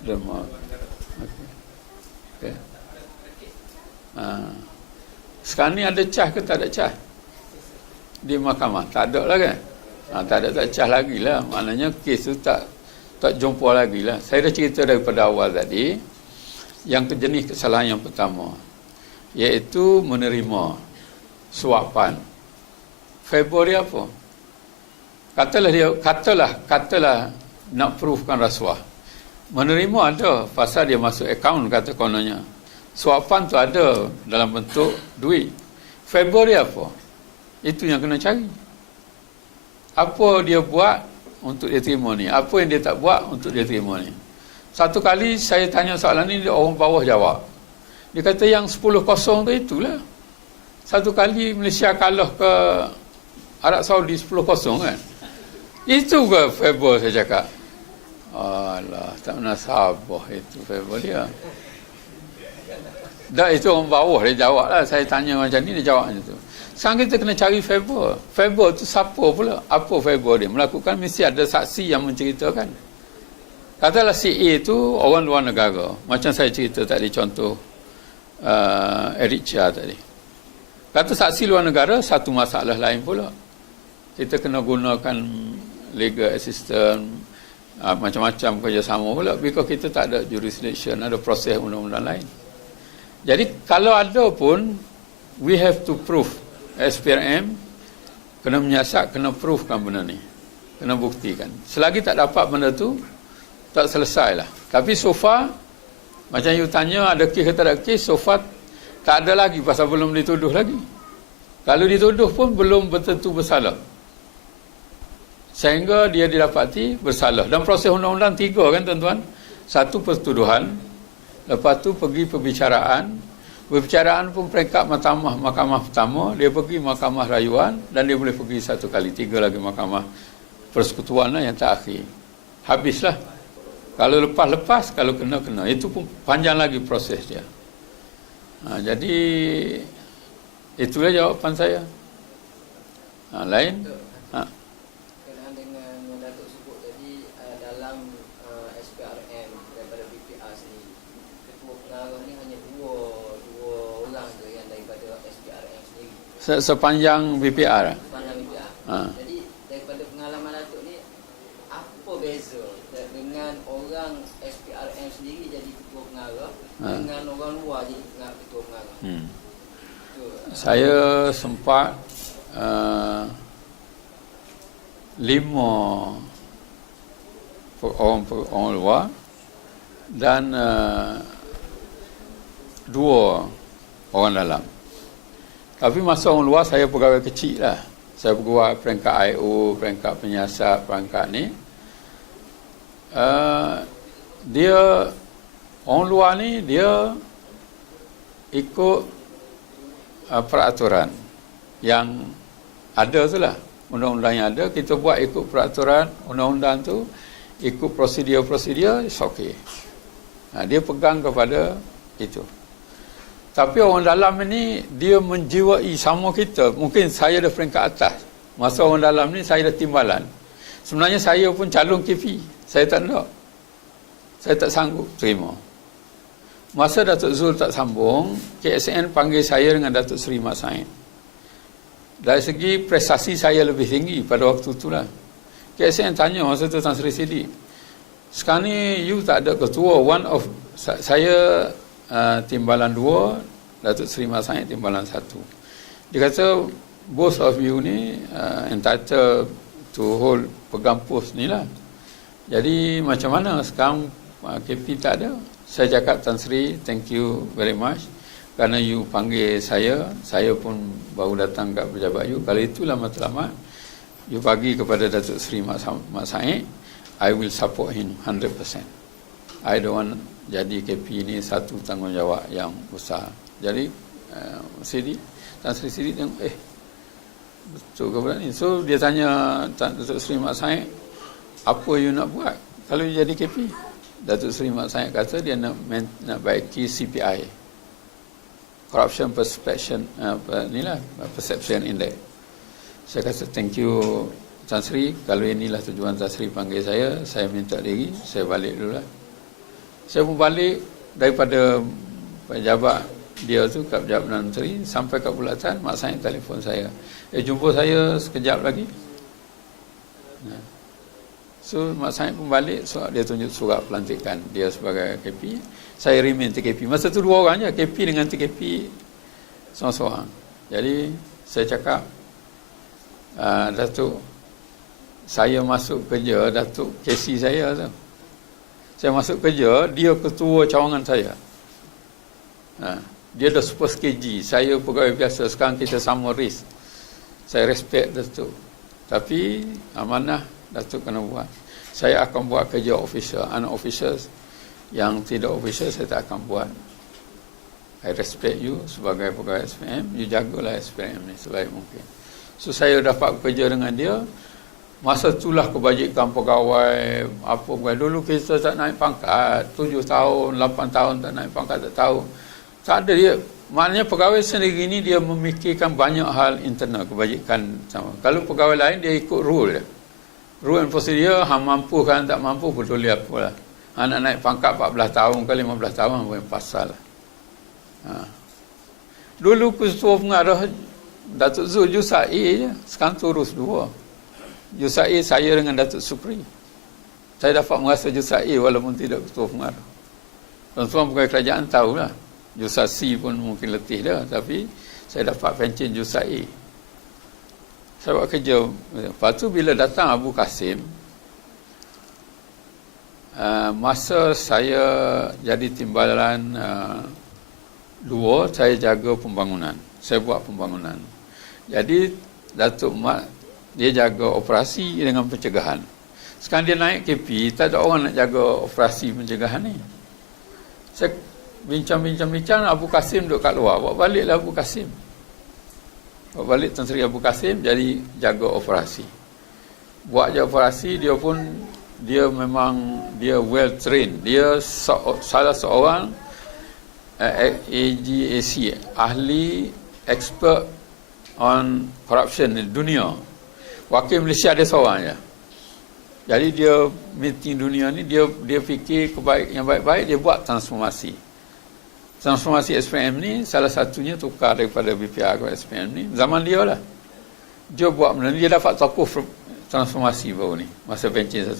Derma. Okay. Sekarang ni ada cas ke tak ada cas? Di mahkamah? Tak ada lah kan? Tak ada cas lagi lah. Maknanya kes tu tak jumpa lagi lah. Saya dah cerita daripada awal tadi. Yang jenis kesalahan yang pertama. Iaitu menerima suapan. Februari apa? Katalah nak proofkan rasuah. Menerima ada, pasal dia masuk akaun kata kononnya. Suapan tu ada dalam bentuk duit. Februari apa? Itu yang kena cari. Apa dia buat untuk dia terima ni? Apa yang dia tak buat untuk dia terima ni? Satu kali saya tanya soalan ni, orang bawah jawab. Dia kata yang 10-0 tu itulah. Satu kali Malaysia kalah ke Arab Saudi 10-0 kan? Itu ke Februari saya cakap? Alah, tak pernah sabar itu Februari dia. Dah itu orang bawah dia jawab lah. Saya tanya macam ni, dia jawab macam tu. Sekarang kita kena cari Februari. Februari tu siapa pula? Apa Februari dia? Melakukan mesti ada saksi yang menceritakan. Katalah si A tu orang luar negara. Macam saya cerita tadi contoh Eric Chia tadi. Kata saksi luar negara, satu masalah lain pula. Kita kena gunakan legal assistant, macam-macam kerjasama pula, because kita tak ada jurisdiction, ada proses undang-undang lain. Jadi kalau ada pun, we have to prove. SPRM kena menyiasat, kena proofkan benda ni, kena buktikan. Selagi tak dapat benda tu, tak selesai lah. Tapi so far, macam you tanya ada kes ke tak ada kes, so far tak ada lagi pasal belum dituduh lagi. Kalau dituduh pun belum bertentu bersalah, sehingga dia didapati bersalah. Dan proses undang-undang 3 kan tuan-tuan. 1 pertuduhan, lepas tu pergi perbicaraan. Perbicaraan pun peringkat mahkamah pertama, dia pergi mahkamah rayuan, dan dia boleh pergi 1 kali, 3 lagi mahkamah persekutuan lah yang terakhir. Habislah. Kalau lepas-lepas, kalau kena-kena. Itu pun panjang lagi proses dia. Jadi itulah jawapan saya. Lain? Sepanjang BPR. Sepanjang BPR. Jadi daripada pengalaman Datuk ni, apa beza dengan orang SPRM sendiri jadi ketua pengarah dengan orang luar jadi ketua pengarah? Saya sempat 5 orang luar dan 2 orang dalam. Tapi masa orang luar saya pegawai kecil lah. Saya pegawai peringkat IO, peringkat penyiasat, peringkat ni. Dia, orang luar ni, dia ikut peraturan yang ada tu lah. Undang-undang yang ada, kita buat ikut peraturan undang-undang tu, ikut prosedur-prosedur, it's okay. Dia pegang kepada itu. Tapi orang dalam ini, dia menjiwai sama kita. Mungkin saya dah peringkat atas. Masa orang dalam ni, saya dah timbalan. Sebenarnya saya pun calon KP. Saya tak nak. Saya tak sanggup terima. Masa Datuk Zul tak sambung, KSN panggil saya dengan Datuk Seri Mat Said. Dari segi prestasi saya lebih tinggi pada waktu itulah. KSN tanya masa tu Tan Sri Sidik, Sekarang ni you tak ada ketua. One of saya timbalan 2, Datuk Seri Mat Said timbalan 1. Dia kata both of you ni entitled to hold pegang post ni lah. Jadi macam mana sekarang KP tak ada? Saya cakap, Tan Sri, thank you very much kerana you panggil saya pun baru datang kat pejabat you. Kalau itulah matlamat, you bagi kepada Datuk Seri Mat Said, I will support him 100%. I don't want jadi KP ni satu tanggungjawab yang besar. Jadi Sidi, Tan Sri Sidi tengok, betul ke pula ni? So dia tanya Datuk Seri Mat Said, apa you nak buat kalau you jadi KP? Datuk Seri Mat Said kata dia nak baiki CPI, Corruption Perception Perception Index. Saya kata thank you Tan Sri, kalau inilah tujuan Tan Sri panggil saya minta diri, saya balik dulu lah. Saya pun balik daripada pejabat dia tu kat pejabat Perdana Menteri sampai kat bulatan, Mak Said telefon saya, jumpa saya sekejap lagi. So Mak Said pun balik, so dia tunjuk surat pelantikan dia sebagai KP. Saya remain TKP. Masa tu 2 orang je, KP dengan TKP seorang-seorang. Jadi saya cakap, Datuk, saya masuk kerja, Datuk KC saya tu. Saya masuk kerja, dia ketua cawangan saya. Dia dah super KG, saya pegawai biasa, sekarang kita sama risk. Saya respect Datuk. Tapi amanah Datuk kena buat. Saya akan buat kerja official, unofficial. Yang tidak official saya tak akan buat. I respect you sebagai pegawai SPM, you jagalah SPM ni sebaik mungkin. So saya dapat bekerja dengan dia. Masa itulah kebajikan pegawai, apa pegawai. Dulu kita tak naik pangkat, 7 tahun, 8 tahun tak naik pangkat, tak tahu. Tak ada dia. Maknanya pegawai sendiri ni dia memikirkan banyak hal internal kebajikan sama. Kalau pegawai lain dia ikut rule dia. Rule and procedure, hang mampu kan tak mampu peduli apa lah. Hang nak naik pangkat 14 tahun ke 15 tahun apa yang pasal lah. Dulu ketua pengarah Datuk Zul Jusai je, sekarang terus 2. Jusai saya dengan Datuk Supri. Saya dapat merasa Jusai walaupun tidak ketua pengarah. Tuan-tuan pegawai kerajaan tahulah. Jusasi pun mungkin letih dah, tapi saya dapat pencen Jusai. Saya buat kerja. Lepas tu bila datang Abu Kasim, masa saya jadi timbalan 2, saya jaga pembangunan. Saya buat pembangunan. Jadi Datuk Mat, dia jaga operasi dengan pencegahan. Sekarang dia naik KP, tak ada orang nak jaga operasi pencegahan ni. Saya bincang-bincang, Abu Kasim duduk kat luar. Bawa baliklah Abu Kasim. Bawa balik Tan Sri Abu Kasim jadi jaga operasi. Buat je operasi, dia memang well trained. Dia salah seorang AGAC, ahli expert on corruption di dunia. Wakil Malaysia ada seorang je. Jadi dia meeting dunia ni, dia fikir yang baik-baik, dia buat transformasi. Transformasi SPM ni salah satunya tukar daripada BPR ke SPM ni. Zaman dia lah. Dia buat benda ni, dia dapat tokoh transformasi baru ni. Masa pencen 1.8.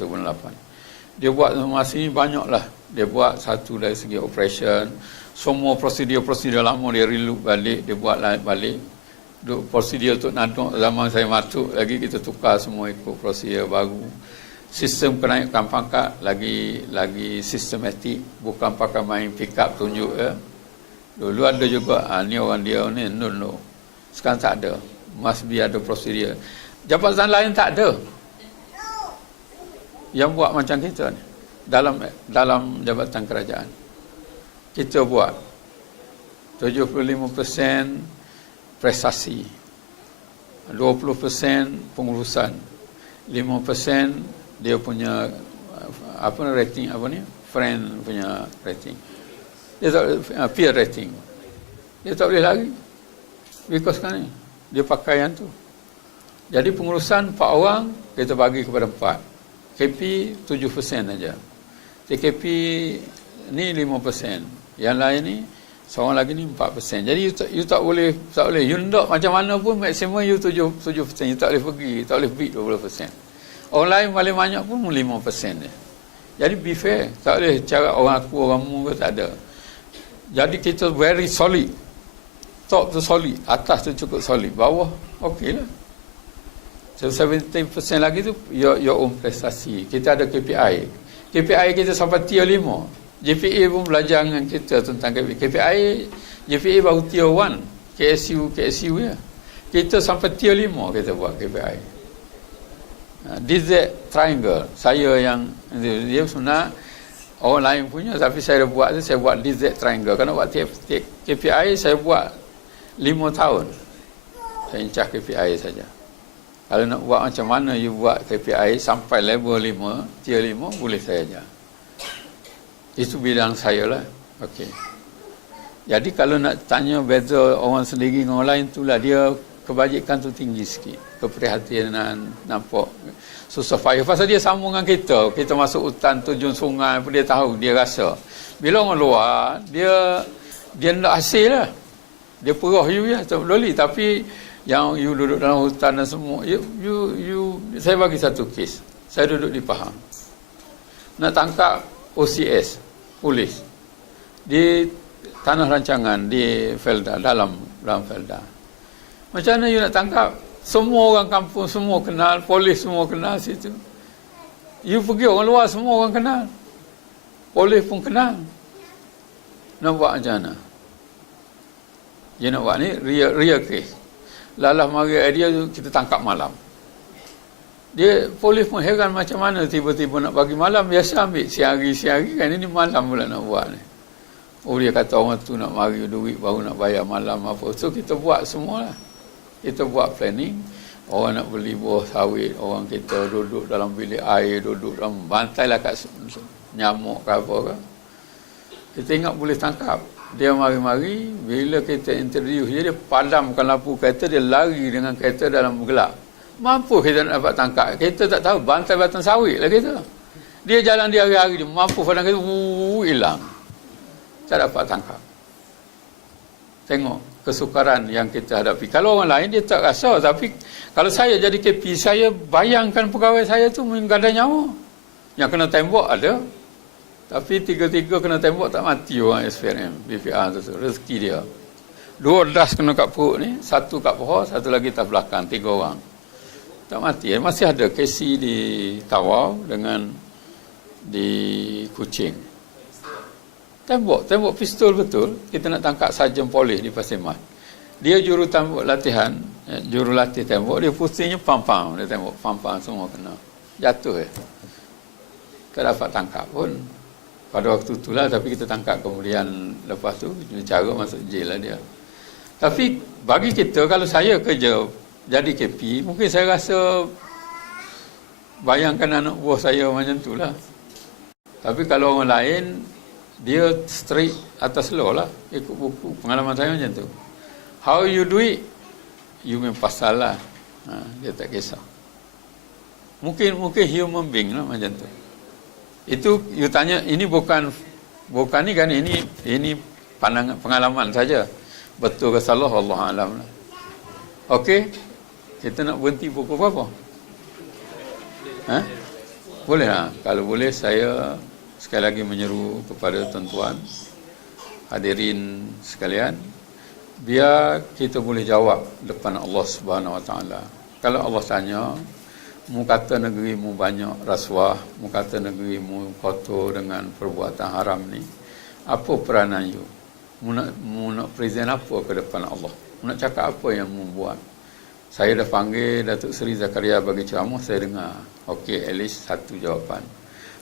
Dia buat transformasi ni banyak lah. Dia buat satu dari segi operation. Semua prosedur lama dia relook balik, dia buat balik. Prosedur untuk naduk zaman saya masuk lagi, kita tukar semua ikut prosedur baru. Sistem kenaikan pangkat lagi sistematik, bukan pakai main pick up tunjuk ya. Dulu ada juga ni orang dia ni no. Sekarang tak ada. Must be ada prosedur. Jabatan lain tak ada yang buat macam kita ni dalam jabatan kerajaan. Kita buat 75% prestasi, 20% pengurusan, 5% dia punya rating friend punya rating. Dia tak peer rating. Dia tak boleh lagi. Because kan dia pakai yang tu. Jadi pengurusan 4 orang kita bagi kepada 4. KP 7% saja. TKP ni 5%. Yang lain ni seorang lagi ni 4%. Jadi you tak boleh. You nak macam mana pun maksimum you 7%. You tak boleh pergi, tak boleh beat 20%. Orang lain paling banyak pun 5% dia. Jadi be fair. Tak boleh cara orang aku, orang mu ke, tak ada. Jadi kita very solid. Top tu solid, atas tu cukup solid, bawah okey lah. So 70% lagi tu your own prestasi. Kita ada KPI. KPI kita sampai tier 5. JPA pun belajar dengan kita tentang KPI. JPA baru tier 1. KSU ya. Kita sampai tier 5 kita buat KPI. DZ triangle. Saya yang dia sebenarnya orang lain punya, tapi saya dah buat tu, saya buat DZ triangle. Kerana buat KPI saya buat 5 tahun. Saya incah KPI saja. Kalau nak buat macam mana you buat KPI sampai level 5, tier 5, boleh saya ajar. Itu bidang saya lah. Okey. Jadi kalau nak tanya beza orang sendiri dengan orang lain, itulah dia kebajikan tu tinggi sikit. Keprihatinan, nampak susah payah. Pasal dia sambung dengan kita. Kita masuk hutan, terjun sungai, dia tahu, dia rasa. Bila orang luar, dia nak hasil lah. Dia perah you ya, tak boleh. Tapi yang you duduk dalam hutan dan semua, saya bagi satu kes. Saya duduk di Pahang. Nak tangkap OCS, polis. Di tanah rancangan, di Felda, dalam Felda. Macam mana you nak tangkap? Semua orang kampung, semua kenal. Polis semua kenal situ. You pergi orang luar, semua orang kenal. Polis pun kenal. Nak buat macam mana? Dia nak buat ni real case. Lalah mari dia kita tangkap malam. Dia polis pun heran macam mana tiba-tiba nak bagi malam, biasa ambil siang hari kan, ini malam pula nak buat ni. Oh, dia kata orang tu nak mari duit baru nak bayar malam apa. So kita buat semualah. Kita buat planning. Orang nak beli buah sawit, orang kita duduk dalam bilik air, duduk dalam bantai lah kat nyamuk ke apa ke. Kita ingat boleh tangkap. Dia mari-mari, bila kita introduce dia padamkan lampu kereta, dia lari dengan kereta dalam gelap. Mampu kita nak dapat tangkap. Kita tak tahu, bantai batang sawit lah kita. Dia jalan dia hari-hari, dia mampu padam kereta, hilang. Tak dapat tangkap. Tengok kesukaran yang kita hadapi. Kalau orang lain, dia tak rasa. Tapi kalau saya jadi KP, saya bayangkan pegawai saya tu menggadai nyawa. Yang kena tembok ada. Tapi tiga-tiga kena tembok tak mati orang SPRM, BPR tu. Rezeki dia. 2 das kena kat perut ni, 1 kat paha, 1 lagi tak belakang, 3 orang. Tak mati. Masih ada KC di Tawau dengan di Kuching. Tembok pistol betul. Kita nak tangkap sarjan polis di Pasir Mas. Dia juru tembok latihan, juru latih tembok, dia pusingnya pam-pam. Dia tembok pam-pam semua kena. Jatuh tak dapat tangkap pun. Pada waktu itulah, tapi kita tangkap kemudian lepas tu cara masuk jail lah dia. Tapi bagi kita, kalau saya kerja jadi KP, mungkin saya rasa bayangkan anak buah saya macam tu lah. Tapi kalau orang lain, dia straight atas law lah, ikut buku. Pengalaman saya macam tu. How you do it, you main pasal lah. Dia tak kisah. Mungkin human being lah macam tu. Itu you tanya, ini bukan ni kan, ini pandangan pengalaman saja. Betul ke salah, Allah alam lah. Okey, kita nak berhenti pukul berapa? Boleh lah. Kalau boleh, saya sekali lagi menyeru kepada tuan-tuan hadirin sekalian, biar kita boleh jawab depan Allah Subhanahu Wa Taala. Kalau Allah tanya, mu kata negerimu banyak rasuah, mu kata negerimu kotor dengan perbuatan haram ni, apa peranan you? Mu nak present apa ke depan Allah? Mu nak cakap apa yang mu buat? Saya dah panggil Datuk Seri Zakaria bagi ceramah, saya dengar. Okey, at least satu jawapan.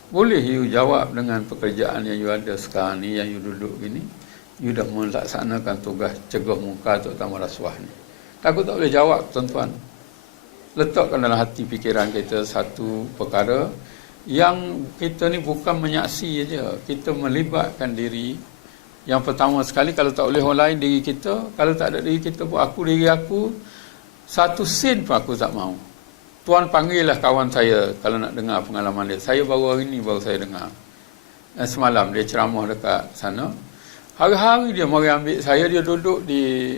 Boleh you jawab dengan pekerjaan yang you ada sekarang ni, yang you duduk gini, you dah melaksanakan tugas cegah muka terutama rasuah ni. Takut tak boleh jawab, tuan-tuan. Letakkan dalam hati fikiran kita satu perkara yang kita ni bukan menyaksi saja, kita melibatkan diri. Yang pertama sekali, kalau tak boleh orang lain, diri kita. Kalau tak ada diri kita pun, diri aku, satu sen pun aku tak mahu. Tuan panggillah kawan saya kalau nak dengar pengalaman dia. Saya baru hari ni saya dengar. Semalam dia ceramah dekat sana. Hari-hari dia mari ambil saya, dia duduk di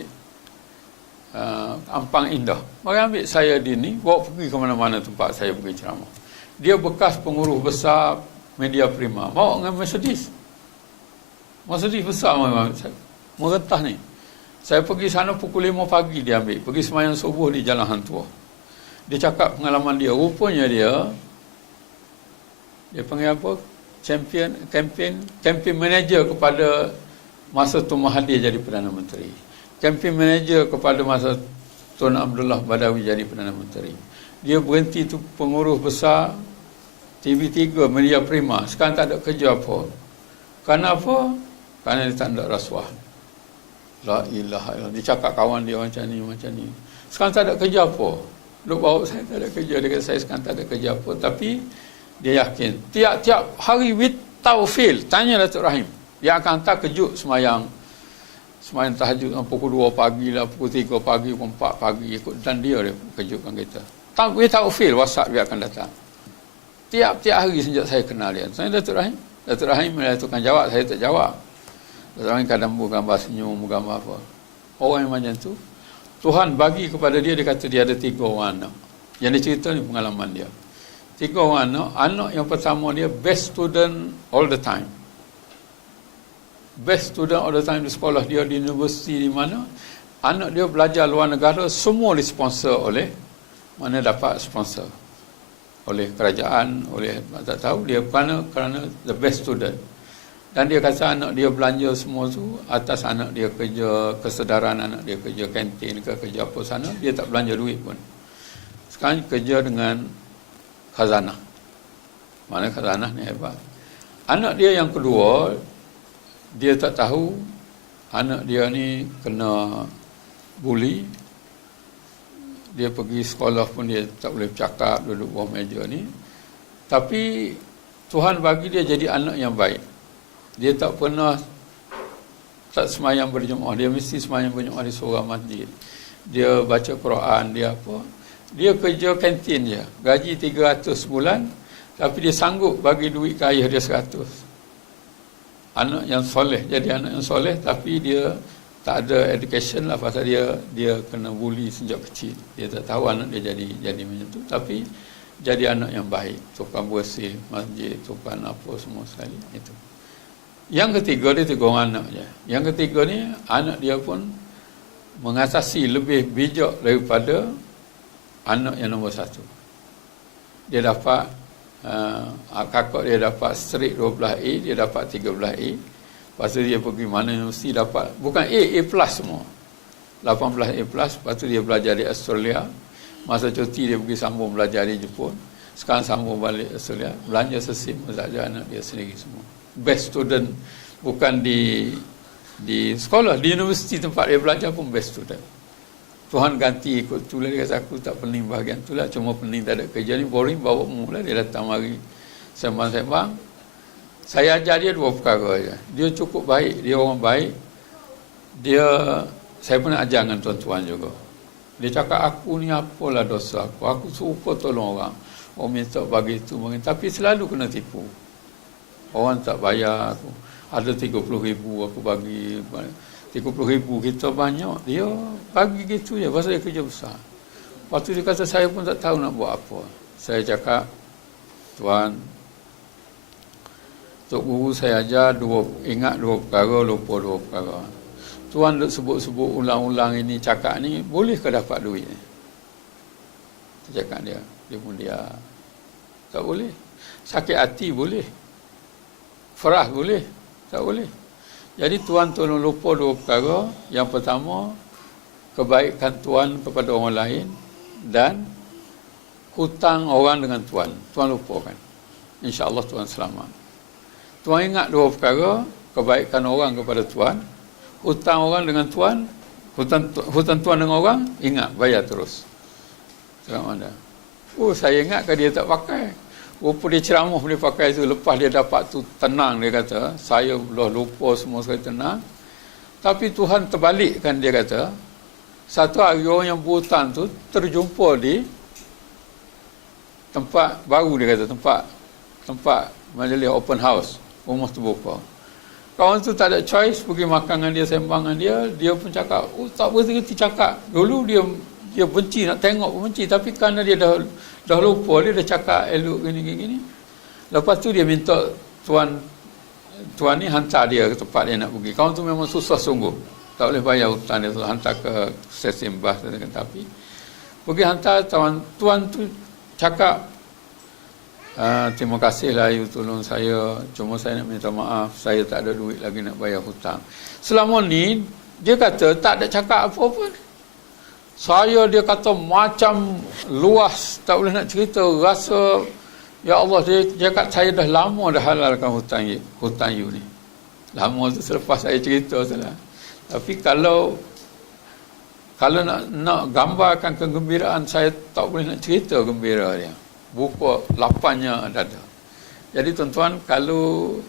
Ampang Indah. Mari ambil saya di ni, bawa pergi ke mana-mana tempat saya pergi ceramah. Dia bekas pengurus besar Media Prima. Bawa dengan Mercedes. Mercedes besar memang. Merentah ni. Saya pergi sana pukul 5 pagi dia ambil. Pergi sembahyang subuh di Jalan Hang Tuah. Dia cakap pengalaman dia. Rupanya dia panggil apa? Campaign manager kepada masa Tun Mahathir jadi Perdana Menteri. Campaign manager kepada masa Tun Abdullah Badawi jadi Perdana Menteri. Dia berhenti tu pengurus besar TV3 Media Prima. Sekarang tak ada kerja apa. Kerana apa? Kerana dia tak ada rasuah. La ilaha illallah. Dia cakap kawan dia macam ni. Sekarang tak ada kerja apa. Duk bawa saya tak ada kerja. Dia kata saya sekarang tak ada kerja apa. Tapi dia yakin. Tiap-tiap hari without fail. Tanya Datuk Rahim. Dia akan hantar kejut semayang tahajud pukul 2 pagi lah, pukul 3 pagi, pukul 4 pagi. Dan dia kejutkan kita. Without fail WhatsApp dia akan datang. Tiap-tiap hari sejak saya kenal dia. Saya Datuk Rahim. Datuk Rahim tukang jawab. Saya tak jawab. Datuk Rahim kadang gambar senyum, gambar apa. Orang yang macam tu. Tuhan bagi kepada dia, dia kata dia ada 3 orang anak. Yang dia cerita ni pengalaman dia. 3 orang anak. Anak yang pertama dia best student all the time. Best student all the time di sekolah dia, di universiti di mana. Anak dia belajar luar negara, semua disponsor oleh, mana dapat sponsor. Oleh kerajaan, oleh tak tahu dia kerana the best student. Dan dia kata anak dia belanja semua tu atas anak dia kerja kesedaran, anak dia kerja kantin ke kerja apa sana, dia tak belanja duit pun. Sekarang kerja dengan khazanah. Mana khazanah ni hebat. Anak dia yang kedua, dia tak tahu anak dia ni kena bully. Dia pergi sekolah pun dia tak boleh bercakap, duduk bawah meja ni. Tapi Tuhan bagi dia jadi anak yang baik. Dia tak pernah tak semayang berjemaah. Dia mesti semayang berjemaah di seorang masjid. Dia baca Quran, dia apa. Dia kerja kantin je. Gaji 300 sebulan. Tapi dia sanggup bagi duit ke ayah dia 100. Anak yang soleh. Jadi anak yang soleh tapi dia tak ada education lah. Pasal dia kena bully sejak kecil. Dia tak tahu anak dia jadi macam tu. Tapi jadi anak yang baik. Tukang bersih masjid, tukang apa semua sekali. Itu. Yang ketiga dia 3 orang anak je. Yang ketiga ni anak dia pun mengatasi lebih bijak daripada anak yang nombor 1. Dia dapat kakak dia dapat straight 12A, dia dapat 13A. Lepas tu dia pergi mana universiti dapat bukan A plus semua. 18A plus. Lepas tu dia belajar di Australia. Masa cuti dia pergi sambung belajar di Jepun. Sekarang sambung balik Australia. Belanja sesim saja anak dia sendiri semua. Best student bukan di sekolah, di universiti tempat dia belajar pun best student. Tuhan ganti ikut tu lah. Dia kata aku tak pening bahagian tu lah, cuma pening tak ada kerja ni, boring, bawa mula. Dia datang mari sembang-sembang. Saya ajar dia 2 perkara je. Dia cukup baik, dia orang baik. Saya pernah ajar dengan tuan-tuan juga. Dia cakap aku ni apalah dosa aku. Aku suka tolong orang. Orang minta bagi tu, tapi selalu kena tipu. Orang tak bayar aku. Ada 30,000 aku bagi. 30,000 kita banyak. Dia bagi gitu je. Pasal dia kerja besar. Lepas tu dia kata saya pun tak tahu nak buat apa. Saya cakap, Tuan, Tok Guru saya ajar ingat 2 perkara, lupa 2 perkara. Tuan duk sebut-sebut ulang-ulang ini, cakap ni, boleh ke dapat duit ni? Saya cakap dia. Dia pun dia. Tak boleh. Sakit hati boleh. Farah boleh. Tak boleh. Jadi Tuan tolong lupa 2 perkara. Yang pertama, kebaikan Tuan kepada orang lain dan hutang orang dengan Tuan. Tuan lupakan. InsyaAllah Tuan selamat. Tuan ingat 2 perkara, kebaikan orang kepada Tuan, hutang orang dengan Tuan, hutang Tuan dengan orang, ingat, bayar terus. Cakap mana? Saya ingat kan dia tak pakai. Rupa dia ceramah dia pakai tu. Lepas dia dapat tu tenang, dia kata. Saya dah lupa semua sekali tenang. Tapi Tuhan terbalikkan, dia kata. Satu hari orang yang berhutang tu terjumpa di tempat baru, dia kata. Tempat majlis open house. Rumah terbuka. Kawan tu tak ada choice, pergi makan dengan dia, sembang dengan dia. Dia pun cakap, tak berhenti cakap. Dulu dia benci, nak tengok pun benci. Tapi kerana dia dah lupa, dia dah cakap elok gini-gini. Lepas tu dia minta tuan ni hantar dia ke tempat dia nak pergi. Kawan tu memang susah sungguh. Tak boleh bayar hutang dia tu, hantar ke stesen bas tapi pergi hantar tuan tu cakap, terima kasihlah you tolong saya, cuma saya nak minta maaf, saya tak ada duit lagi nak bayar hutang. Selama ni dia kata tak ada cakap apa-apa. Saya dia kata macam luas, tak boleh nak cerita, rasa ya Allah, dia cakap saya dah lama dah halalkan hutang you ni. Lama tu selepas saya cerita salah. Tapi kalau nak gambarkan kegembiraan, saya tak boleh nak cerita gembira dia. Buku lapangnya ada. Jadi tuan-tuan, kalau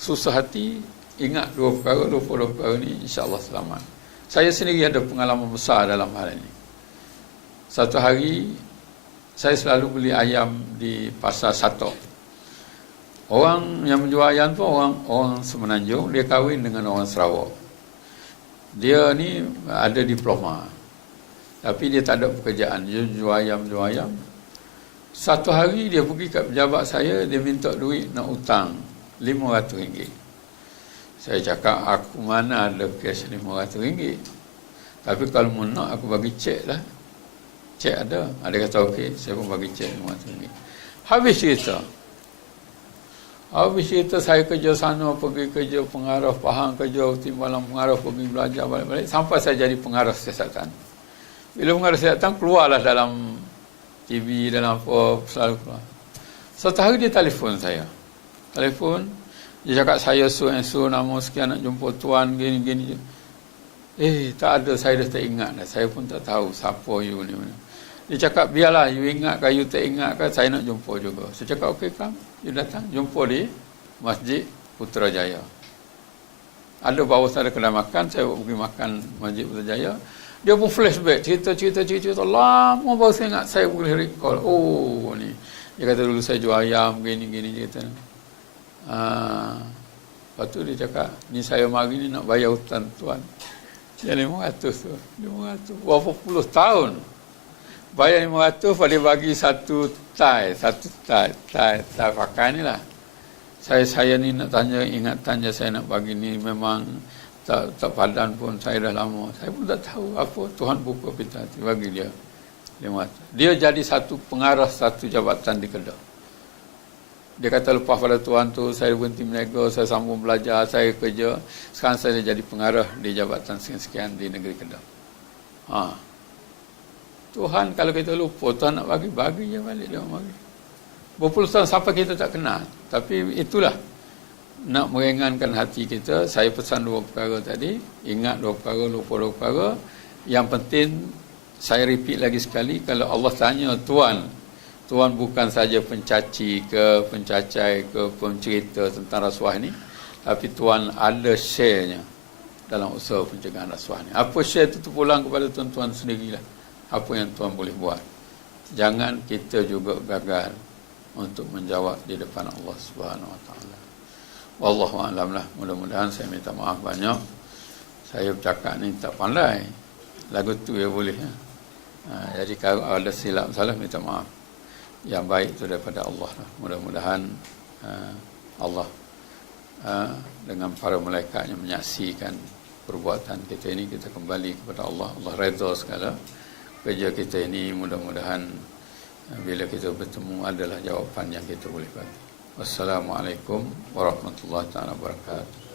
susah hati, ingat dua perkara, lupa dua perkara ni, insya-Allah selamat. Saya sendiri ada pengalaman besar dalam hal ini. Satu hari, saya selalu beli ayam di Pasar Satok. Orang yang menjual ayam tu orang Semenanjung, dia kahwin dengan orang Sarawak. Dia ni ada diploma, tapi dia tak ada pekerjaan, dia jual ayam. Satu hari dia pergi kat pejabat saya, dia minta duit nak hutang RM500. Saya cakap, aku mana ada cash RM500. Tapi kalau mau nak, aku bagi cek lah. Cek ada. Dia kata okey, saya pun bagi cek RM500. Habis cerita saya kerja sana, pergi kerja pengarah, Pahang kerja timbalan pengarah, pergi belajar balik-balik, sampai saya jadi pengarah siasatan. Bila pengarah siasatan, keluarlah dalam TV, dalam apa, selalu keluar. Satu hari dia telefon saya. Dia cakap, saya su nama sekian nak jumpa tuan, gini-gini. Tak ada, saya dah tak ingat dah. Saya pun tak tahu siapa you ni. Dia cakap, biarlah, you ingat ke, you tak ingat ke, saya nak jumpa juga. Saya cakap, okey kam, you datang, jumpa di Masjid Putrajaya. Ada bawah ada kedai makan, saya pergi makan Masjid Putrajaya. Dia pun flashback, cerita, lama baru saya ingat, saya boleh recall. Oh, ni. Dia kata, dulu saya jual ayam, gini, cerita. Lepas tu dia cakap, ni saya mari ni nak bayar hutang tuan. Yang 500 tu, 500, berapa puluh tahun. Bayar 500, dia bagi satu tie pakai ni lah. Saya ni nak tanya, ingat tanya saya nak bagi ni, memang tak padan pun, saya dah lama. Saya pun tak tahu apa, Tuhan buka pita hati, bagi dia 500. Dia jadi satu pengarah satu jabatan di Kedah. Dia kata lepas pada Tuhan tu, saya berhenti menego, saya sambung belajar, saya kerja. Sekarang saya jadi pengarah di jabatan sekian-sekian di negeri Kedah. Tuhan kalau kita lupa, Tuhan nak bagi je balik dia bagi. Berpuluh tahun sampai kita tak kenal. Tapi itulah, nak meringankan hati kita. Saya pesan dua perkara tadi, ingat dua perkara, lupa dua perkara. Yang penting, saya repeat lagi sekali, kalau Allah tanya Tuhan bukan saja pencaci ke, pencacai ke, pencerita tentang rasuah ni, tapi Tuhan ada share-nya dalam usaha pencegahan rasuah ni. Apa share itu terpulang kepada tuan-tuan sendirilah. Apa yang Tuhan boleh buat. Jangan kita juga gagal untuk menjawab di depan Allah Subhanahu Wa Taala. Wallahu a'lam lah. Mudah-mudahan saya minta maaf banyak. Saya bercakap ni tak pandai. Lagu tu ya boleh. Jadi kalau ada silap salah, minta maaf. Yang baik itu daripada Allah lah. Mudah-mudahan Allah dengan para malaikatnya menyaksikan perbuatan kita ini, kita kembali kepada Allah. Allah redha segala kerja kita ini. Mudah-mudahan bila kita bertemu adalah jawapan yang kita boleh bagi. Wassalamualaikum warahmatullahi wabarakatuh.